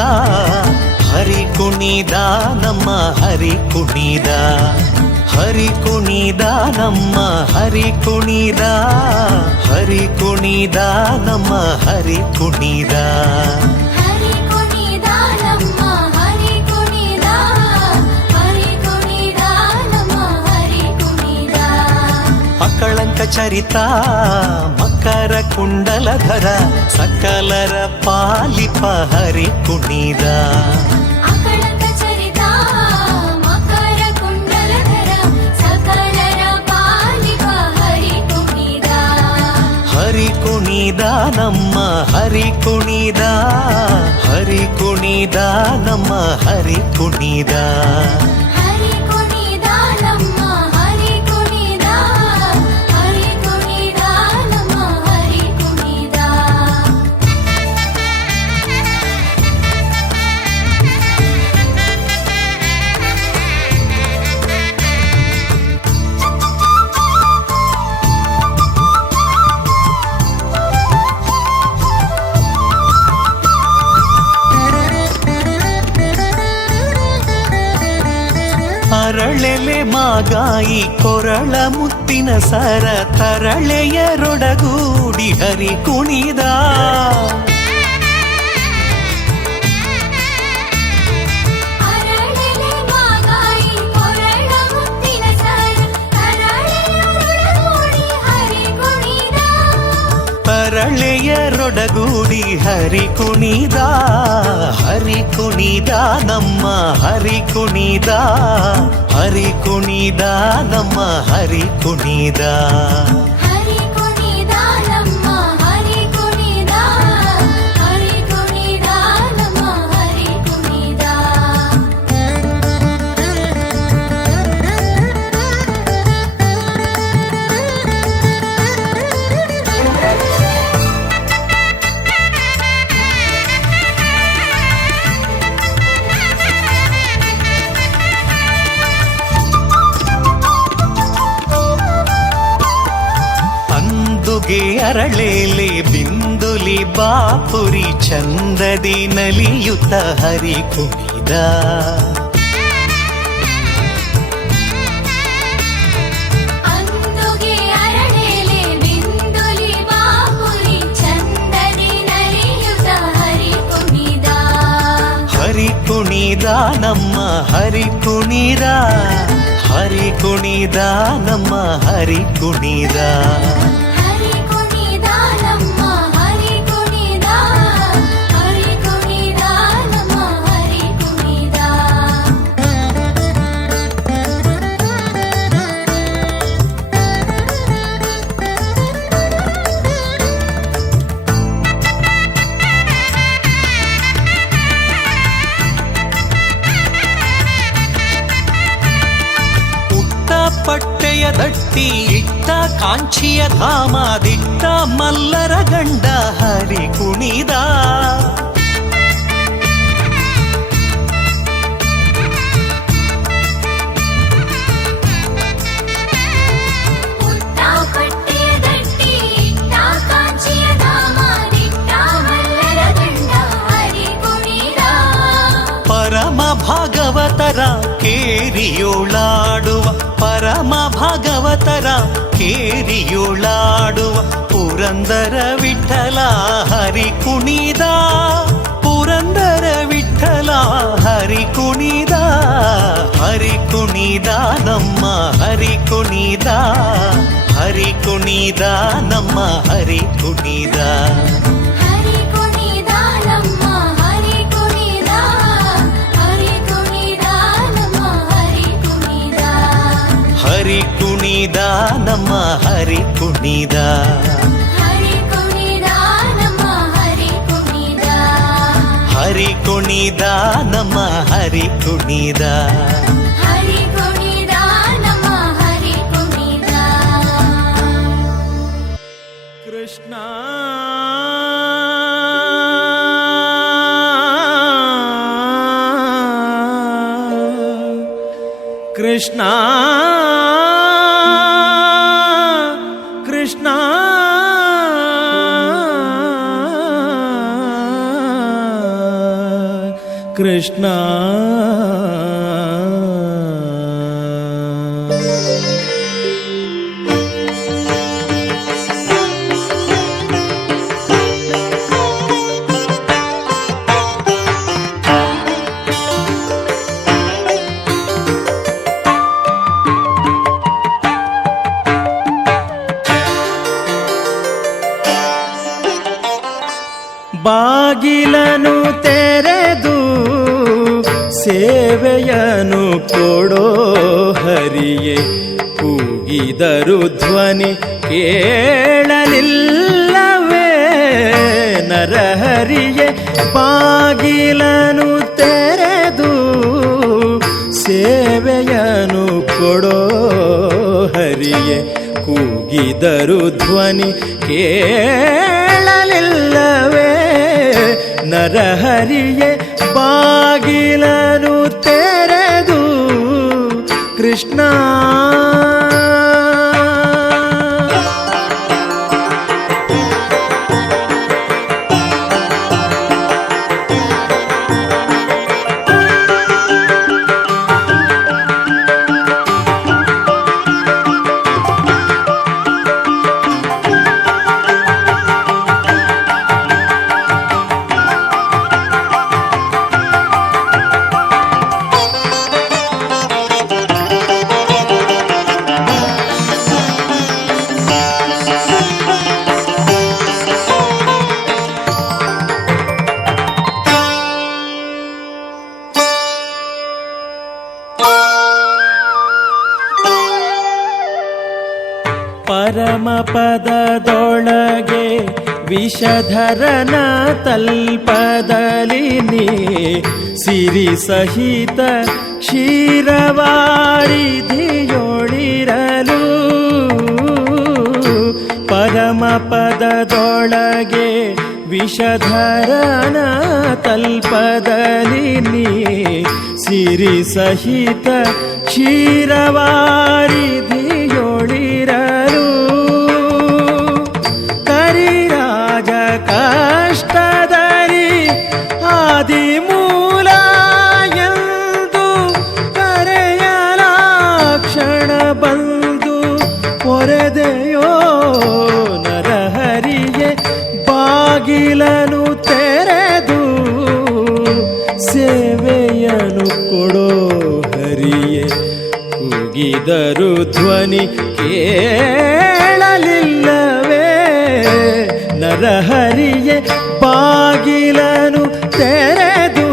ಹರಿ ಕುಣಿದ ನಮ್ಮ ಹರಿ ಕುಣಿದ ಹರಿ ಕುಣಿದ ನಮ್ಮ ಹರಿ ಕುಣಿದ ಹರಿ ಕುಣಿದ ನಮ್ಮ ಹರಿ ಕುಣಿದ ಹರಿ ಕುಣಿದ ನಮ್ಮ ಹರಿ ಕುಣಿದ ಹರಿ ಕುಣಿದ ನಮ್ಮ ಹರಿ ಕುಣಿದ ಅಕಳಂಕ ಚರಿತ ಮಕರ ಕುಂಡಲಧರ ಸಕಲರ ಪಾಲಿಪ ಹರಿ ಕುಣಿದ ಅಕಳಂಕ ಚರಿತ ಮಕರ ಕುಂಡಲಧರ ಸಕಲರ ಪಾಲಿಪ ಹರಿ ಕುಣಿದ ಹರಿ ಕುಣಿದ ನಮ್ಮ ಹರಿ ಕುಣಿದ ಹರಿ ಕುಣಿದ ನಮ್ಮ ಹರಿ ಕುಣಿದ ಹರಿ ಕುಣಿದ ನಮ್ಮ ಹರಿ ಕುಣಿದ ಮಾಗಾಯಿ ಕೊರಳ ಮುತ್ತಿನ ಸರ ತರಳೆಯರೊಡಗೂಡಿ ಹರಿ ಕುಣಿದ ಅರಳೆಲೆ ಮಾಗಾಯಿ ಕೊರಳ ಮುತ್ತಿನ ಸರ ತರಳೆಯರೊಡಗೂಡಿ ಹರಿ ಕುಣಿದ ತರಳೆಯರೊಡಗೂಡಿ ಹರಿ ಕುಣಿದ ಹರಿ ಕುಣಿದ ನಮ್ಮ ಹರಿ ಕುಣಿದ ಹರಿ ಕುಣಿದ ನಮ್ಮ ಹರಿ ಕುಣಿದ ಹರಿ ಕುಣಿದ ನಮ್ಮ ಹರಿ ಕುಣಿದ ಹರಿ ಕುಣಿದ ನಮ್ಮ ಹರಿ ಕುಣಿದ ಅಂದುಗೆ ಅರಳೇಲೆ ಬಿಂದುಲಿ ಬಾಪುರಿ ಚಂದದಿ ನಲಿಯುತ್ತ ಹರಿ ಕುಣಿದ ಅಂದುಗೆ ಅರಳೆಲೆ ಬಿಂದುಲಿ ಬಾಪುರಿ ಚಂದದಿ ನಲಿಯುತ್ತ ಹರಿ ಕುಣಿದ ಹರಿ ಕುಣಿದ ನಮ್ಮ ಹರಿ ಕುಣಿದ ಹರಿ ಕುಣಿದ ನಮ್ಮ ಹರಿ ಕುಣಿದ ಹರಿ ಕುಣಿದ ನಮ್ಮ ಹರಿ ಕುಣಿದ ಹರಿ ಕುಣಿದ ನಮ್ಮ ಹರಿ ಕುಣಿದ ಪುಟ್ಟ ಪಟ್ಟೆಯ ದಟ್ಟಿ ಇಟ್ಟ ಕಾಂಚಿಯ ಧಾಮದಿಟ್ಟ ಮಲ್ಲರ ಗಂಡ ಹರಿ ಕುಣಿದ ಪುಟ್ಟ ಪಟ್ಟೆಯ ದಟ್ಟಿ ಇಟ್ಟ ಕಾಂಚಿಯ ಧಾಮದಿಟ್ಟ ಮಲ್ಲರ ಗಂಡ ಹರಿ ಕುಣಿದ ಪರಮ ಭಾಗವತರ ಕೇರಿಯೋಳಾಡುವ ಪರಮ ಭಾಗವತರ ಕೇರಿಯೋಳಾಡುವ ಪುರಂದರ ವಿಠಲ ಹರಿ ಕುಣಿದ ಪುರಂದರ ವಿಠಲ ಹರಿ ಕುಣಿದ ಹರಿ ಕುಣಿದ ನಮ್ಮ ಹರಿ ಕುಣಿದ ಹರಿ ಕುಣಿದ ನಮ್ಮ ಹರಿ ಕುಣಿದ ಹರಿ ಕುಣಿದ ನಮ್ಮ ಹರಿ ಕುಣಿದ ಹರಿ ಕುಣಿದ ನಮ್ಮ ಹರಿ ಕುಣಿದ ಹರಿ ಕುಣಿದ ನಮ್ಮ ಹರಿ ಕುಣಿದ ಹರಿ ಕುಣಿದ ನಮ್ಮ ಹರಿ ಕುಣಿದ ಹರಿ ಕುಣಿದ ನಮ್ಮ ಹರಿ ಕುಣಿದ ಹರಿ ಕುಣಿದ ನಮ್ಮ ಹರಿ ಕುಣಿದ ಕೃಷ್ಣ ಕೃಷ್ಣ ಕೃಷ್ಣ ಕೃಷ್ಣ ಬಾಗಿಲನು ತೆರೆದು ಸೇವೆಯನು ಕೊಡೋ ಹರಿಯೇ ಕೂಗಿದರು ಧ್ವನಿ ಕೇಳಲಿಲ್ಲವೇ ನರಹರಿಯೇ ಬಾಗಿಲನು ತೆರೆದು ಸೇವೆಯನು ಕೊಡೋ ಹರಿಯೇ ಕೂಗಿದರು ಧ್ವನಿ ಕೇಳಲಿಲ್ಲವೇ ನರಹರಿಯೇ ಬಾಗಿಲನು ತೆರೆದು ಕೃಷ್ಣ ಪರಮ ಪದದೊಳಗೆ ವಿಷಧರನ ತಲ್ಪದಲ್ಲಿ ನೀ ಸಿರಿ ಸಹಿತ ಕ್ಷೀರವಾರಿಧಿಯೊಳಿರಲು ಪರಮ ಪದದೊಳಗೆ ವಿಷಧರನ ತಲ್ಪದಲ್ಲಿ ನೀ ಸಿರಿ ಸಹಿತ ಕ್ಷೀರವಾರಿಧಿಯೊಳಿರಲು ಕರಿರಾಜ ಕಷ್ಟದಲ್ಲಿ ಆದಿಮೂಲ ಎಂದು ಕರೆಯಲಾಕ್ಷಣ ಬಂದು ಪೊರೆದೆಯೋ ನರಹರಿಗೆ ಬಾಗಿಲನು ತೆರೆದು ಸೇವೆಯನು ಕೊಡೋ ಹರಿಯೇ ಕೂಗಿದರು ಧ್ವನಿ ಕೇಳಲಿಲ್ಲವೇ ನರಹರಿಯೇ ಬಾಗಿಲನು ತೆರೆದು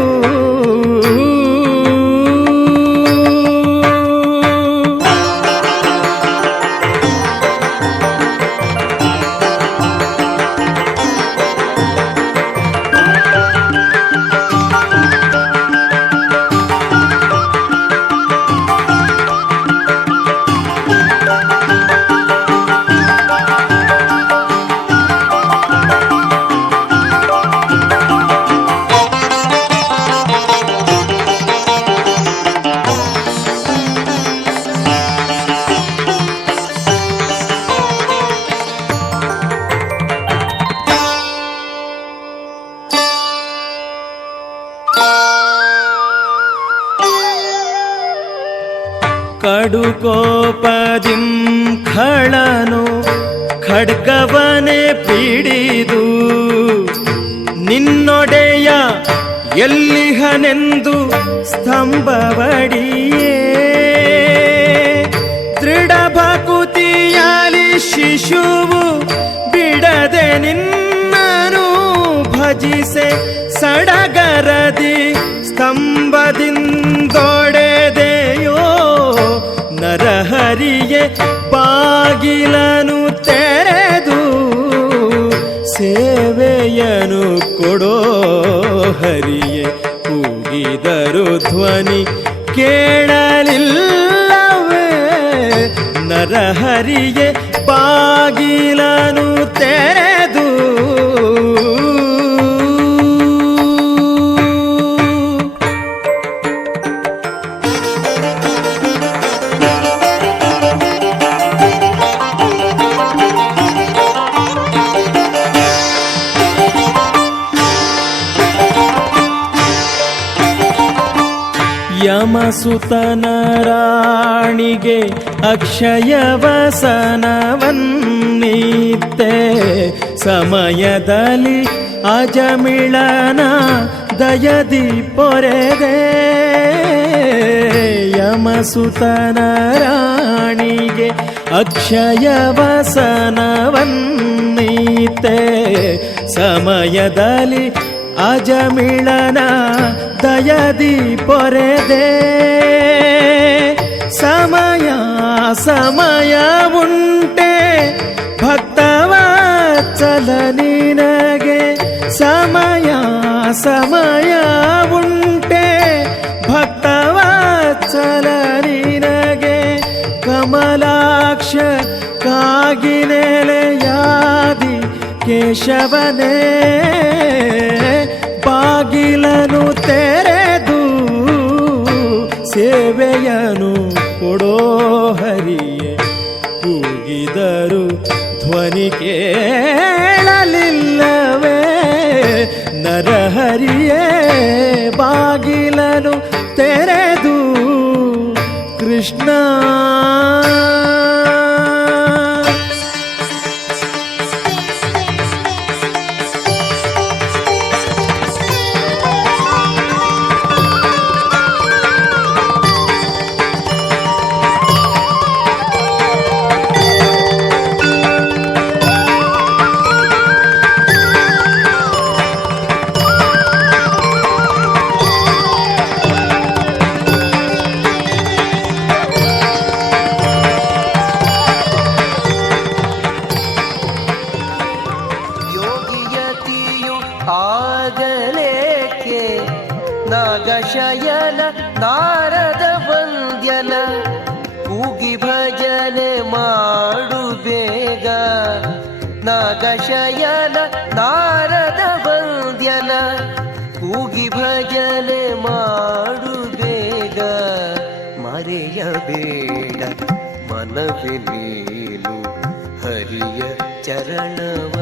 ಕಡುಕೋಪದಿಂ ಖಳನು ಖಡ್ಗವನೆ ಪಿಡಿದು ನಿನ್ನೊಡೆಯ ಎಲ್ಲಿಹನೆಂದು ಸ್ತಂಭವಡಿಯೇ ದೃಢ ಭಕುತಿಯಾಲಿ ಶಿಶುವು ಬಿಡದೆ ನಿನ್ನನು ಭಜಿಸೆ ಸಡಗರದಿ ಸ್ತಂಭದಿಂದೊಡೆದೆಯೋ ನರಹರಿಯೇ ಬಾಗಿಲನು ತೆರೆದು ಸೇವೆಯನು ಕೊಡೋ ಹರಿಯೇ ಕೂಗಿದರು ಧ್ವನಿ ಕೇಳಲಿಲ್ಲವೇ ನರಹರಿಯೇ ಬಾಗಿಲನು ತೆರೆದು ಯಮಸುತನ ರಾಣಿಗೆ ಅಕ್ಷಯವಸನವನ್ನಿತ್ತೆ ಸಮಯದಲ್ಲಿ ಅಜಮಿಳನ ದಯದಿ ಪೊರೆದೆ ಯಮಸುತನ ರಾಣಿಗೆ ಅಕ್ಷಯವಸನವನ್ನಿತ್ತೆ ಸಮಯದಲ್ಲಿ ಅಜಮಿಳನ ದಯದಿ ಪೊರೆದೆ ಸಮಯ ಸಮಯ ಉಂಟೆ ಭಕ್ತವತ್ಸಲ ನಿನಗೆ ಸಮಯ ಸಮಯ ಉಂಟೆ ಭಕ್ತವತ್ಸಲ ನಿನಗೆ ಕಮಲಾಕ್ಷ ಕಾಗಿನೆಲೆಯಾದಿ ಕೇಶವನೇ ಬಾಗಿಲನು ತೆರೆದು ಸೇವೆಯನು ಕೊಡೋ ಹರಿಯೇ ಕೂಗಿದರು ಧ್ವನಿ ಕೇಳಲಿಲ್ಲವೇ ನರಹರಿಯೇ ಬಾಗಿಲನು ತೆರೆದು ಕೃಷ್ಣ ನಾಗಶಯನ ನಾರದ ವಂದ್ಯನ ಕೂಗಿ ಭಜನೆ ಮಾಡು ಬೇಗ. ನಾಗಶಯನ ನಾರದ ವಂದ್ಯನ ಕೂಗಿ ಭಜನೆ ಮಾಡು ಬೇಗ. ಮರೆಯಬೇಡ ಮನವೇ ನೀನು ಹರಿಯ ಚರಣವ.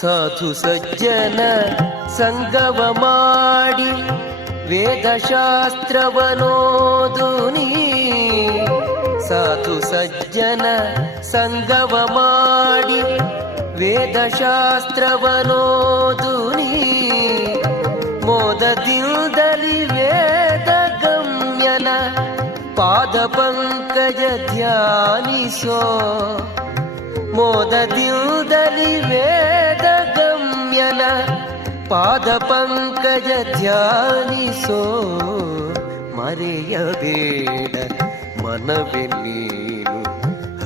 ಸಾಧು ಸಜ್ಜನ ಸಂಗವ ಮಾಡಿ ವೇದಶಾಸ್ತ್ರವನೋದು ನೀ. ಸಾಧು ಸಜ್ಜನ ಸಂಗವ ಮಾಡಿ ವೇದಶಾಸ್ತ್ರವನೋದು ನೀ. ಮೋದದಿಂದಲಿ ವೇದ ಗಮ್ಯನ ಪಾದ ಪಂಕಜ ಧ್ಯಾನಿಸೋ. ಮೋದದಿಂದಲಿ ವೇದ ಗಮ್ಯನ ಪಾದ ಪಂಕಜ ಧ್ಯಾನಿಸೋ. ಮರೆಯಬೇಡ ಮನವೇ ನೀನು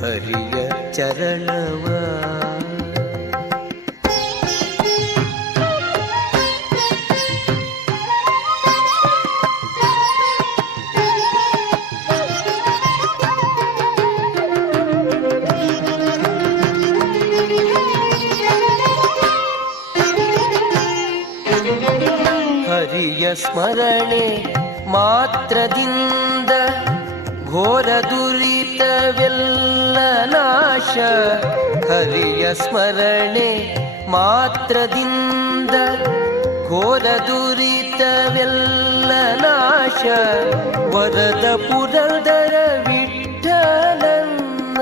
ಹರಿಯ ಚರಣವ. ಹರಿಯ ಸ್ಮರಣೆ ಮಾತ್ರದಿಂದ ಘೋರ ದುರಿತವೆಲ್ಲ ನಾಶ. ಹರಿಯ ಸ್ಮರಣೆ ಮಾತ್ರದಿಂದ ಘೋರ ದುರಿತವೆಲ್ಲ ನಾಶ. ವರದ ಪುರಂದರ ವಿಠಲನ್ನ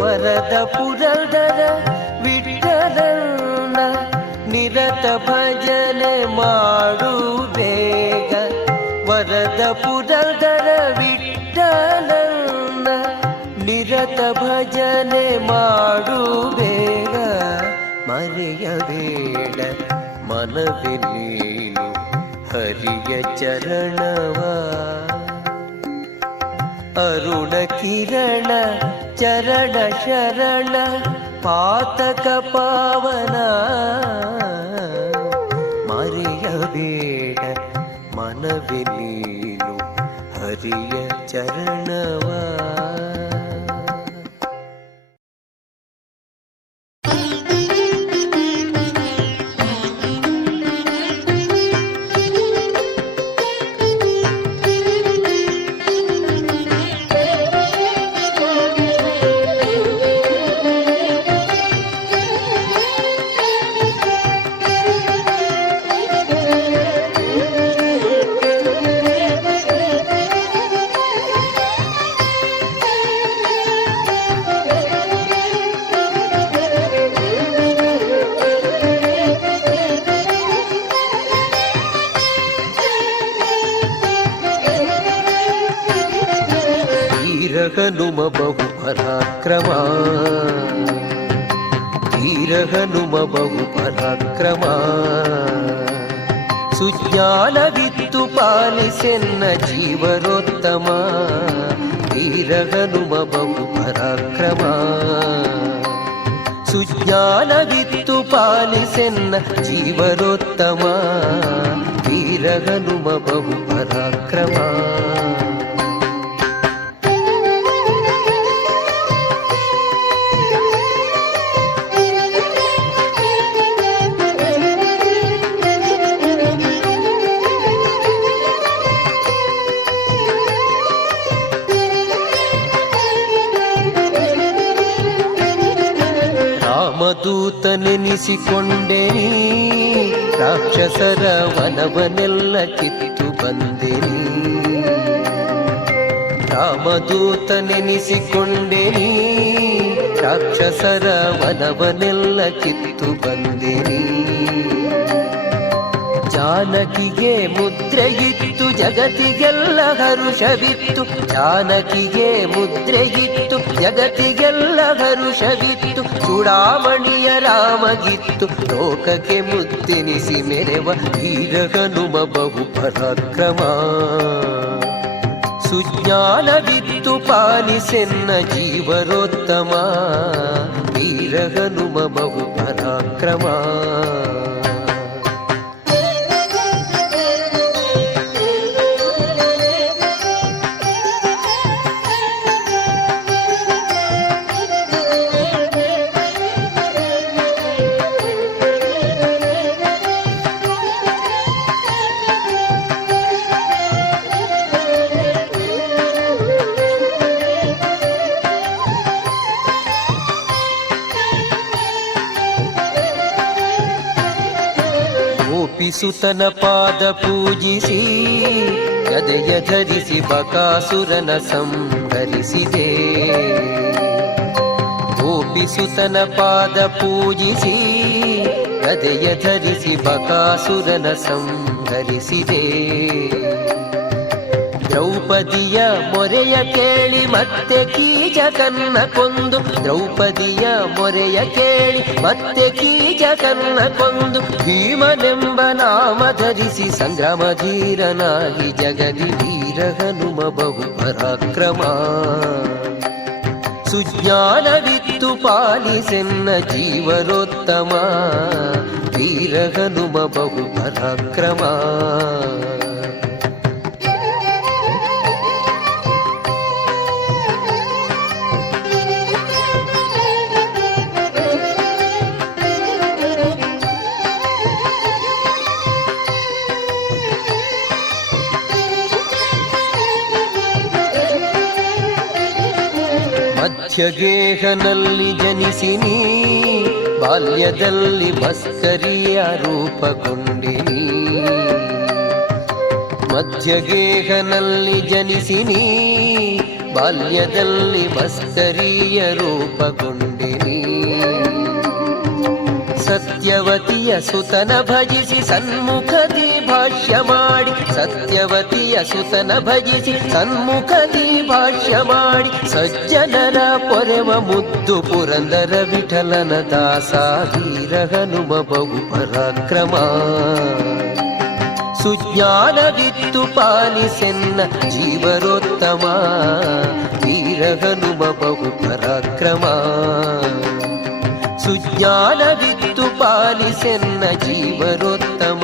ವರದ ಪುರಂದರ ವಿಠಲನ್ನ ನಿರತ ಭಜನೆ ಮಾಡು ಬೇಗ. ವರದ ಪುರಂದರ ವಿಠಲನ್ನ ನಿರತ ಭಜನೆ ಮಾಡು ಬೇಗ. ಮರೆಯಬೇಡ ಮನವೇ ನೀನು ಹರಿಯ ಚರಣವ. ಅರುಣ ಕಿರಣ ಚರಣ ಶರಣ ಪಾತಕ ಪಾವನ. ಮರೆಯಬೇಡ ಮನವೇ ನೀನು ಹರಿಯ ಚರಣವ. ಹನುಮ ಬಹು ಪರಾಕ್ರಮ. ಧೀರ ಹನುಮ ಬಹು ಪರಾಕ್ರಮ. ಸುಜ್ಞಾನವಿತ್ತು ಪಾಲಿಸೆನ್ನ ಜೀವನೋತ್ತಮ. ಧೀರ ಹನುಮ ಬಹು ಪರಾಕ್ರಮ. ಸುಜ್ಞಾನವಿತ್ತು ಪಾಲಿಸೆನ್ನ ಜೀವನೋತ್ತಮ. ಧೀರ ಹನುಮ ಬಹು ಪರಾಕ್ರಮ. ರಾಮದೂತನೆನಿಸಿಕೊಂಡೆ ನೀ. ರಾಕ್ಷಸರ ವನವನೆಲ್ಲ ಕಿತ್ತು ಬಂದೆ ನೀ. ರಾಮದೂತನೆನಿಸಿಕೊಂಡೆ ನೀ ರಾಕ್ಷಸರ ವನವನೆಲ್ಲ ಕಿತ್ತು ಬಂದೆ ನೀ ಜಾನಕಿಗೆ ಮುದ್ರೆಯಿತ್ತು ಜಗತ್ತಿಗೆಲ್ಲ ಹರುಷವಿತ್ತು ಜಾನಕಿಗೆ ಮುದ್ರೆಯಿತ್ತು ಜಗತ್ತಿಗೆಲ್ಲ ಹರುಷವಿತ್ತು ಚೂಡಾಮಣಿಯ ರಾಮಗಿತ್ತು ಲೋಕಕ್ಕೆ ಮುದ್ದೆನಿಸಿ ಮೆರೆವ ವೀರ ಹನುಮ ಬಹು ಪರಾಕ್ರಮ ಸುಜ್ಞಾನವಿತ್ತು ಪಾಲಿಸೆನ್ನ ಜೀವರೋತ್ತಮ ವೀರ ಹನುಮ ಬಹು ಪರಾಕ್ರಮ ಸುತನ ಪಾದ ಪೂಜಿಸಿ ಗದೆಯ ಧರಿಸಿ ಬಕಾಸುರನ ಸಂಹರಿಸಿದೆ ಗೋಪಿಸುತನ ಪಾದ ಪೂಜಿಸಿ ಗದೆಯ ಧರಿಸಿ ಬಕಾಸುರನ ಸಂಹರಿಸಿದೆ ದ್ರೌಪದಿಯ ಮೊರೆಯ ಕೇಳಿ ಮತ್ತೆ ಕೀಚಕನ್ನ ಕೊಂದು ದ್ರೌಪದಿಯ ಮೊರೆಯ ಕೇಳಿ ಮತ್ತೆ ಕೀಚಕನ್ನ ಕೊಂದು ಭೀಮನೆಂಬ ನಾಮ ಧರಿಸಿ ಸಂಗ್ರಾಮ ಧೀರನಾಗಿ ಜಗದಿ ವೀರ ಹನುಮ ಬಹು ಪರಾಕ್ರಮ ಸುಜ್ಞಾನವಿತ್ತು ಪಾಲಿಸೆನ್ನ ಜೀವರೋತ್ತಮ ವೀರ ಹನುಮ ಬಹು ಪರಾಕ್ರಮ ಮಧ್ಯಗೇಹನಲ್ಲಿ ಜನಿಸಿನಿ ಬಾಲ್ಯದಲ್ಲಿ ಮಸ್ಕರಿಯ ರೂಪಗೊಂಡಿನಿ ಮಧ್ಯಗೇಹನಲ್ಲಿ ಜನಿಸಿನಿ ಬಾಲ್ಯದಲ್ಲಿ ಮಸ್ಕರಿಯ ರೂಪಗೊಂಡಿನಿ ಸತ್ಯವತಿಯ ಸುತನ ಭಜಿಸಿ ಸನ್ಮುಖದಿ ಭಾಷ್ಯ ಮಾಡಿ ಸತ್ಯವತಿಯ ಸುತನ ಭಜಿಸಿ ಸನ್ಮುಖದಿ ಭಾಷ್ಯ ಮಾಡಿ ಸಜ್ಜನರ ಪೊರೆವ ಮುದ್ದು ಪುರಂದರ ವಿಠಲನ ದಾಸ ವೀರ ಹನುಮ ಬಹು ಪರಾಕ್ರಮ ಸುಜ್ಞಾನವಿತ್ತು ಪಾಲಿಸೆನ್ನ ಜೀವರೋತ್ತಮ ವೀರ ಹನುಮ ಬಹು ಪರಾಕ್ರಮ ಸುಜ್ಞಾನವಿತ್ತು ಪಾಲಿಸೆನ್ನ ಜೀವರೋತ್ತಮ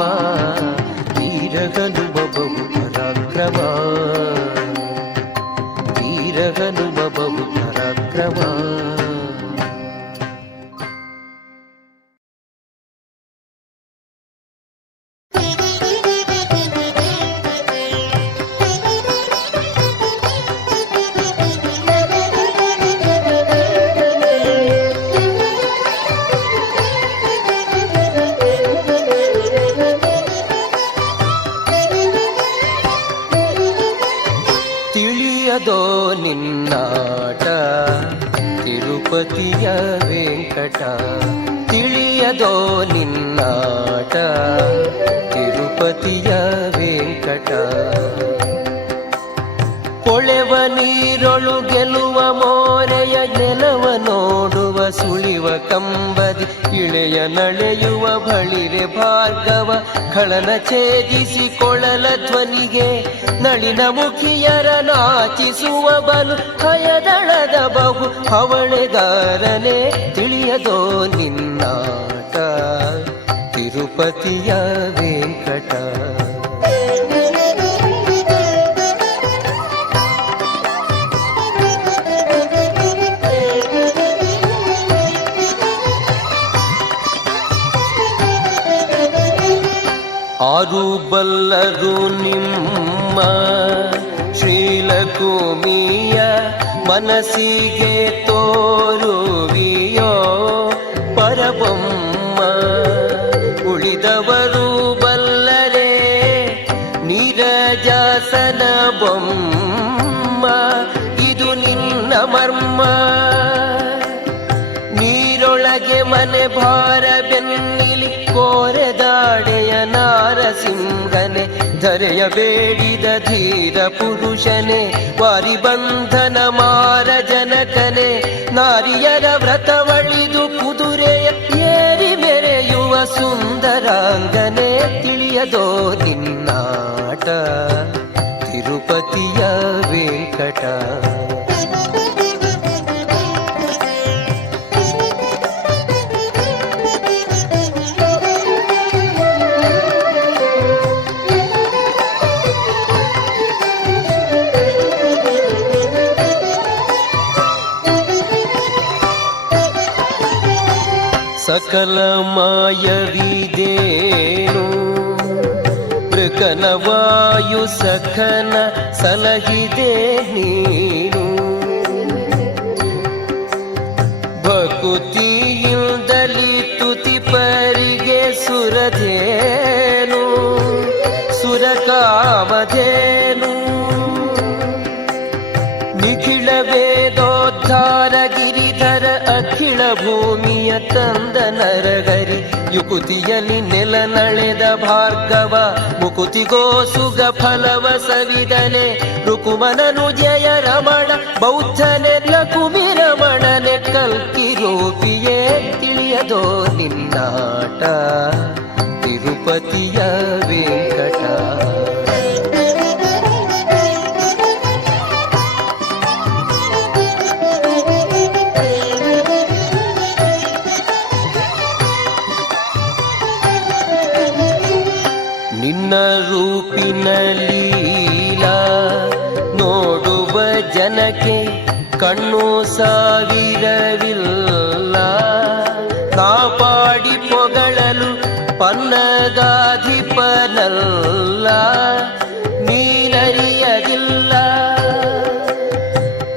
ವೀರ ಹನುಮ ಬಹು ಪರಾಕ್ರಮ ವೀರ ಹನುಮ ಬಹು ಪರಾಕ್ರಮ ತಿಳಿಯದೋ ನಿನ್ನಾಟ ತಿರುಪತಿಯ ವೆಂಕಟ ತಿಳಿಯದೋ ನಿನ್ನಾಟ ತಿರುಪತಿಯ ವೆಂಕಟ ಕೊಳೆವ ನೀರೊಳು ಗೆಲುವ ಮೋರೆಯ ನೆಲವ ನೋಡುವ ಸುಳಿವ ಕಂಬದಿ ಇಳೆಯ ನಳೆಯುವ ಬಳಿರೆ ಭಾರ್ಗವ ಖಳನ ಛೇದಿಸಿ ಕೊಳಲ ಧ್ವನಿಗೆ ನಳಿನ ಮುಖಿಯರ ನಾಚಿಸುವ ಬಲು ಭಯದಳದ ಬಹು ಹವಳೆಗಾರನೆ ತಿಳಿಯದೋ ನಿನ್ನಾಟ ತಿರುಪತಿಯ ವೆಂಕಟ ಆರು ಬಲ್ಲರು ನಿಮ್ಮ ಶ್ರೀಲಕುಮಿಯ ಮನಸ್ಸಿಗೆ ತೋರುವಿಯೋ ಪರಬೊಮ್ಮ ಉಳಿದವರು ಬಲ್ಲರೆ ನೀರಜಾಸನ ಬೊಮ್ಮ ಮರ್ಮ ನೀರೊಳಗೆ ಮನೆ ಭಾರ ಬೆನ್ನಿಲಿ ಕೋರೆದಾಡೆಯ ನಾರಸಿಂಹನೆ ಧರೆಯ ಬೇಡಿದ ಧೀರ ಪುರುಷನೇ ವಾರಿಬಂಧನ ಮಾರ ಜನಕನೆ ನಾರಿಯರ ವ್ರತವಳಿದು ಕುದುರೆಯ ಏರಿ ಮೆರೆಯುವ ಸುಂದರಾಂಗನೆ ತಿಳಿಯದೋ ನಿನ್ನಾಟ ತಿರುಪತಿಯ ವೆಂಕಟ ಸಕಲ ಮಾಯವಿದೇನು ಮೃಗನ ವಾಯು ಸಖನ ಸಲಹಿದೆ ನೀನು ಭಕುತಿಯಿಂದಲಿ ತುತಿ ಪರಿಗೆ ಸುರಧೇನು ಸುರಕಾಮಧೇನು ನಿಖಿಳ ವೇದೋದ್ಧಾರ ಗಿರಿಧರ ಅಖಿಳ ಭೂಮಿಯ ತಂದ ನರಗರಿ ಯುಕುತಿಯಲ್ಲಿ ನೆಲ ನಳೆದ ಭಾರ್ಗವ ಮುಕುತಿಗೋ ಸುಗ ಫಲವ ಸವಿದನೆ ರುಕುಮನನು ಜಯ ರಮಣ ಬೌದ್ಧನೆ ಲಕುಮಿ ರಮಣನೆ ಕಲ್ಕಿ ರೂಪಿಯೇ ತಿಳಿಯದೋ ನಿನ್ನಾಟ ತಿರುಪತಿಯ ವೆಂಕಟ ನಿನ್ನ ರೂಪಿನ ಲೀಲಾ ನೋಡುವ ಜನಕ್ಕೆ ಕಣ್ಣು ಸಾವಿರವಿಲ್ಲ ಕಾಪಾಡಿ ಪೊಗಳಲು ಪನ್ನಗಾಧಿಪನಲ್ಲ ನೀನರಿಯದಿಲ್ಲ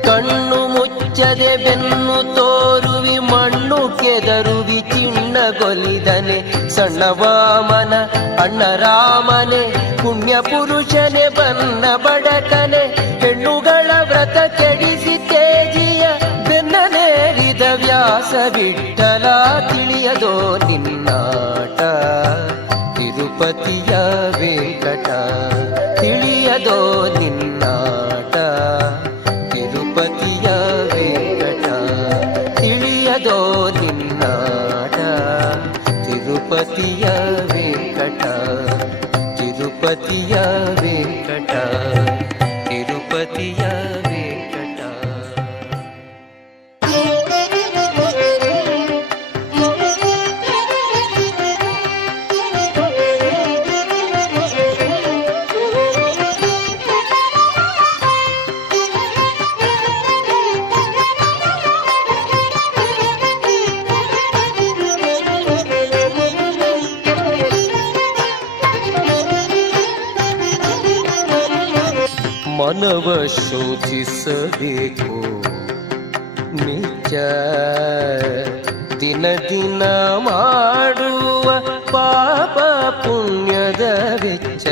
ಕಣ್ಣು ಮುಚ್ಚದೆ ಬೆನ್ನು ತೋರುವಿ ಮಣ್ಣು ಕೆದರುವಿ ಚಿಣ್ಣಗೊಲಿದನೆ ಸಣ್ಣ ವಾಮನ ಅಣ್ಣ ರಾಮನೆ ಪುಣ್ಯ ಪುರುಷನೆ ಬನ್ನ ಬಡಕನೆ ಹೆಣ್ಣುಗಳ ವ್ರತ ಕೆಡಿಸಿ ತೇಜಿಯ ಬೆನ್ನನೇರಿದ ವ್ಯಾಸ ವಿಠಲ ತಿಳಿಯದೋ ನಿನ್ನಾಟ ತಿರುಪತಿಯ ವೆಂಕಟ ತಿಳಿಯದೋ ನಿನ್ನಾಟ ತಿರುಪತಿಯ ವೆಂಕಟ ತಿಳಿಯದೋ ನಿನ್ನಾಟ ತಿರುಪತಿಯ ವೆಂಕಟ ತಿರುಪತಿಯ ವೆಂಕಟ ತಿರುಪತಿಯ ವೆಂಕಟ ಮನವ ಶೋಧಿಸಬೇಕು ನಿಜ ದಿನ ದಿನ ಮಾಡುವ ಪಾಪ ಪುಣ್ಯದ ವೆಚ್ಚ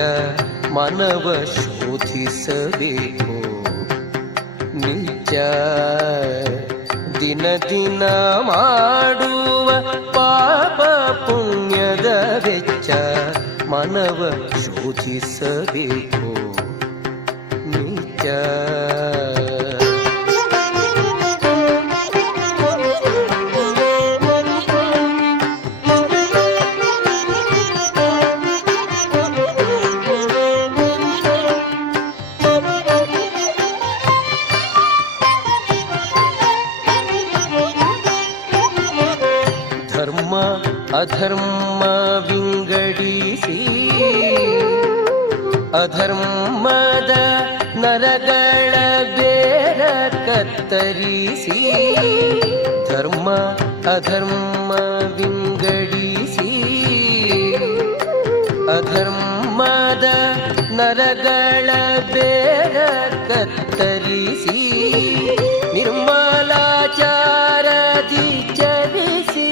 ಮನವ ಶೋಧಿಸಬೇಕು ನಿಜ ದಿನ ದಿನ ಮಾಡುವ ಪಾಪ ಪುಣ್ಯದ ವೆಚ್ಚ ಮನವ ಶೋಧಿಸಬೇಕು ನಿಜ ಧರ್ಮ ಅಧರ್ಮ ವಿಂಗಡಿಸಿ ಅಧರ್ಮದ ನರಗಳ ಬೇರ ಕತ್ತರಿಸಿ ಧರ್ಮ ಅಧರ್ಮ ವಿಂಗಡಿಸಿ ಅಧರ್ಮದ ನರಗಳ ಬೇರ ಕತ್ತರಿಸಿ ನಿರ್ಮಲಾಚಾರದಿ ಚರಿಸಿ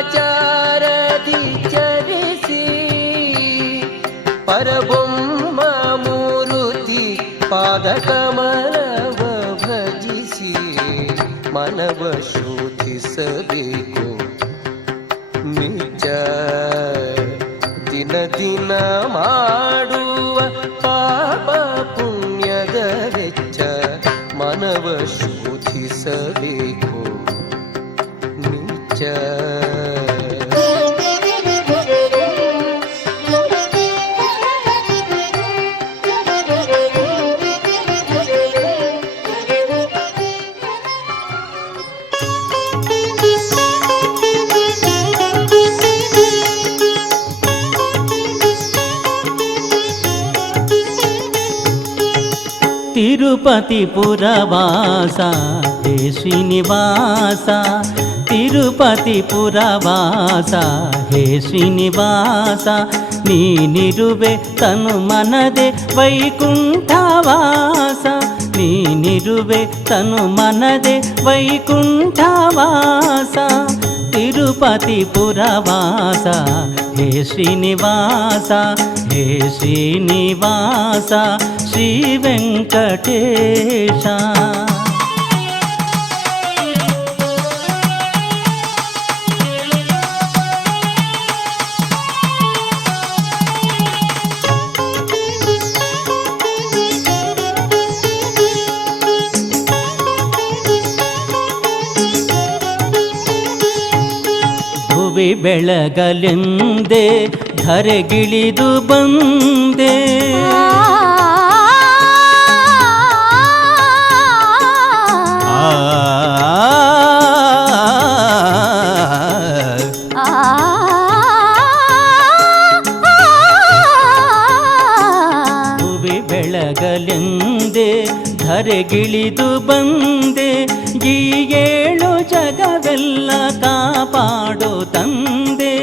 ನಿರ್ಮಲಾಚಾರದಿ ಚರಿಸಿ ಪರಬೊಮ್ಮ ಮೂರುತಿ ಪಾದ ಮನವ ಶೋಧಿಸಬೇಕು ನಿಜ. ದಿನ ದಿನ ಮಾಡುವ ಪಾಪ ಪುಣ್ಯದ ವೆಚ್ಚ ಮನವ ಶೋಧಿಸಬೇಕು ನಿಜ. ತಿರುಪತಿ ಪುರವಾಸ ಹೇ ಶ್ರೀನಿವಾಸ, ತಿರುಪತಿ ಪುರವಾಸ ಹೇ ಶ್ರೀನಿವಾಸ, ನೀನಿರುವೆ ತನು ಮನದೆ ವೈಕುಂಠವಾಸ, ನೀನಿರುವೆ ತನು ಮನದೆ ವೈಕುಂಠವಾಸ. ತಿರುಪತಿ ಪುರವಾಸ ಹೇ ಶ್ರೀನಿವಾಸ, ಹೇ ಶ್ರೀನಿವಾಸ ಶ್ರೀ ವೆಂಕಟೇಶ. ಭುವಿ ಬೆಳಗಲೆಂದೇ ಧರೆಗಿಳಿದು ಬಂದೆ, ಭುವಿ ಬೆಳಗಲೆಂದೇ ಧರೆಗಿಳಿದು ಬಂದೆ, ಈ ಏಳು ಜಗವೆಲ್ಲ ಕಾಪಾಡೋ ತಂದೆ,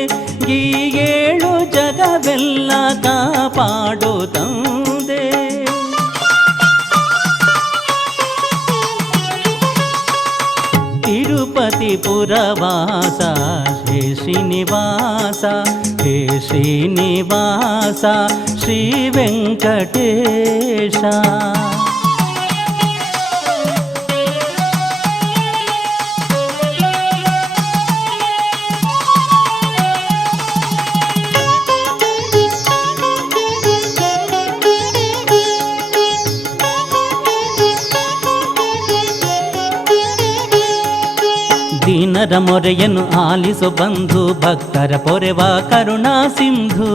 ಈ ಏಳು ಜಗವೆಲ್ಲ ಕಾಪಾಡೋ ತಂದೆ. ತಿರುಪತಿ ಪುರವಾಸ ಹೇ ಶ್ರೀನಿವಾಸ, ಹೇ ಶ್ರೀನಿವಾಸ ಶ್ರೀ ವೆಂಕಟೇಶ. ದೀನರ ಮೊರೆಯನ್ನು ಆಲಿಸು ಬಂಧು, ಭಕ್ತರ ಪೊರೆವ ಕರುಣಾ ಸಿಂಧು.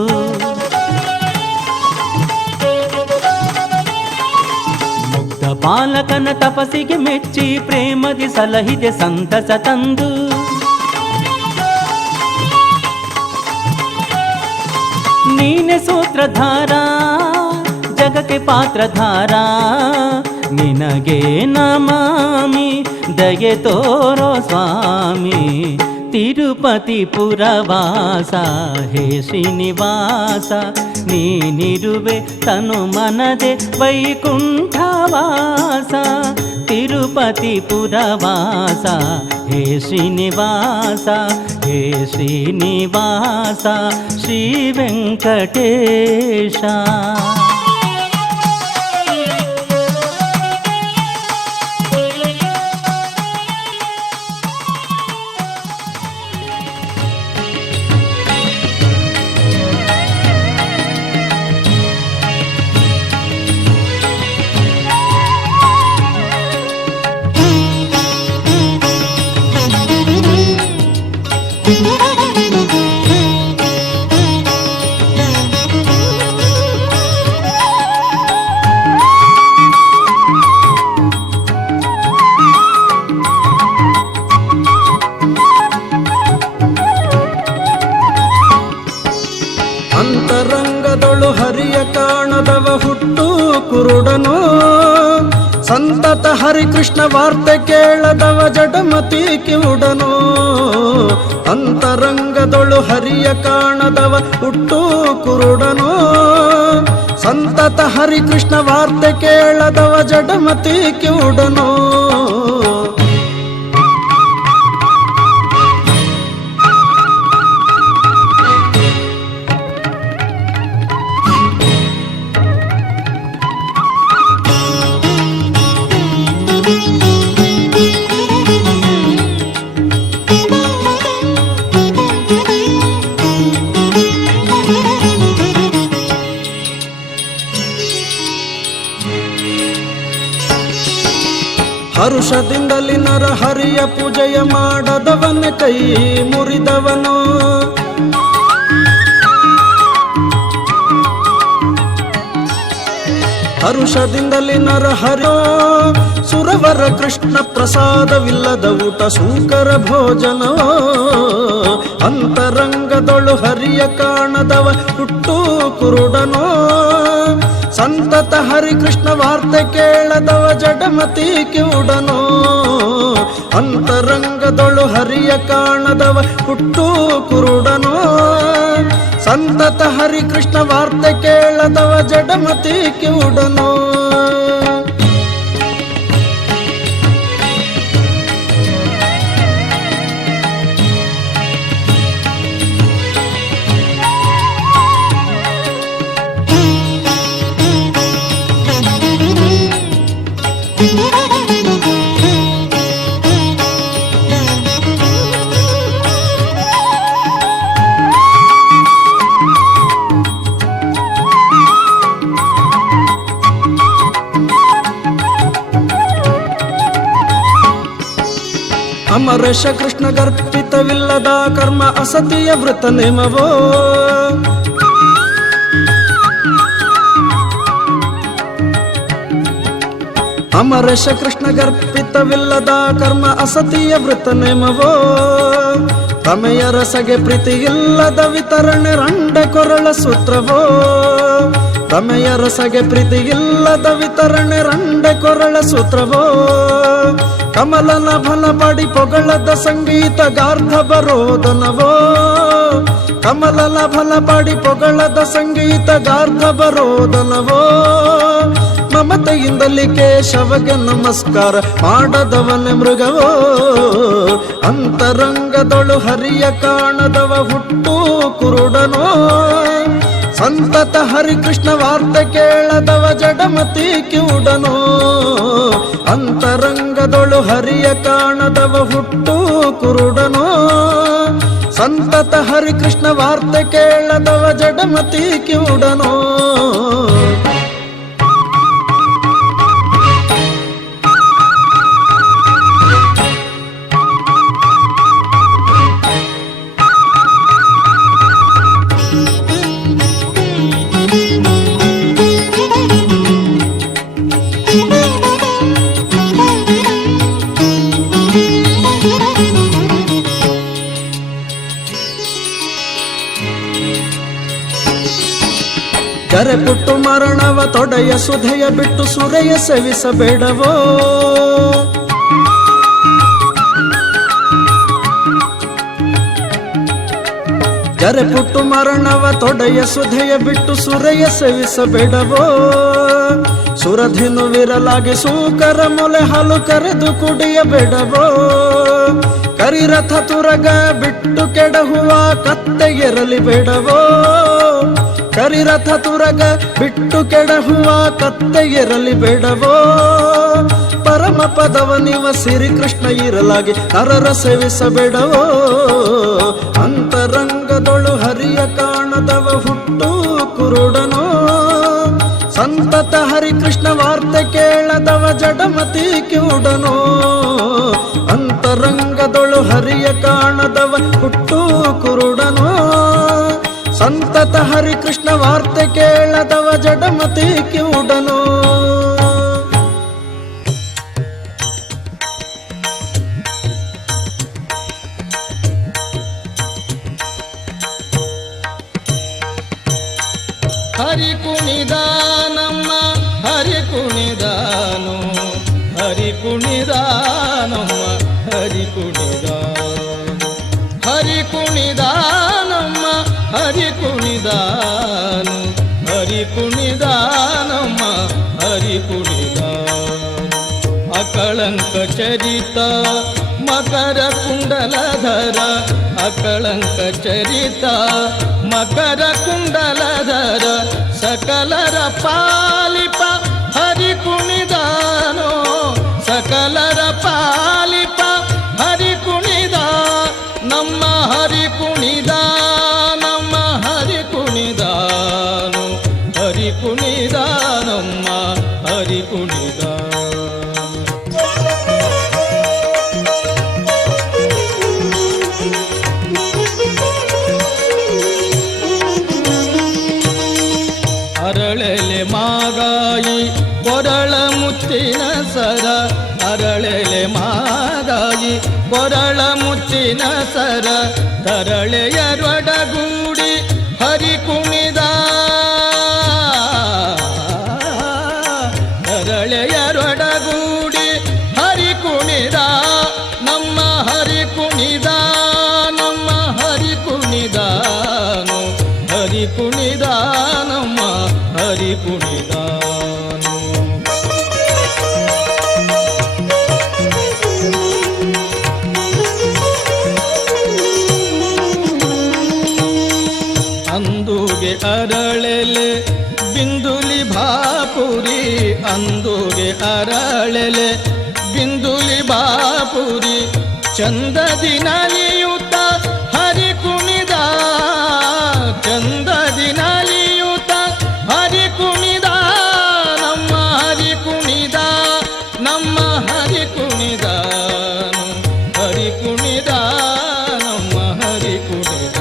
ಮುಗ್ಧ ಬಾಲಕನ ತಪಸ್ಸಿಗೆ ಮೆಚ್ಚಿ ಪ್ರೇಮದಿ ಸಲಹಿದೆ ಸಂತಸ ತಂದು, ನೀನೆ ಸೂತ್ರಧಾರ ಜಗಕ್ಕೆ ಪಾತ್ರಧಾರ, ನಿನಗೆ ನಮಾಮಿ ದಯೆ ತೋರೋ ಸ್ವಾಮಿ. ತಿರುಪತಿ ಪುರವಾಸ ಹೇ ಶ್ರೀನಿವಾಸ, ನೀನಿರುವೆ ತನು ಮನದೆ ವೈಕುಂಠವಾಸ. ತಿರುಪತಿ ಪುರವಾಸ ಹೇ ಶ್ರೀನಿವಾಸ, ಹೇ ಶ್ರೀನಿವಾಸ ಶ್ರೀ ವೆಂಕಟೇಶ. ಅಂತರಂಗದೊಳು ಹರಿಯ ಕಾಣದವ ಹುಟ್ಟು ಕುರುಡನೋ, ಸಂತತ ಹರಿಕೃಷ್ಣ ವಾರ್ತೆ ಕೇಳದವ ಜಡಮತಿ ಕಿವುಡನೋ. ಅಂತರಂಗದೊಳು ಹರಿಯ ಕಾಣದವ ಹುಟ್ಟು ಕುರುಡನೋ, ಸಂತತ ಹರಿಕೃಷ್ಣ ವಾರ್ತೆ ಕೇಳದವ ಜಡಮತಿ ಕಿವುಡನೋ. ಹರುಷದಿಂದಲಿ ನರ ಹರಿಯ ಪೂಜೆಯ ಮಾಡದವನ ಕೈ ಮುರಿದವನು. ಹರುಷದಿಂದಲಿ ನರ ಹರೋ ಸುರವರ ಕೃಷ್ಣ ಪ್ರಸಾದವಿಲ್ಲದ ಊಟ ಸೂಕರ ಭೋಜನವೋ. ಅಂತರಂಗದೊಳು ಹರಿಯ ಕಾಣದವ ಹುಟ್ಟು ಕುರುಡನೋ. ಸಂತತ ಹರಿಕೃಷ್ಣ ವಾರ್ತೆ ಕೇಳದವ ಜಡಮತಿ ಕಿವುಡನೋ. ಅಂತರಂಗದೊಳು ಹರಿಯ ಕಾಣದವ ಹುಟ್ಟು ಕುರುಡನೋ. ಸಂತತ ಹರಿಕೃಷ್ಣ ವಾರ್ತೆ ಕೇಳದವ ಜಡಮತಿ ಕಿವುಡನೋ. ಅಮರೇಶ ಕೃಷ್ಣ ಗರ್ಪಿತವಿಲ್ಲದ ಕರ್ಮ ಅಸತಿಯ ವೃತ ನೇಮವೋ. ಅಮರೇಶ ಕೃಷ್ಣ ಗರ್ಪಿತವಿಲ್ಲದ ಕರ್ಮ ಅಸತಿಯ ವೃತ ನೇಮವೋ. ತಮೆಯ ರಸಗೆ ಪ್ರೀತಿ ಇಲ್ಲದ ವಿತರಣೆ ರಂಡ ಕೊರಳ ಸೂತ್ರವೋ. ತಮೆಯ ರಸಗೆ ಪ್ರೀತಿ ಇಲ್ಲದ ವಿತರಣೆ ರಂಡ ಕೊರಳ ಸೂತ್ರವೋ. ಕಮಲನ ಫಲ ಪಡಿ ಪೊಗಳದ ಸಂಗೀತ ಗಾರ್ಧ ಬರೋದನವೋ. ಕಮಲನ ಫಲ ಪಡಿ ಪೊಗಳದ ಸಂಗೀತ ಗಾರ್ಧ ಬರೋದನವೋ. ಮಮತೆಯಿಂದಲಿ ಕೇಶವಗೆ ನಮಸ್ಕಾರ ಮಾಡದವನ ಮೃಗವೋ. ಅಂತರಂಗದೊಳು ಹರಿಯ ಕಾಣದವ ಹುಟ್ಟು ಕುರುಡನೋ. ಸಂತತ ಹರಿಕೃಷ್ಣ ವಾರ್ತೆ ಕೇಳದವ ಜಡಮತಿ ಕಿವುಡನೋ. ಅಂತರಂಗದೊಳು ಹರಿಯ ಕಾಣದವ ಹುಟ್ಟು ಕುರುಡನೋ. ಸಂತತ ಹರಿಕೃಷ್ಣ ವಾರ್ತೆ ಕೇಳದವ ಜಡಮತಿ ಕಿವುಡನೋ. ಜರೆ ಪುಟ್ಟು ಮರಣವ ತೊಡೆಯ ಸುಧೆಯ ಬಿಟ್ಟು ಸುರೆಯ ಸವಿಸಬೇಡವೋ. ಜರೆ ಪುಟ್ಟು ಮರಣವ ತೊಡೆಯ ಸುಧೆಯ ಬಿಟ್ಟು ಸುರೆಯ ಸವಿಸಬೇಡವೋ. ಸುರಧೆನು ವಿರಲಾಗಿ ಸೂಕರ ಮೊಲೆ ಹಾಲು ಕರೆದು ಕುಡಿಯಬೇಡವೋ. ಕರಿರಥ ತುರಗ ಬಿಟ್ಟು ಕೆಡಹುವ ಕತ್ತೆ ಎರಲಿ ಬೇಡವೋ. ಕರಿರಥ ತುರಗ ಬಿಟ್ಟು ಕೆಡಹುವ ಕತ್ತೆ ಎರಲಿ ಬೇಡವೋ. ಪರಮ ಪದವ ನಿವ ಸಿರಿ ಕೃಷ್ಣ ಇರಲಾಗಿ ನರರ ಸೇವಿಸಬೇಡವೋ. ಅಂತರಂಗದೊಳು ಹರಿಯ ಕಾಣದವ ಹುಟ್ಟು ಕುರುಡನೋ. ಸಂತತ ಹರಿಕೃಷ್ಣ ವಾರ್ತೆ ಕೇಳದವ ಜಡಮತಿ ಕಿವುಡನೋ. ಅಂತರಂಗದೊಳು ಹರಿಯ ಕಾಣದವ ಹುಟ್ಟು ಕುರುಡನೋ. ಸಂತತ ಹರಿಕೃಷ್ಣ ವಾರ್ತೆ ಕೇಳದವ ಜಡಮತಿ ಕಿವುಡನೋ. ಹರಿ ಕುಣಿದಾನಮ್ಮ ಹರಿ ಕುಣಿದಾನು. ಹರಿ ಕುಣಿದಾನಮ್ಮ ಹರಿ ಕುಣಿದಾನು. ಹರಿ ಕುಣಿದಾನಮ್ಮ ಹರಿ ಕುಣಿದಾನು. ಹರಿ ಕುಣಿದಾನಮ್ಮ ಹರಿ ಕುಣಿದಾನು. ಅಕಳಂಕ ಚರಿತ ಮಕರ ಕುಂಡಲಧರ. ಅಕಳಂಕ ಚರಿತ ಮಕರ ಕುಂಡಲಧರ. ಸಕಲರ ಪಾಲಿಪ ಹರಿ ಕುಣಿದಾನೋ. ಸಕಲರ ಪಾಲಿಪ ಹರಿ ಕುಣಿದ ನಮ್ಮ ಹರಿ ಕುಣಿದ ನಮ್ಮ ಹರಿ ಕುಣಿದಾನು. ಹರಿ ಕುಣಿದ ನಮ್ಮ ಹರಿ ಕುಣಿದ. ಕೊರಳ ಮುಚ್ಚಿನ ಸರ ತರಳೆಯರೊಡಗೂಡಿ ಹರಿ ಕುಣಿದ ತರಳೆಯರೊಡಗೂಡಿ ಹರಿ ಕುಣಿದ ನಮ್ಮ ಹರಿ ಕುಣಿದ ನಮ್ಮ ಹರಿ ಕುಣಿದಾನು ಹರಿ ಕುಣಿದ ನಮ್ಮ ಹರಿ ಕುಣಿದಾನು ಅಂದುಗೆ ಅರಳೆಲೆ ಬಿಂದುಲಿ ಭಾಪುರಿ ಅಂದುಗೆ ಅರಳೆಲೆ ಬಿಂದುಲಿ ಬಾಪುರಿ ಚಂದದಿ ನಲಿಯುತ್ತ ಹರಿ ಕುಣಿದ ಚಂದದಿ ನಲಿಯುತ್ತ ಹರಿ ಕುಣಿದ ನಮ್ಮ ಹರಿ ಕುಣಿದ ನಮ್ಮ ಹರಿ ಕುಣಿದ ಹರಿ ಕುಣಿದ ನಮ್ಮ ಹರಿ ಕುಣಿದ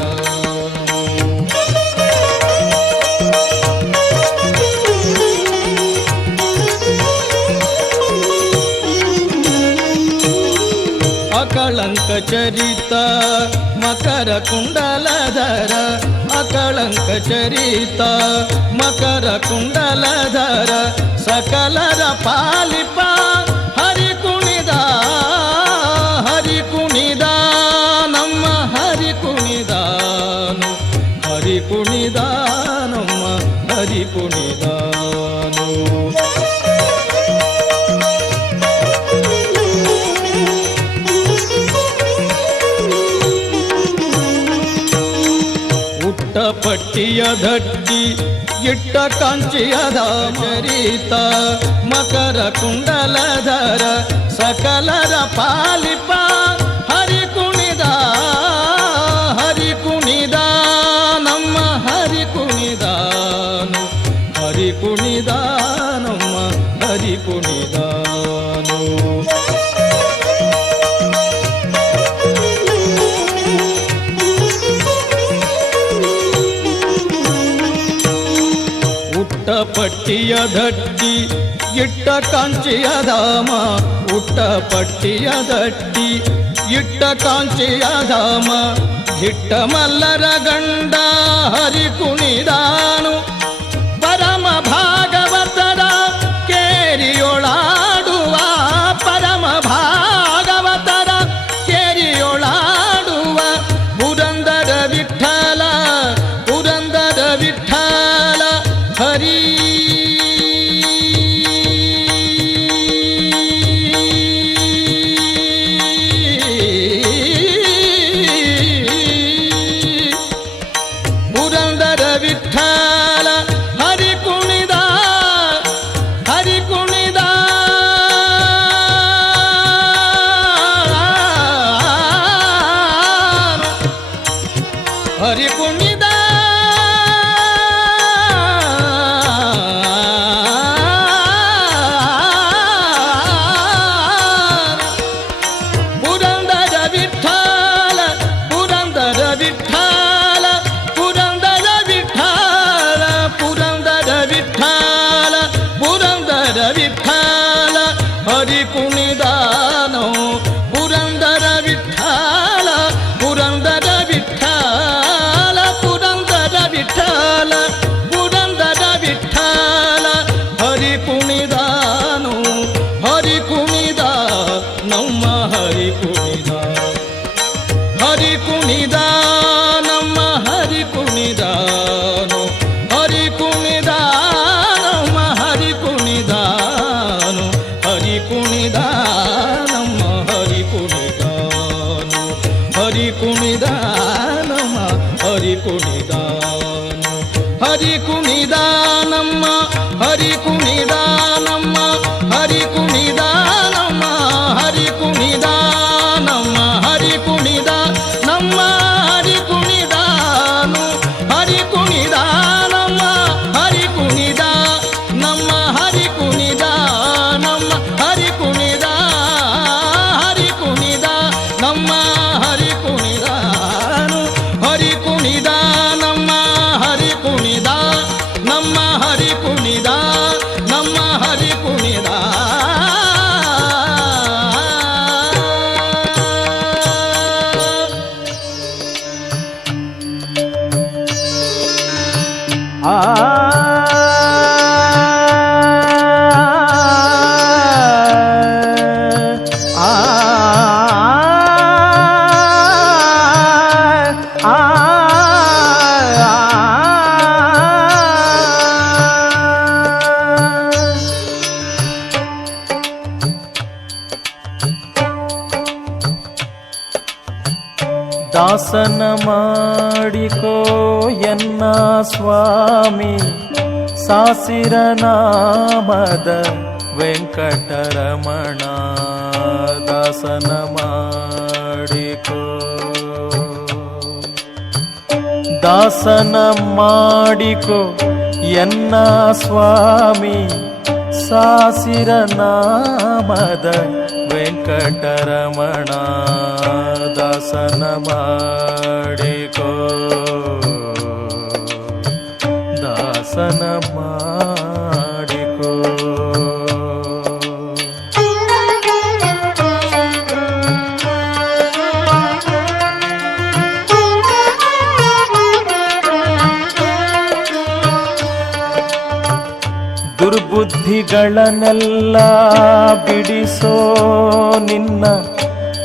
ಅಕಳಂಕ ಚರಿತ ಮಕರ ಕುಂಡಲಧರ ಅಕಳಂಕ ಚರಿತ ಮಕರ ಕುಂಡಲಧರ ಸಕಲರ ಪಾಲಿಪ ಹರಿ ಕುಣಿದ ಹರಿ ಕುಣಿದ ನಮ್ಮ ಹರಿ ಕುಣಿದಾನು ಹರಿ ಕುಣಿದ ನಮ್ಮ ಹರಿ ಕುಣಿದಾನು ಪಟ್ಟಿಯ ಧಟ್ಟಿ ಇಟ್ಟ ಕಾಂಚಿಯ ಧಾಮರಿತ ಮಕರ ಕುಂಡಲಧರ ಸಕಲರ ಪಾಲಿಪ ಹರಿ ಕುಣಿದ ಹರಿ ಕುಣಿದ ನಮ್ಮ ಹರಿ ಕುಣಿದಾನು ಹರಿ ಕುಣಿದ ನಮ್ಮ ಹರಿ ಕುಣಿದಾನು ಪಟ್ಟಿಯ ಧಟ್ಟಿ ಇಟ್ಟ ಕಾಂಚಿಯ ಧಾಮ ಉಟ್ಟ ಪಟ್ಟಿಯ ಧಟ್ಟಿ ಇಟ್ಟ ಕಾಂಚಿಯ ಧಾಮ ಧಿಟ್ಟ ಮಲ್ಲರ ಗಂಡ ಹರಿ ಕುಣಿದಾನು ಪರಮ ಭಾಗವತರ ಕೇರಿಯೊಳಾಡುವ ಪರಮ ಭಾಗವತರ ಕೇರಿಯೊಳಾಡುವ ಪುರಂದರ ವಿಠಲ ಪುರಂದರ ವಿಠಲ ಹರಿ ಪುರಂದರ ವಿಠಲ ಹರಿ ಕುಣಿದ ಹರಿ ಕುಣಿದ ಹರಿ ಕುಣಿದ ಪುರಂದರ ವಿಠಲ ಪುರಂದರ ವಿಠಲ ಪುರಂದರ ವಿಠಲ ಪುರಂದರ ವಿಠಲ ಪುರಂದರ ವಿಠಲ ಹರಿ ಕುಣಿದಾನೋ ಪುರಂದರ ವಿಠಲ ಪುರಂದರ ವಿಠಲ ಪುರಂದರ ವಿಠಲ ಪುರಂದರ ವಿಠಲ ಹರಿ ಕುಣಿದಾನು ಹರಿ ಕುಣಿದ ನಮ್ಮ ಹರಿ ಕುಣಿದ ಹರಿ ಕುಣಿದ ನಮ್ಮ ಹರಿ ಕುಣಿದಾನು ಹರಿ ಕುಣಿದ ನಮ್ಮ ಹರಿ ಕುಣಿದಾನು ಹರಿ ಕುಣಿದ ನಮ್ಮ ಹರಿ ಕುಣಿದಾನು ಹರಿ ಕುಣಿದ ನಮ್ಮ ಹರಿ ಕುಣಿದಾನು ಹರಿ ಕುಣಿದ ನಮ್ಮ ಹರಿ ಕುಣಿದ ನಮ್ಮ ಹರಿ ಕುಣಿದ ನಮ್ಮ ಹರಿ ಕುಣಿದ ನಮ್ಮ ಹರಿ ಕುಣಿದ ನಮ್ಮ ಹರಿ ಕುಣಿದಾನು ಹರಿ ಕುಣಿದ ನಮ್ಮ ಹರಿ ಕುಣಿದ ನಮ್ಮ ಹರಿ ಕುಣಿದ ನಮ್ಮ ಹರಿ ಕುಣಿದ ಹರಿ ಕುಣಿದ ನಮ್ಮ ಹರಿ ಕುಣಿದಾನು ಹರಿ ಕುಣಿದ ನಮ್ಮ ಹರಿ ಕುಣಿದ ನಮ್ಮ ಹರಿ ಕುಣಿದ ನಮ್ಮ ದಾಸನ ಮಾಡಿಕೋ ಎನ್ನ ಸ್ವಾಮಿ ಸಾಸಿರ ನಾಮದ ವೆಂಕಟರಮಣ ದಾಸನ ಮಾಡಿಕೋ ದಾಸನ ಮಾಡಿಕೋ ಎನ್ನ ಸ್ವಾಮಿ ಸಾಸಿರ ನಾಮದ ವೆಂಕಟರಮಣ ದಾಸನ ಮಾಡಿಕೋ ದಾಸನ ಮಾಡಿಕೋ ದುರ್ಬುದ್ಧಿಗಳನ್ನೆಲ್ಲ ಬಿಡಿಸೋ ನಿನ್ನ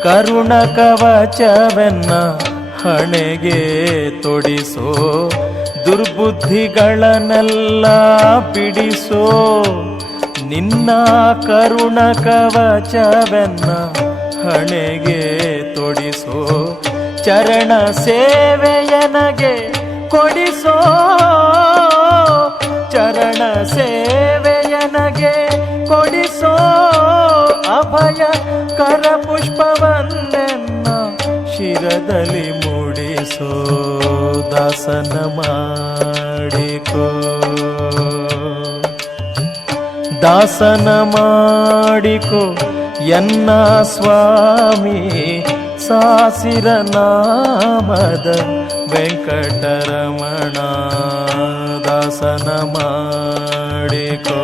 ಕರುಣ ಕವಚವೆನ್ನ ಹಣೆಗೆ ತೊಡಿಸೋ ದುರ್ಬುದ್ಧಿಗಳನ್ನೆಲ್ಲ ಬಿಡಿಸೋ ನಿನ್ನ ಕರುಣ ಕವಚವೆನ್ನ ಹಣೆಗೆ ತೊಡಿಸೋ ಚರಣ ಸೇವೆಯನಗೆ ಕೊಡಿಸೋ ಚರಣ ಸೇವೆಯನಗೆ ಕೊಡಿಸೋ ಅಭಯ ಕರಪುಷ್ಪವನ್ನೆನ್ನ ಶಿರದಲ್ಲಿ ಮೂಡಿಸೋ ದಾಸನ ಮಾಡಿಕೋ ದಾಸನ ಮಾಡಿಕೋ ಎನ್ನ ಸ್ವಾಮಿ ಸಾಸಿರ ನಾಮದ ವೆಂಕಟರಮಣ ದಾಸನ ಮಾಡಿಕೋ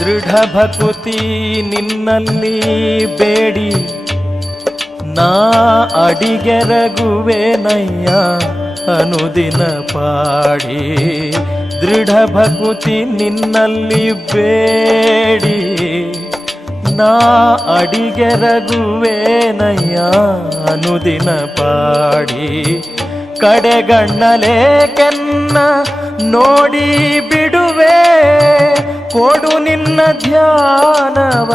ದೃಢ ಭಕುತಿ ನಿನ್ನಲ್ಲಿ ಬೇಡಿ ನಾ ಅಡಿಗೆರಗುವೆನಯ್ಯ ಅನುದಿನ ಪಾಡಿ ದೃಢ ಭಕುತಿ ನಿನ್ನಲ್ಲಿ ಬೇಡಿ ನಾ ಅಡಿಗೆರಗುವೆನಯ್ಯ ಅನುದಿನ ಪಾಡಿ ಕಡೆಗಣ್ಣಲೇಕೆನ್ನ ನೋಡಿ ಬಿಡುವೆ ಕೊಡು ನಿನ್ನ ಧ್ಯಾನವ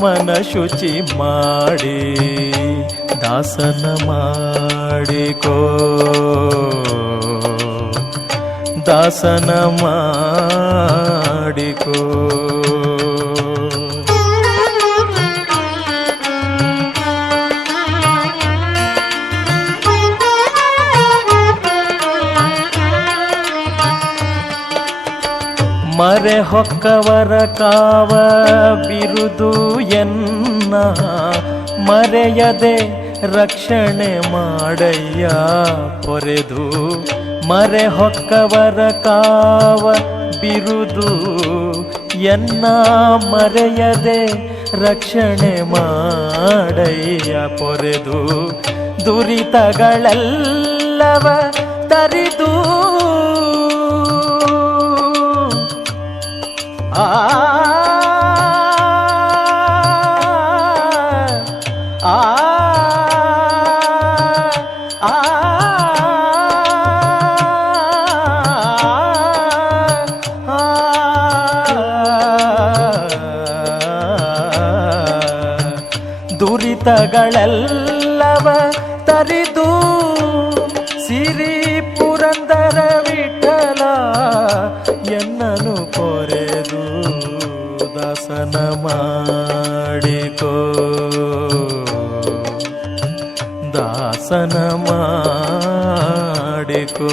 ಮನ ಶುಚಿ ಮಾಡಿ ದಾಸನ ಮಾಡಿಕೋ ದಾಸನ ಮಾಡಿಕೋ ಮರೆ ಹೊಕ್ಕವರ ಕಾವ ಬಿರುದು ಎನ್ನ ಮರೆಯದೆ ರಕ್ಷಣೆ ಮಾಡಯ್ಯ ಪೊರೆದು ಮರೆ ಹೊಕ್ಕವರ ಕಾವ ಬಿರುದು ಎನ್ನ ಮರೆಯದೆ ರಕ್ಷಣೆ ಮಾಡಯ್ಯ ಪೊರೆದು ದುರಿತಗಳೆಲ್ಲವ ತರಿದು ಆ ಆ ಆ ದುರಿತಗಳೆಲ್ಲವ ತರಿದು ಸಿರಿ ಪುರಂದರ ವಿಠಲ ಎನ್ನನು ಪೊರೆದು ದಾಸನ ಮಾಡಿಕೋ ದಾಸನ ಮಾಡಿಕೋ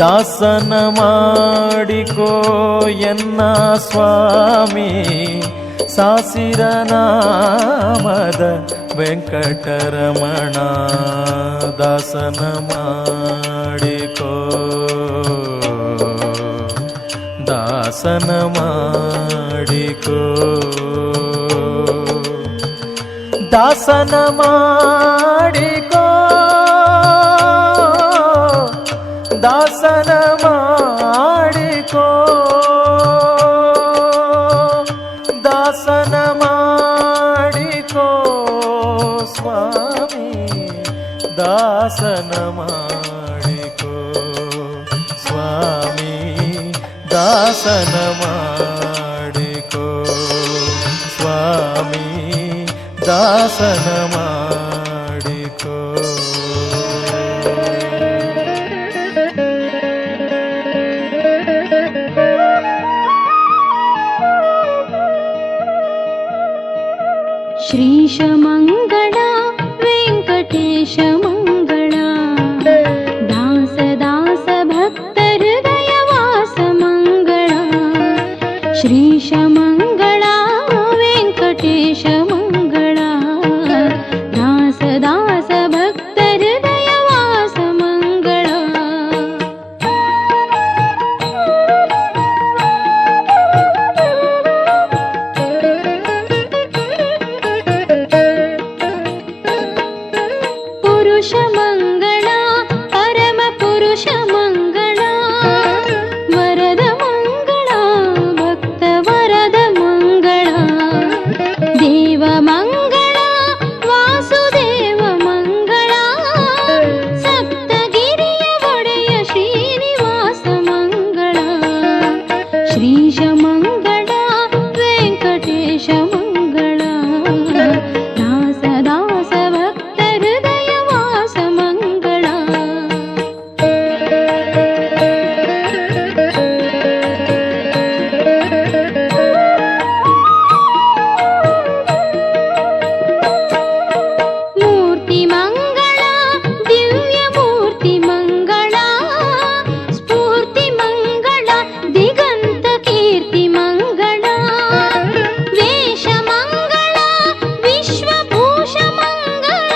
ದಾಸನ ಮಾಡಿಕೋ ಎನ್ನ ಸ್ವಾಮಿ ಸಾಸಿರ ನಾಮದ ವೆಂಕಟರಮಣ ದಾಸನ ಮಾಡಿಕೋ ದಾಸನ ಮಾಡಿಕೋ ದಾಸನ ಮಾಡಿಕೋ ದಾಸನ ಮಾಡಿಕೋ ದಾಸನ ಮಾಡಿಕೋ ಸ್ವಾಮಿ ದಾಸನ ಮಾಡಿಕೋ ಸ್ವಾಮಿ ದಾಸನ ಮಾಡಿಕೋ ಸ್ವಾಮಿ ದಾಸನ ಮಾಡಿಕೋ. ಶ್ರೀಶ ಮಂಗಳ ವೆಂಕಟೇಶ ಮಂಗಳ ದಾಸ ದಾಸ ಭಕ್ತ ಹೃದಯ ವಾಸ ಮಂಗಳ. ಶ್ರೀಶ ಮಂಗಳ ವೆಂಕಟೇಶ ಮಂಗಳ ದಾಸ ದಾಸ ಭಕ್ತ ಹೃದಯ ವಾಸ ಮಂಗಳ. ಪುರುಷ ಮಂಗಳ ಪರಮ ಪುರುಷ ಮಂಗಳ ವರದ ಮಂಗಳ ಭಕ್ತ ವರದ ಮಂಗಳ. ದೇವ ಮಂಗಳ ವಾಸುದೇವ ಮಂಗಳ ಸಪ್ತಗಿರಿಯ ಒಡೆಯ ಶ್ರೀನಿವಾಸ ಮಂಗಳ. ಶ್ರೀಶ ಮಂಗಳ ವೆಂಕಟೇಶ ಮಂಗಳ ದಾಸ ದಾಸ ಭಕ್ತ ಹೃದಯ ವಾಸ ಮಂಗಳ. ಮೂರ್ತಿ ಮಂಗಳ ದಿವ್ಯ ಮೂರ್ತಿ ಮಂಗಳ ಸ್ಫೂರ್ತಿ ಮಂಗಳ ದಿಗಂತ ಕೀರ್ತಿ ಮಂಗಳ. ವೇಷ ಮಂಗಳ ವಿಶ್ವಭೂಷ ಮಂಗಳ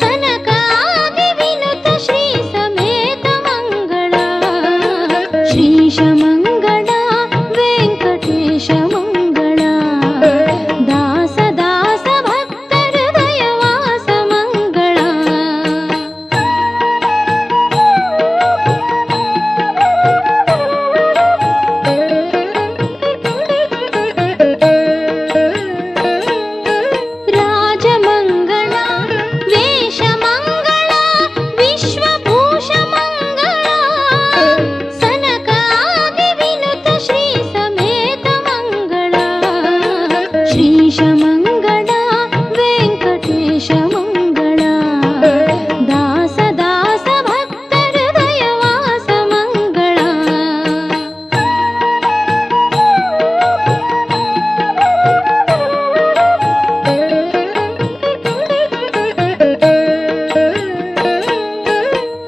ಸನಕ ಆದಿ ವಿನುತ ಶ್ರೀ ಸಮೇತ ಮಂಗಳ. ಶ್ರೀಶ ಮಂಗಳ ವೆಂಕಟೇಶ ಮಂಗಳ ದಾಸ ದಾಸ ಭಕ್ತ ಹೃದಯ ವಾಸ ಮಂಗಳ. ರಾಜ ಮಂಗಳ ವೇಷ ಮಂಗಳ ವಿಶ್ವಭೂಷ ಮಂಗಳ ಸನಕ ಆದಿ ವಿನುತ ಶ್ರೀ ಸಮೇತ ಮಂಗಳ. ಶ್ರೀಶ ಮಂಗಳ ವೆಂಕಟೇಶ ಮಂಗಳ ದಾಸ ದಾಸ ಭಕ್ತ ಹೃದಯ ವಾಸ ಮಂಗಳ.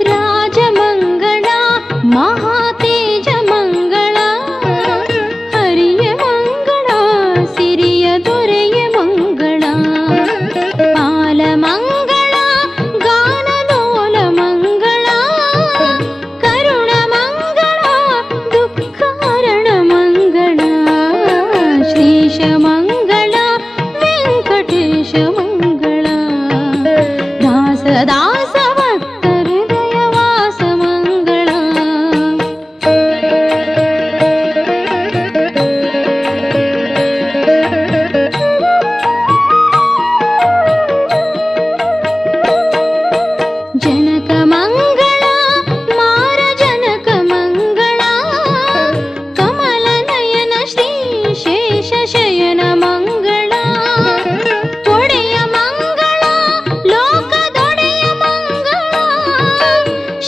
ರಾಜ ಮಂಗಳ ಮಹಾತೇಜ ಮಂಗಳ ಹರಿಯ ಮಂಗಳ ಸಿರಿಯ ದೊರೆಯ ಮಂಗಳ. ಪಾಲ ಮಂಗಳ ಗಾನಲೋಲ ಮಂಗಳ ಕರುಣ ಮಂಗಳ ದುಃಖಹರಣ ಮಂಗಳ. ಶ್ರೀಶ ಮಂಗಳ ವೆಂಕಟೇಶ ಮಂಗಳ ದಾಸ ದಾಸ ಭಕ್ತ ಹೃದಯ ವಾಸ ಮಂಗಳ. ಜನಕ ಮಂಗಳ ಮಾರ ಜನಕ ಮಂಗಳ ಕಮಲ ನಯನ ಶ್ರೀ ಶೇಷ ಶಯನ ಮಂಗಳ. ಒಡೆಯ ಮಂಗಳ ಲೋಕದೊಡೆಯ ಮಂಗಳ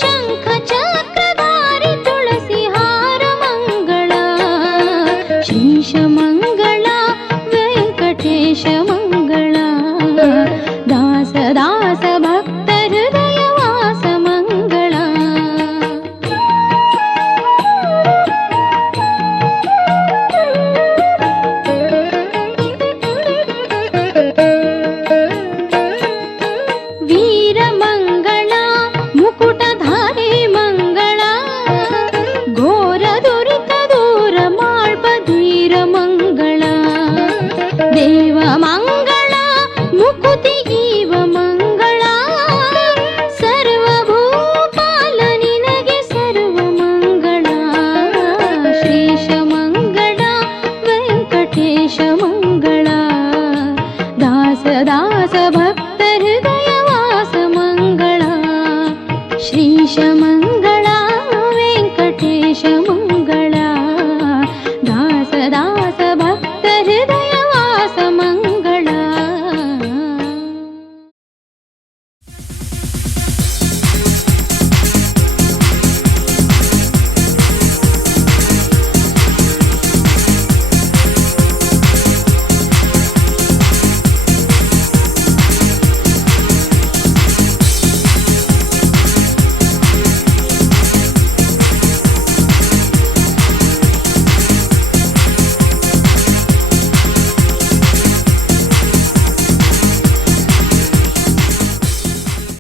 ಶಂಖ ಚಕ್ರಧಾರಿ ತುಳಸಿ ಹಾರ ಮಂಗಳ. ಶ್ರೀಶ ಮಂಗಳ ವೆಂಕಟೇಶ ಮಂಗಳ ದಾಸ ದಾಸ